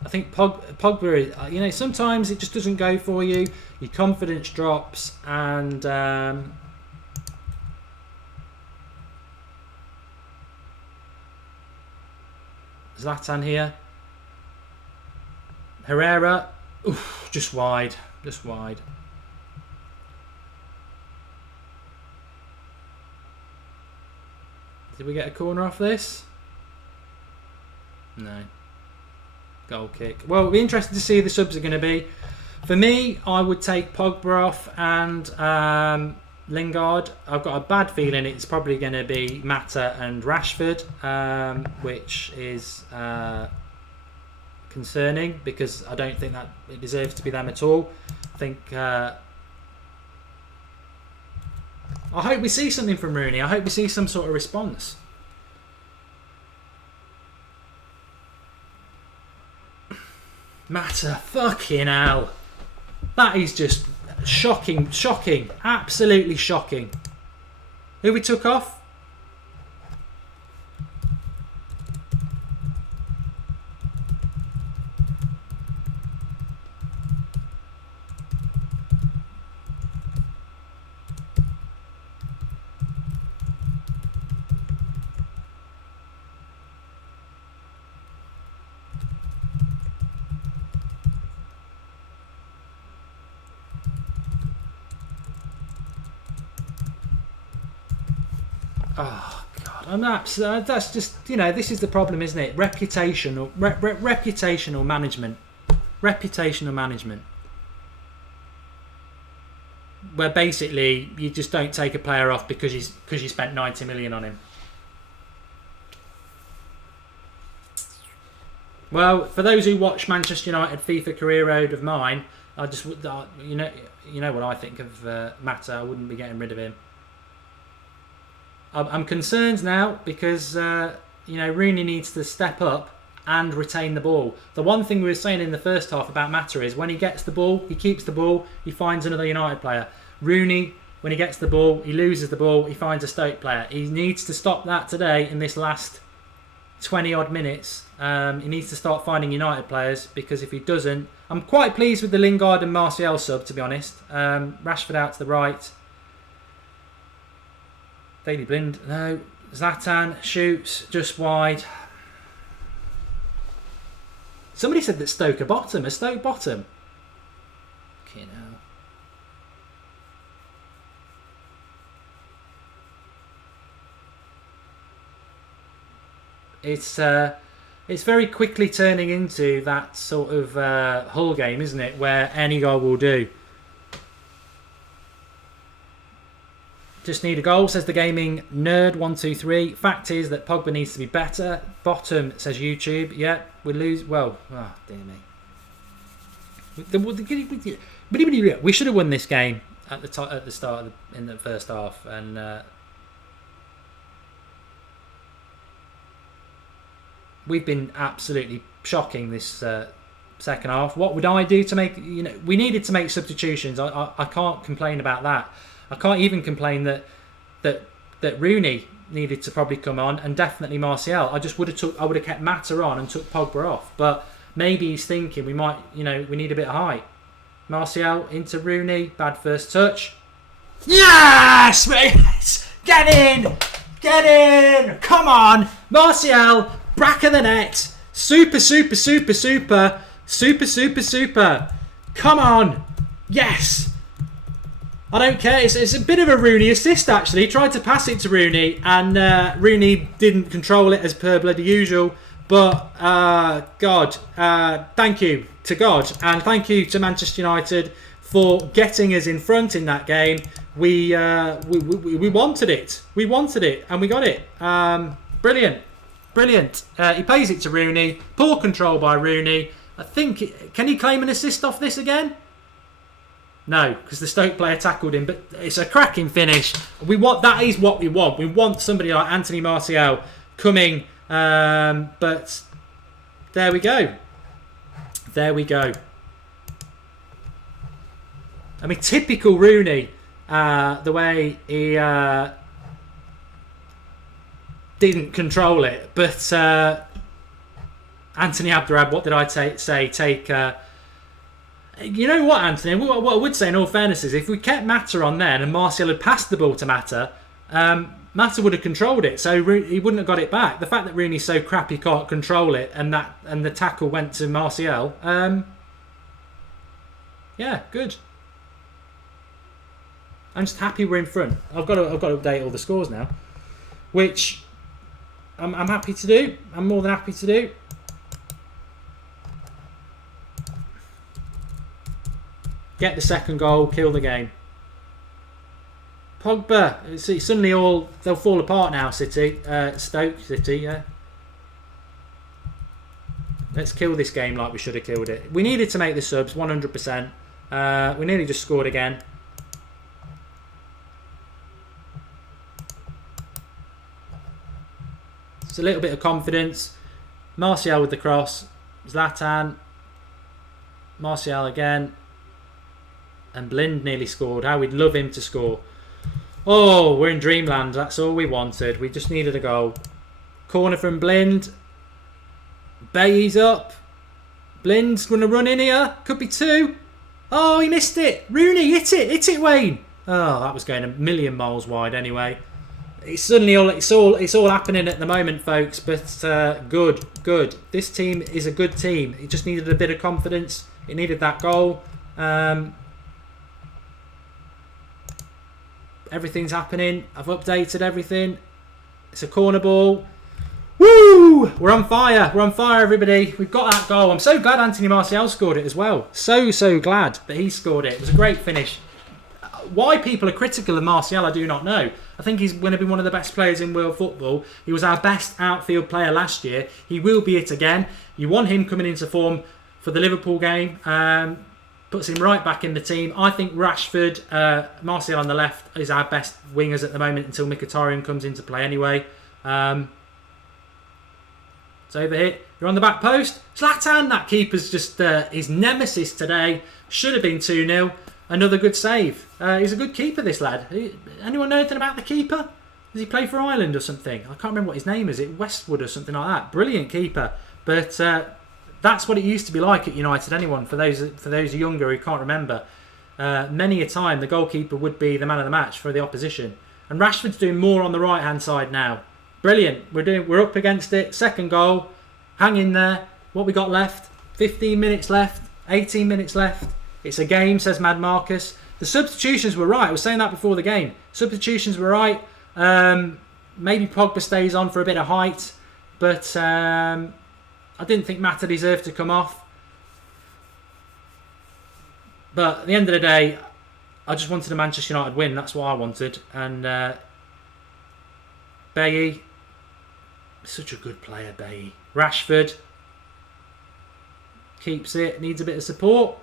I think Pogba, you know, sometimes it just doesn't go for you. Your confidence drops, and Zlatan here. Herrera, oof, just wide. Did we get a corner off this? No. Goal kick. Well, it'll be interesting to see who the subs are going to be. For me, I would take Pogba off and Lingard. I've got a bad feeling it's probably going to be Mata and Rashford, which is concerning because I don't think that it deserves to be them at all. I think I hope we see something from Rooney. I hope we see some sort of response. Mata, fucking hell. That is just shocking, absolutely shocking. Who we took off? Oh God, I'm absolutely. That's just, you know, this is the problem, isn't it? Reputational management. Where basically you just don't take a player off because you spent 90 million on him. Well, for those who watch Manchester United FIFA career road of mine, I just you know what I think of Mata. I wouldn't be getting rid of him. I'm concerned now because Rooney needs to step up and retain the ball. The one thing we were saying in the first half about Mata is when he gets the ball, he keeps the ball, he finds another United player. Rooney, when he gets the ball, he loses the ball, he finds a Stoke player. He needs to stop that today in this last 20 odd minutes. He needs to start finding United players, because if he doesn't, I'm quite pleased with the Lingard and Martial sub, to be honest. Rashford out to the right. Daily Blind, no. Zlatan shoots just wide. Somebody said that Stoke are bottom. Are Stoke bottom? Okay, now. It's very quickly turning into that sort of Hull game, isn't it? Where any goal will do. Just need a goal, says the gaming nerd 123. Fact is that Pogba needs to be better. Bottom, says YouTube. Yeah, we lose. Well, oh dear me. We should have won this game at the start in the first half, and we've been absolutely shocking this second half. What would I do to make? We needed to make substitutions. I can't complain about that. I can't even complain that Rooney needed to probably come on, and definitely Martial. I would have kept Mata on and took Pogba off. But maybe he's thinking we might, we need a bit of height. Martial into Rooney, bad first touch. Yes, mate! Get in! Come on, Martial, back of the net. Super. Come on, yes. I don't care. It's a bit of a Rooney assist, actually. He tried to pass it to Rooney, and Rooney didn't control it as per bloody usual. But God, thank you to God, and thank you to Manchester United for getting us in front in that game. We wanted it. We wanted it, and we got it. Brilliant. He pays it to Rooney. Poor control by Rooney. I think, can he claim an assist off this again? No, because the Stoke player tackled him. But it's a cracking finish. That is what we want. We want somebody like Anthony Martial coming. But there we go. I mean, typical Rooney. The way he didn't control it. But Anthony Abderab, what did I say? You know what, Anthony? What I would say in all fairness is if we kept Mata on there and Martial had passed the ball to Mata, Mata would have controlled it, so he wouldn't have got it back. The fact that Rooney's so crap he can't control it, and the tackle went to Martial, yeah, good. I'm just happy we're in front. I've got to update all the scores now, which I'm happy to do. I'm more than happy to do. Get the second goal, kill the game. Pogba, see, suddenly they'll fall apart now, Stoke City, yeah. Let's kill this game like we should have killed it. We needed to make the subs, 100%. We nearly just scored again. It's a little bit of confidence. Martial with the cross. Zlatan. Martial again. And Blind nearly scored. How we'd love him to score. Oh, we're in dreamland. That's all we wanted. We just needed a goal. Corner from Blind. Bailly's up. Blind's going to run in here. Could be two. Oh, he missed it. Rooney, hit it. Hit it, Wayne. Oh, that was going a million miles wide anyway. It's all happening at the moment, folks. But good. This team is a good team. It just needed a bit of confidence. It needed that goal. Everything's happening. I've updated everything. It's a corner ball. Woo! We're on fire. We're on fire, everybody. We've got that goal. I'm so glad Anthony Martial scored it as well. So glad that he scored it. It was a great finish. Why people are critical of Martial, I do not know. I think he's going to be one of the best players in world football. He was our best outfield player last year. He will be it again. You want him coming into form for the Liverpool game. Puts him right back in the team. I think Rashford, Martial on the left is our best wingers at the moment until Mkhitaryan comes into play anyway. It's over here. You're on the back post. Zlatan, that keeper's just his nemesis today. Should have been 2-0. Another good save. He's a good keeper, this lad. Anyone know anything about the keeper? Does he play for Ireland or something? I can't remember what his name is. Westwood or something like that. Brilliant keeper. But that's what it used to be like at United. Anyone, for those younger who can't remember, many a time the goalkeeper would be the man of the match for the opposition. And Rashford's doing more on the right hand side now. Brilliant. We're up against it. Second goal. Hang in there. What we got left? 15 minutes left. 18 minutes left. It's a game, says Mad Marcus. The substitutions were right. I was saying that before the game. Substitutions were right. Maybe Pogba stays on for a bit of height, but I didn't think Mata deserved to come off. But at the end of the day, I just wanted a Manchester United win. That's what I wanted. And Bailly, such a good player, Bailly. Rashford keeps it, needs a bit of support.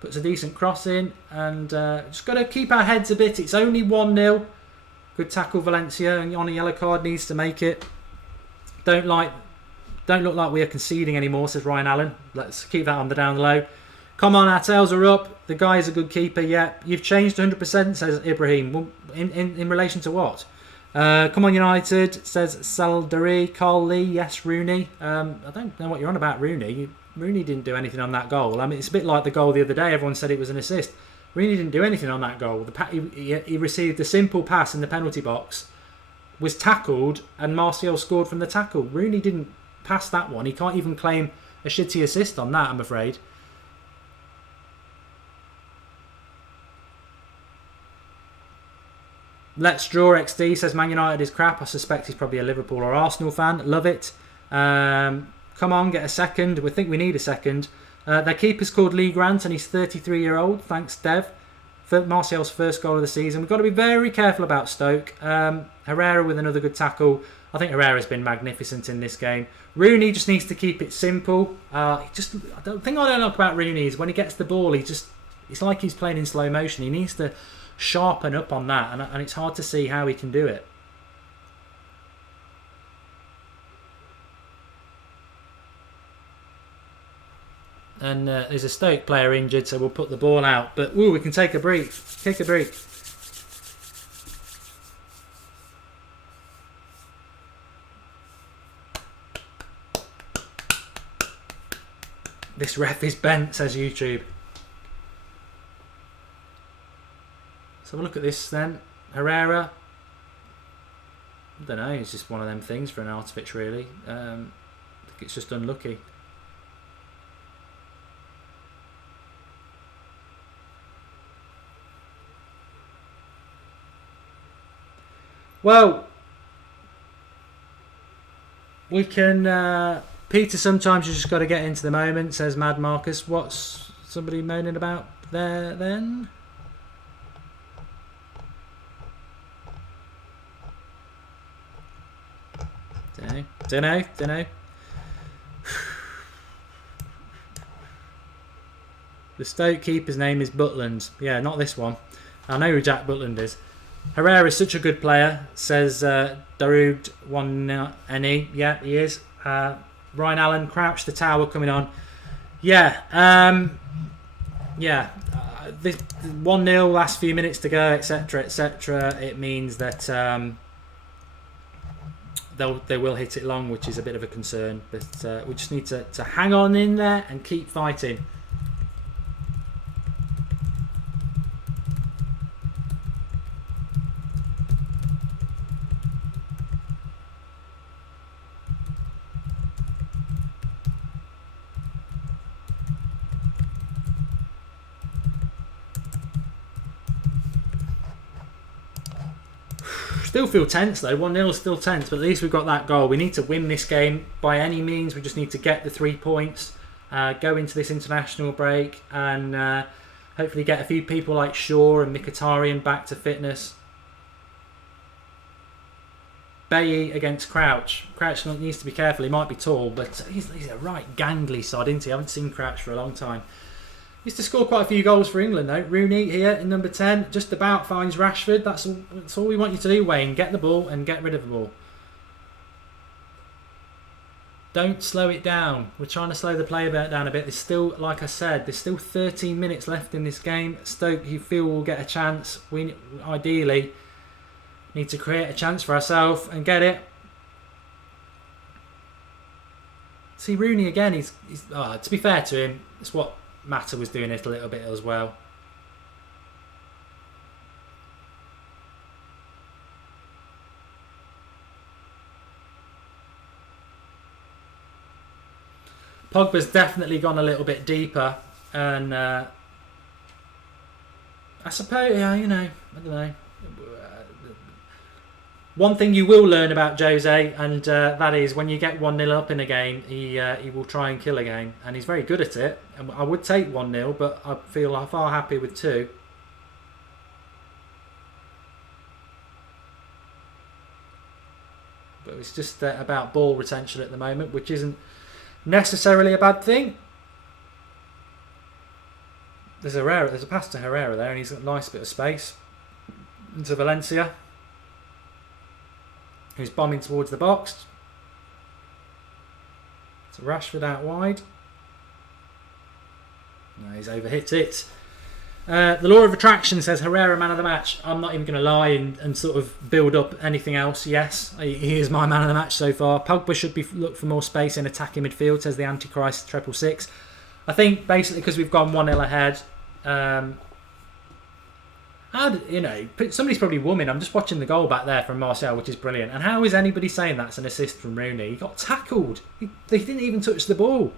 Puts a decent cross in, and just got to keep our heads a bit. It's only 1-0. Good tackle, Valencia, and on a yellow card needs to make it. Don't look like we are conceding anymore, says Ryan Allen. Let's keep that on the down low. Come on, our tails are up. The guy is a good keeper. Yeah, you've changed 100%, says Ibrahim. Well, in relation to what? Come on, United, says Saldari. Carl Lee, yes, Rooney. I don't know what you're on about, Rooney. Rooney didn't do anything on that goal. I mean, it's a bit like the goal the other day. Everyone said it was an assist. Rooney didn't do anything on that goal. He received a simple pass in the penalty box, was tackled, and Martial scored from the tackle. Rooney didn't pass that one. He can't even claim a shitty assist on that, I'm afraid. Let's draw XD says Man United is crap. I suspect he's probably a Liverpool or Arsenal fan. Love it. Come on, get a second. We think we need a second. Their keeper's called Lee Grant and he's 33-year-old. Thanks, Dev. For Martial's first goal of the season. We've got to be very careful about Stoke. Herrera with another good tackle. I think Herrera's been magnificent in this game. Rooney just needs to keep it simple. The thing I don't like about Rooney is when he gets the ball, it's like he's playing in slow motion. He needs to sharpen up on that, and it's hard to see how he can do it. And there's a Stoke player injured, so we'll put the ball out. But we can take a break. Take a break. This ref is bent, says YouTube. Let's have a look at this then. Herrera. I don't know, it's just one of them things for an Artovich, really. I think it's just unlucky. Well, we can... Peter, sometimes you just got to get into the moment, says Mad Marcus. What's somebody moaning about there then? Don't know. The Stoke keeper's name is Butland. Yeah, not this one. I know who Jack Butland is. Herrera is such a good player, says Darude 1NE. Yeah, he is. Ryan Allen, Crouch the Tower coming on. Yeah. This 1-0, last few minutes to go, etc., etc. It means that they will hit it long, which is a bit of a concern. But we just need to hang on in there and keep fighting. Still feel tense though. 1-0 is still tense, but at least we've got that goal. We need to win this game by any means. We just need to get the 3 points, go into this international break, and hopefully get a few people like Shaw and Mkhitaryan back to fitness. Bailly against Crouch. Crouch needs to be careful. He might be tall, but he's a right gangly sod, isn't he? I haven't seen Crouch for a long time. Used to score quite a few goals for England though. Rooney here in number 10 just about finds Rashford. That's all we want you to do, Wayne. Get the ball and get rid of the ball. Don't slow it down. We're trying to slow the play down a bit. There's still, like I said, there's still 13 minutes left in this game. Stoke, you feel, will get a chance. We ideally need to create a chance for ourselves and get it. See, Rooney again, he's to be fair to him, it's what Mata was doing it a little bit as well. Pogba's definitely gone a little bit deeper, and I suppose, yeah, you know, I don't know. One thing you will learn about Jose, and that is when you get 1-0 up in a game, he will try and kill a game, and he's very good at it. I would take 1-0, but I feel far happy with 2. But it's just about ball retention at the moment, which isn't necessarily a bad thing. There's a pass to Herrera there, and he's got a nice bit of space into Valencia, who's bombing towards the box. So Rashford out wide. No, he's overhit it. The law of attraction says Herrera man of the match. I'm not even going to lie and sort of build up anything else. Yes, he is my man of the match so far. Pogba should be look for more space in attacking midfield, says the Antichrist 666. I think basically because we've gone 1-0 ahead. Somebody's probably woman. I'm just watching the goal back there from Martial, which is brilliant. And how is anybody saying that's an assist from Rooney? He got tackled. They didn't even touch the ball.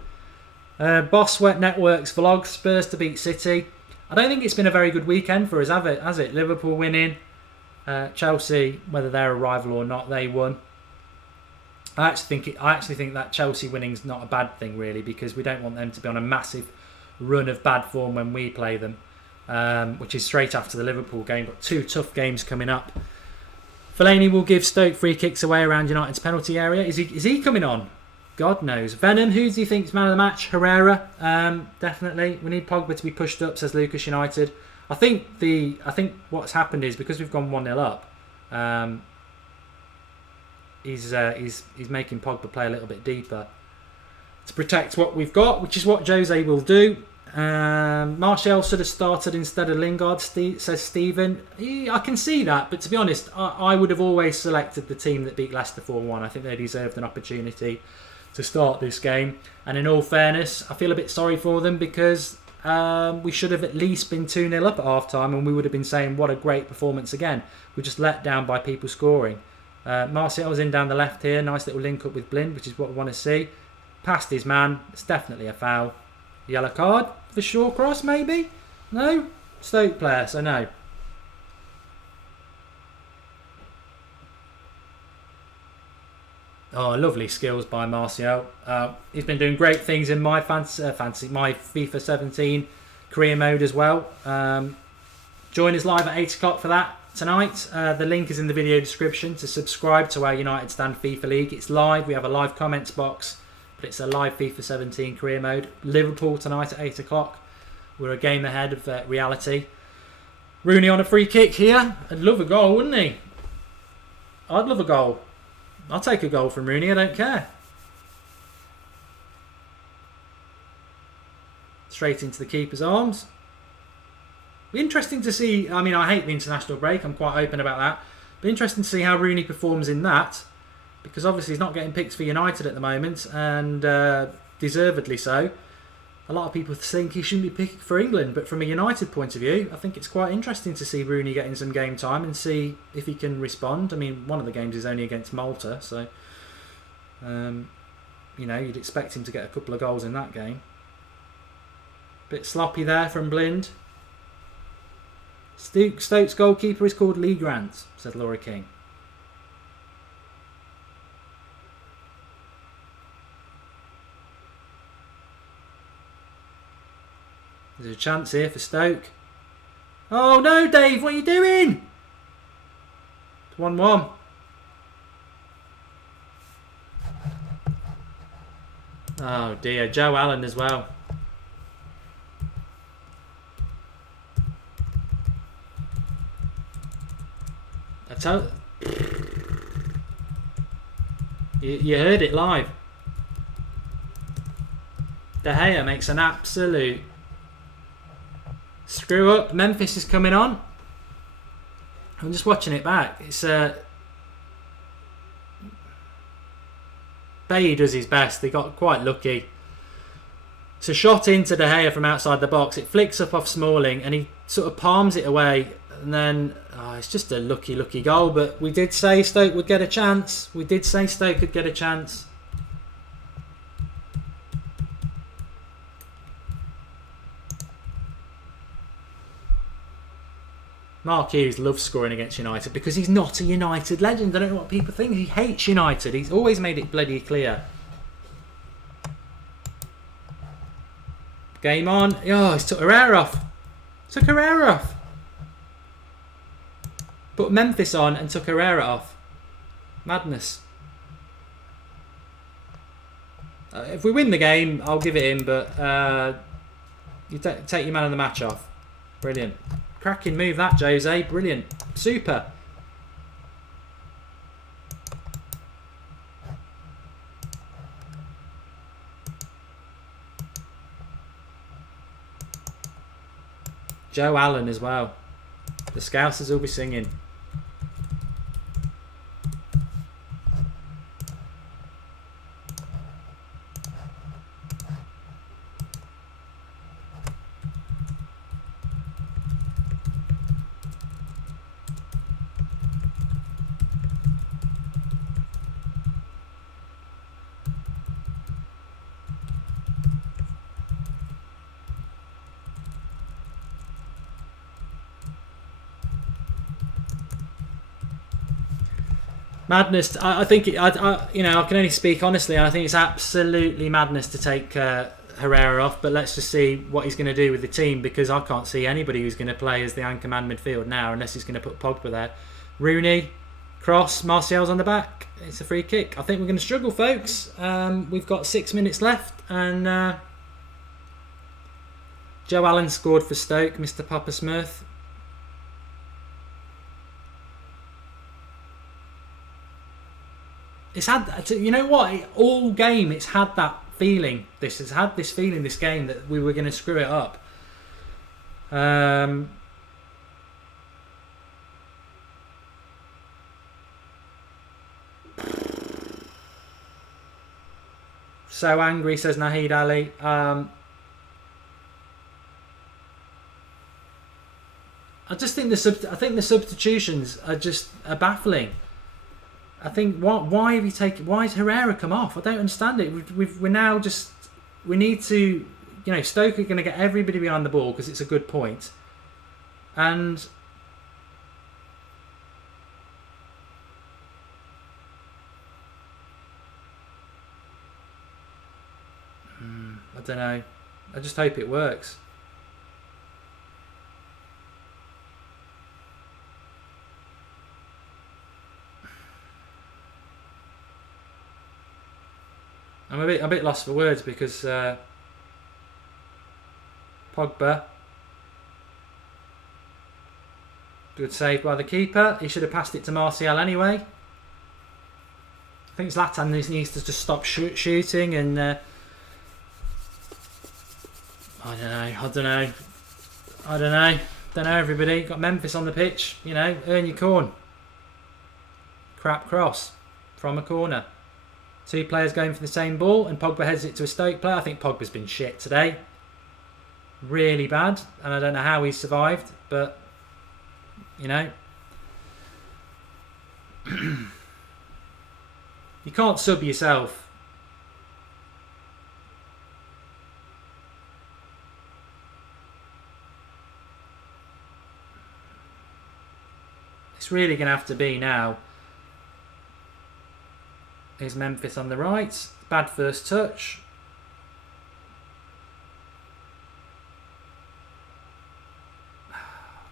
Boss Sweat Networks vlog, Spurs to beat City. I don't think it's been a very good weekend for us, has it? Liverpool winning. Chelsea, whether they're a rival or not, they won. I actually think that Chelsea winning's not a bad thing really, because we don't want them to be on a massive run of bad form when we play them, which is straight after the Liverpool game. Got 2 tough games coming up. Fellaini will give Stoke free kicks away around United's penalty area. Is he coming on? God knows. Venom, who do you think's man of the match? Herrera, definitely. We need Pogba to be pushed up, says Lucas United. I think what's happened is because we've gone 1-0 up, he's making Pogba play a little bit deeper to protect what we've got, which is what Jose will do. Martial should have started instead of Lingard, says Stephen. I can see that, but to be honest, I would have always selected the team that beat Leicester 4-1. I think they deserved an opportunity to start this game. And in all fairness, I feel a bit sorry for them because we should have at least been 2-0 up at half-time and we would have been saying what a great performance again. We're just let down by people scoring. Martial's in down the left here. Nice little link up with Blind, which is what we want to see. Past his man. It's definitely a foul. Yellow card for Shawcross, maybe? No? Stoke player, so no. Oh, lovely skills by Martial. He's been doing great things in my my FIFA 17 career mode as well. Join us live at 8 o'clock for that tonight. The link is in the video description to subscribe to our United Stand FIFA League. It's live. We have a live comments box. But it's a live FIFA 17 career mode. Liverpool tonight at 8 o'clock. We're a game ahead of reality. Rooney on a free kick here. I'd love a goal, wouldn't he? I'd love a goal. I'll take a goal from Rooney, I don't care. Straight into the keeper's arms. Be interesting to see. I mean, I hate the international break. I'm quite open about that. Be interesting to see how Rooney performs in that. Because obviously he's not getting picked for United at the moment, and deservedly so. A lot of people think he shouldn't be picked for England, but from a United point of view, I think it's quite interesting to see Rooney getting some game time and see if he can respond. I mean, one of the games is only against Malta, so you'd expect him to get a couple of goals in that game. Bit sloppy there from Blind. Stoke's goalkeeper is called Lee Grant, said Laura King. There's a chance here for Stoke. Oh no, Dave, what are you doing? It's 1-1. Oh dear, Joe Allen as well. You heard it live. De Gea makes an absolute screw up. Memphis is coming on. I'm just watching it back. It's Bailly does his best. They got quite lucky. It's a shot into De Gea from outside the box. It flicks up off Smalling and he sort of palms it away. And then it's just a lucky goal. But we did say Stoke would get a chance. We did say Stoke could get a chance. Mark Hughes loves scoring against United because he's not a United legend. I don't know what people think. He hates United. He's always made it bloody clear. Game on. Oh, he's took Herrera off. Put Memphis on and took Herrera off. Madness. If we win the game, I'll give it in, but you take your man of the match off. Brilliant. Cracking move that, Jose. Brilliant. Super. Joe Allen as well. The Scousers will be singing. Madness. I think you know, I can only speak honestly. I think it's absolutely madness to take Herrera off. But let's just see what he's going to do with the team, because I can't see anybody who's going to play as the anchor man midfield now, unless he's going to put Pogba there. Rooney, cross, Martial's on the back. It's a free kick. I think we're going to struggle, folks. We've got 6 minutes left, and Joe Allen scored for Stoke, Mr. Papa Smurf. It's had, you know what? All game, it's had that feeling. This has had this feeling, this game, that we were going to screw it up. So angry, says Nahid Ali. I just think the substitutions are baffling. I think why has Herrera come off? I don't understand it. We're now just, we need to, you know, Stoke are going to get everybody behind the ball because it's a good point, and I don't know. I just hope it works. I'm a bit lost for words, because Pogba, good save by the keeper. He should have passed it to Martial anyway. I think Zlatan needs to just stop shooting, and I don't know. Everybody got Memphis on the pitch. You know, earn your corn. Crap cross from a corner. 2 players going for the same ball, and Pogba heads it to a Stoke player. I think Pogba's been shit today. Really bad, and I don't know how he's survived, but, you know. You can't sub yourself. It's really going to have to be now. Here's Memphis on the right. Bad first touch.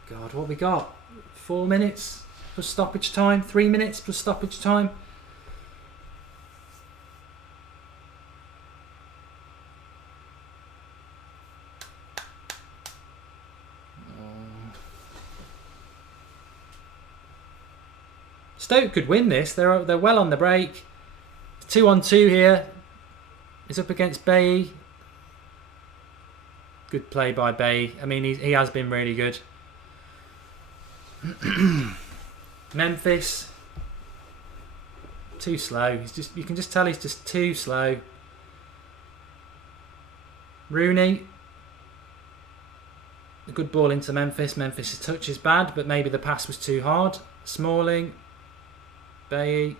God, what we got? 4 minutes plus stoppage time? 3 minutes plus stoppage time? Stoke could win this. They're well on the break. 2-on-2 here. He's up against Bailly. Good play by Bailly. I mean, he has been really good. Memphis, too slow. You can just tell he's just too slow. Rooney, a good ball into Memphis. Memphis' touch is bad, but maybe the pass was too hard. Smalling, Bailly.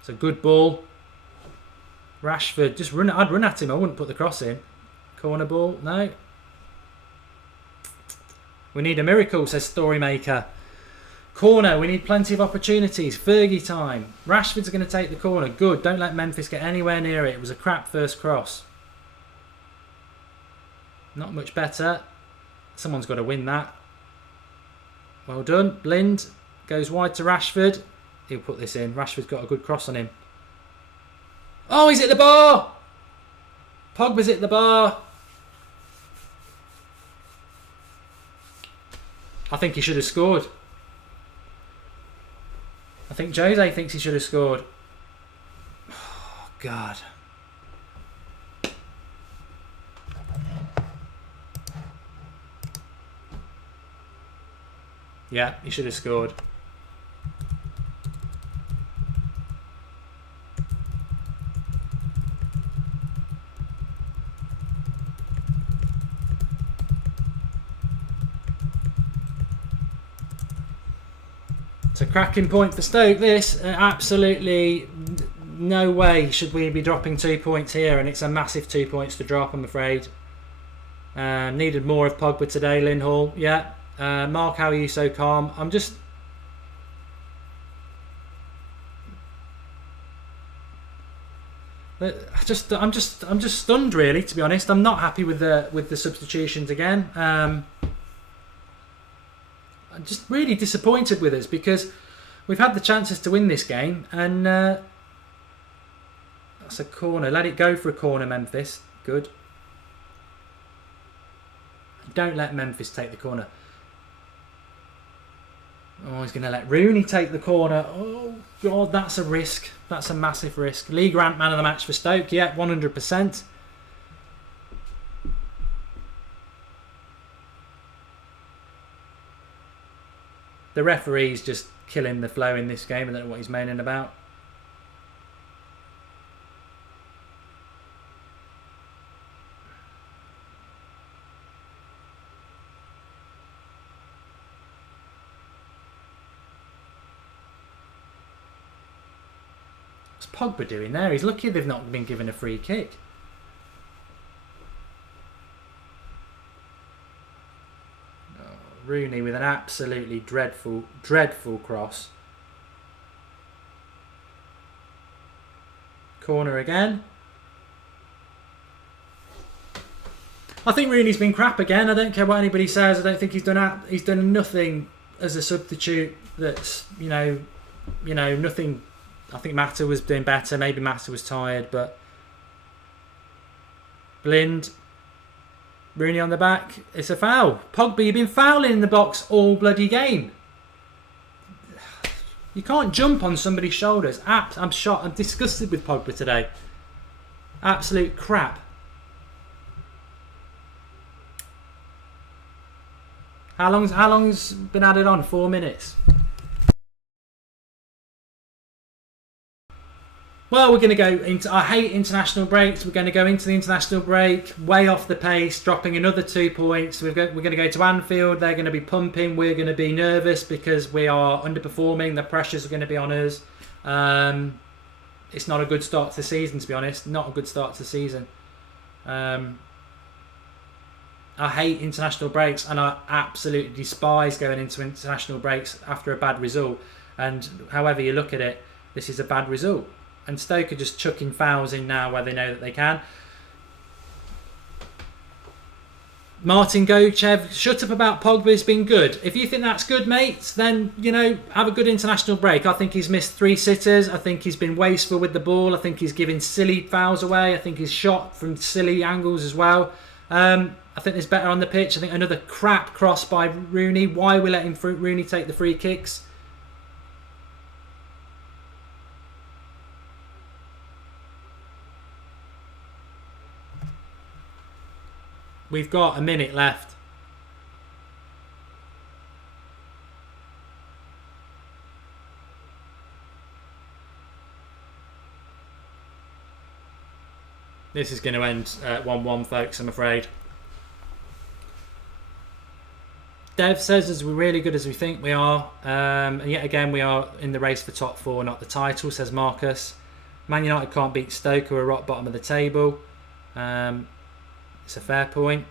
It's a good ball. Rashford, I'd run at him. I wouldn't put the cross in. Corner ball, no. We need a miracle, says Storymaker. Corner, we need plenty of opportunities. Fergie time. Rashford's going to take the corner. Good, don't let Memphis get anywhere near it. It was a crap first cross. Not much better. Someone's got to win that. Well done. Blind goes wide to Rashford. He'll put this in. Rashford's got a good cross on him. Oh, he's at the bar! Pogba's at the bar. I think he should have scored. I think Jose thinks he should have scored. Oh, God. Yeah, he should have scored. It's a cracking point for Stoke, this. Absolutely no way should we be dropping 2 points here, and it's a massive 2 points to drop, I'm afraid. Needed more of Pogba today, Lynn Hall. Yeah. Mark, how are you so calm? I'm just stunned, really, to be honest. I'm not happy with the substitutions again. I'm just really disappointed with us because we've had the chances to win this game, and that's a corner. Let it go for a corner, Memphis. Good. Don't let Memphis take the corner. Oh, he's going to let Rooney take the corner. Oh, God, that's a risk. That's a massive risk. Lee Grant, man of the match for Stoke. Yeah, 100%. The referee's just killing the flow in this game. I don't know what he's moaning about. What's Pogba doing there? He's lucky they've not been given a free kick. Rooney with an absolutely dreadful cross. Corner again. I think Rooney's been crap again. I don't care what anybody says. I don't think he's done nothing as a substitute that's nothing. I think Mata was doing better. Maybe Mata was tired, but Blind. Rooney on the back. It's a foul. Pogba, you've been fouling in the box all bloody game. You can't jump on somebody's shoulders. I'm shocked. I'm disgusted with Pogba today. Absolute crap. How long's been added on? 4 minutes. Well, we're going to go into... I hate international breaks. We're going to go into the international break, way off the pace, dropping another 2 points. We're going to go to Anfield. They're going to be pumping. We're going to be nervous because we are underperforming. The pressures are going to be on us. It's not a good start to the season, to be honest. Not a good start to the season. I hate international breaks, and I absolutely despise going into international breaks after a bad result. And however you look at it, this is a bad result. And Stoke are just chucking fouls in now where they know that they can. Martin Gochev, shut up about Pogba, it's been good. If you think that's good, mate, then, have a good international break. I think he's missed 3 sitters. I think he's been wasteful with the ball. I think he's giving silly fouls away. I think he's shot from silly angles as well. I think there's better on the pitch. I think another crap cross by Rooney. Why are we letting Rooney take the free kicks? We've got a minute left. This is going to end 1-1, folks, I'm afraid. Dev says, as we're really good as we think we are. And yet again, we are in the race for top 4, not the title, says Marcus. Man United can't beat Stoke, who are rock bottom of the table. It's a fair point.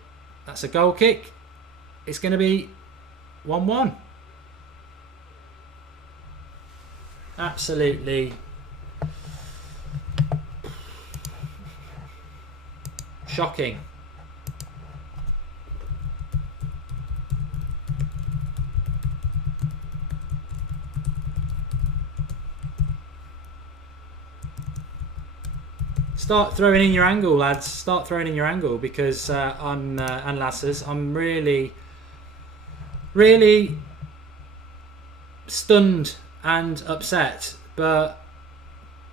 That's a goal kick. It's going to be 1-1. Absolutely shocking. Start throwing in your angle, lads. Start throwing in your angle because and lasses, I'm really stunned and upset. But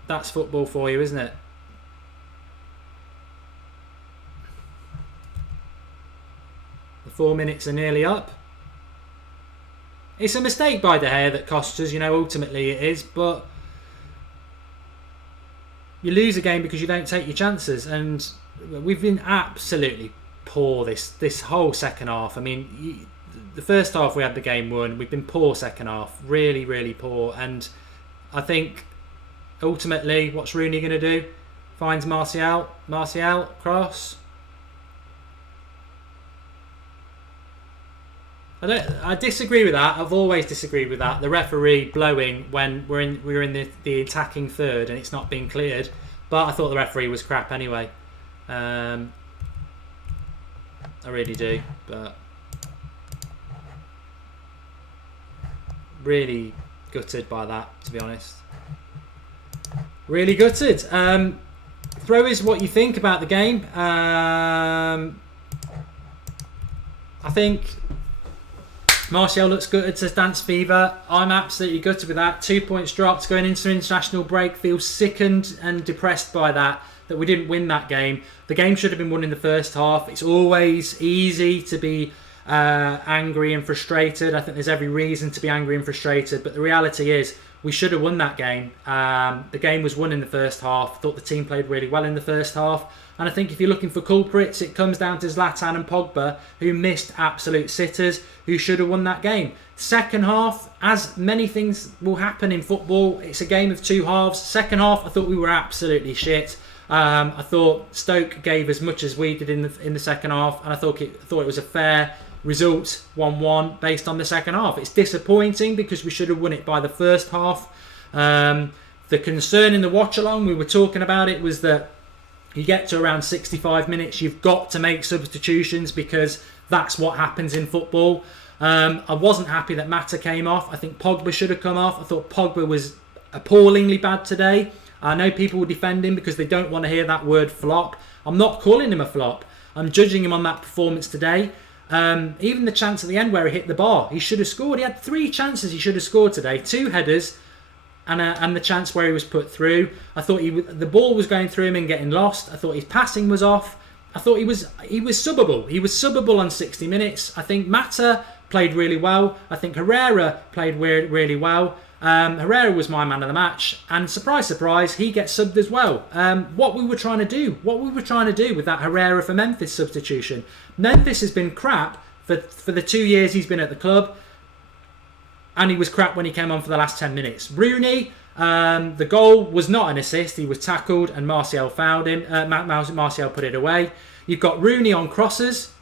that's football for you, isn't it? The 4 minutes are nearly up. It's a mistake by De Gea that costs us, ultimately it is, but you lose a game because you don't take your chances, and we've been absolutely poor this whole second half. I mean, the first half we had the game won. We've been poor second half, really, really poor. And I think ultimately, what's Rooney going to do? Finds Martial, cross. I disagree with that. I've always disagreed with that. The referee blowing when we're in the attacking third and it's not being cleared. But I thought the referee was crap anyway. I really do. But really gutted by that, to be honest. Really gutted. Throw us what you think about the game. I think Martial looks gutted, says Dance Fever. I'm absolutely gutted with that. 2 points dropped going into international break. Feel sickened and depressed by that we didn't win that game. The game should have been won in the first half. It's always easy to be angry and frustrated. I think there's every reason to be angry and frustrated, but the reality is we should have won that game. The game was won in the first half. I thought the team played really well in the first half, and I think if you're looking for culprits, it comes down to Zlatan and Pogba, who missed absolute sitters, who should have won that game. Second half, as many things will happen in football, it's a game of two halves. Second half, I thought we were absolutely shit. I thought Stoke gave as much as we did in the second half, and I thought it was a fair result, 1-1 based on the second half. It's disappointing because we should have won it by the first half. The concern in the watch-along, we were talking about it, was that you get to around 65 minutes, you've got to make substitutions because that's what happens in football. I wasn't happy that Mata came off. I think Pogba should have come off. I thought Pogba was appallingly bad today. I know people will defend him because they don't want to hear that word flop. I'm not calling him a flop. I'm judging him on that performance today. Even the chance at the end where he hit the bar, he should have scored. He had 3 chances he should have scored today. 2 headers and the chance where he was put through. I thought the ball was going through him and getting lost. I thought his passing was off. I thought he was subbable. He was subbable on 60 minutes. I think Mata played really well. I think Herrera played really well. Herrera was my man of the match, and surprise, surprise, he gets subbed as well. What we were trying to do with that Herrera for Memphis substitution. Memphis has been crap for the 2 years he's been at the club, and he was crap when he came on for the last 10 minutes. Rooney, the goal was not an assist. He was tackled, and Martial fouled him. Martial put it away. You've got Rooney on crosses.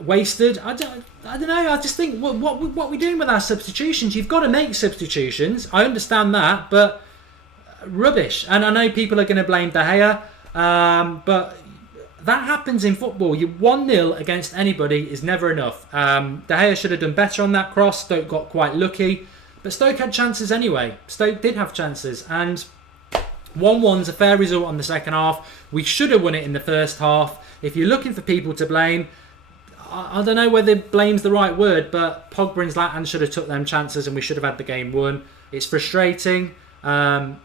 Wasted. I don't know. I just think what are we doing with our substitutions? You've got to make substitutions. I understand that, but rubbish. And I know people are going to blame De Gea, but that happens in football. You 1-0 against anybody is never enough. De Gea should have done better on that cross. Stoke got quite lucky, but Stoke had chances anyway. Stoke did have chances, and 1-1's a fair result on the second half. We should have won it in the first half. If you're looking for people to blame, I don't know whether blame's the right word, but Pogba and Zlatan should have took them chances and we should have had the game won. It's frustrating. I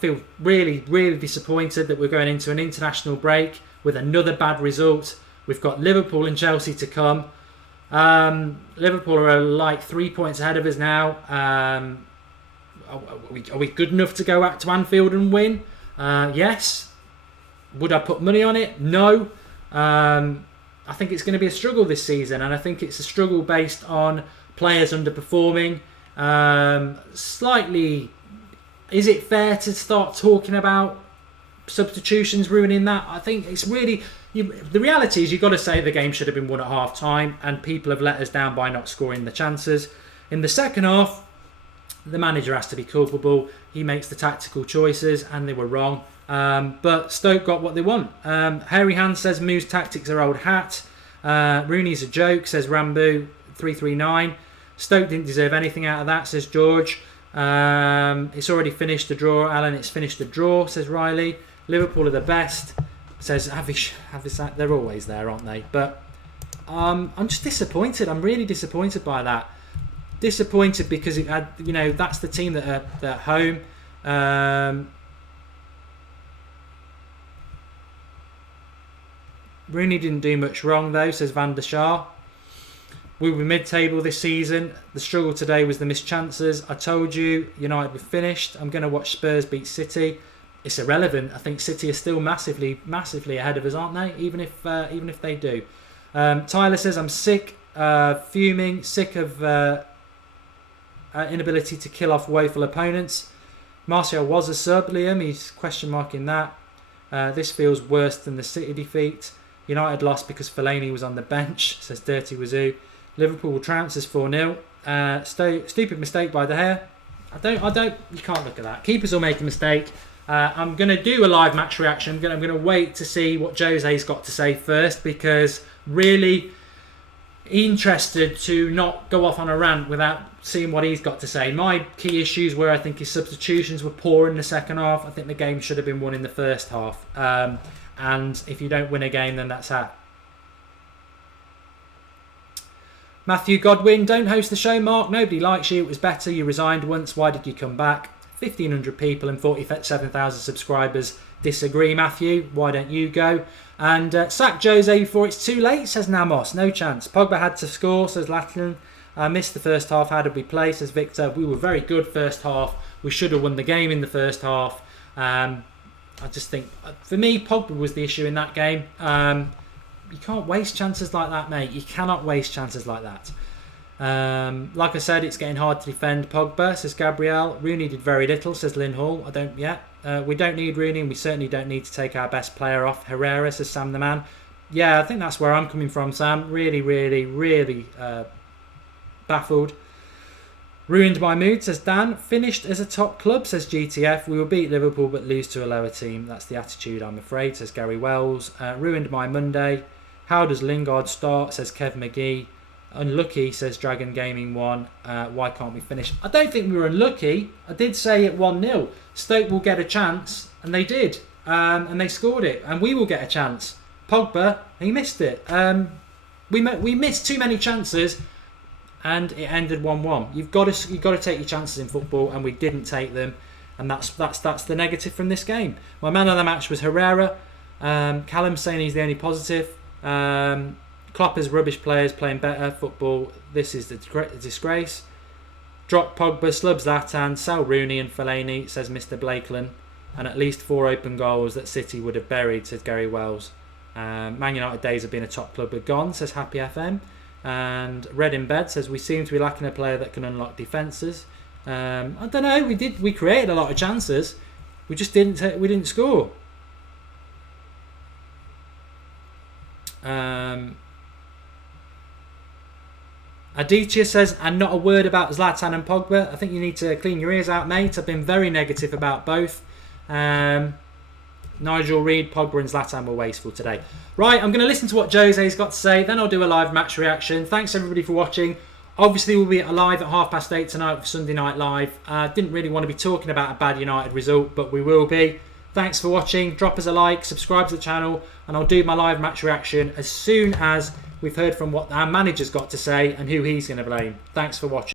feel really, really disappointed that we're going into an international break with another bad result. We've got Liverpool and Chelsea to come. Liverpool are like 3 points ahead of us now. Are we good enough to go out to Anfield and win? Yes. Would I put money on it? No. I think it's going to be a struggle this season, and I think it's a struggle based on players underperforming. Slightly, is it fair to start talking about substitutions ruining that? I think it's really... the reality is you've got to say the game should have been won at half time, and people have let us down by not scoring the chances. In the second half, the manager has to be culpable. He makes the tactical choices, and they were wrong. But Stoke got what they want. Hairy Hand says Moo's tactics are old hat. Rooney's a joke, says Rambo 339. Stoke didn't deserve anything out of that, says George. It's already finished the draw, Alan. It's finished the draw, says Riley. Liverpool are the best, says Avish. They're always there, aren't they? But I'm just disappointed. I'm really disappointed by that. Disappointed because it had, that's the team that are at home. Rooney didn't do much wrong though, says Van der Schaar. We were mid-table this season. The struggle today was the missed chances. I told you, United were finished. I'm going to watch Spurs beat City. It's irrelevant. I think City are still massively ahead of us, aren't they? Even if they do. Tyler says I'm sick, fuming, sick of inability to kill off woeful opponents. Martial was a sub, Liam. He's question marking that. This feels worse than the City defeat. United lost because Fellaini was on the bench, says Dirty Wazoo. Liverpool will trounce us 4-0. Stupid mistake by De Gea. You can't look at that. Keepers will make a mistake. I'm going to do a live match reaction. I'm going to wait to see what Jose's got to say first, because really interested to not go off on a rant without seeing what he's got to say. My key issues were, I think his substitutions were poor in the second half. I think the game should have been won in the first half. And if you don't win a game, then that's how. Matthew Godwin, don't host the show, Mark. Nobody likes you. It was better. You resigned once. Why did you come back? 1,500 people and 47,000 subscribers disagree, Matthew. Why don't you go? And sack Jose before it's too late, says Namos. No chance. Pogba had to score, says Latin. Missed the first half. How did we play, says Victor. We were very good first half. We should have won the game in the first half. I just think, for me, Pogba was the issue in that game. You can't waste chances like that, mate. You cannot waste chances like that. Like I said, it's getting hard to defend Pogba, says Gabriel. Rooney did very little, says Lynn Hall. We don't need Rooney, and we certainly don't need to take our best player off. Herrera, says Sam the Man. Yeah, I think that's where I'm coming from, Sam. Really, really, really baffled. Ruined my mood, says Dan. Finished as a top club, says GTF. We will beat Liverpool but lose to a lower team. That's the attitude, I'm afraid, says Gary Wells. Ruined my Monday. How does Lingard start, says Kev McGee. Unlucky, says Dragon Gaming 1. Why can't we finish? I don't think we were unlucky. I did say at 1-0, Stoke will get a chance, and they did. And they scored it, and we will get a chance. Pogba, he missed it. We missed too many chances, and it ended 1-1. You've got to take your chances in football, and we didn't take them, and that's the negative from this game. My man of the match was Herrera. Callum saying he's the only positive. Klopp has rubbish players playing better football. This is the disgrace. Drop Pogba, slubs Zlatan, sell Rooney and Fellaini, says Mr. Blakeland. And at least 4 open goals that City would have buried, says Gary Wells. Man United days of being a top club are gone, says Happy FM. And Red in Bed says we seem to be lacking a player that can unlock defences. I don't know. We created a lot of chances. We just didn't score. Aditya says, and not a word about Zlatan and Pogba. I think you need to clean your ears out, mate. I've been very negative about both. Nigel Reed, Pogba and Zlatan were wasteful today. Right, I'm going to listen to what Jose's got to say, then I'll do a live match reaction. Thanks everybody for watching. Obviously we'll be live at 8:30 tonight for Sunday Night Live. Didn't really want to be talking about a bad United result, but we will be. Thanks for watching. Drop us a like, subscribe to the channel, and I'll do my live match reaction as soon as we've heard from what our manager's got to say and who he's going to blame. Thanks for watching.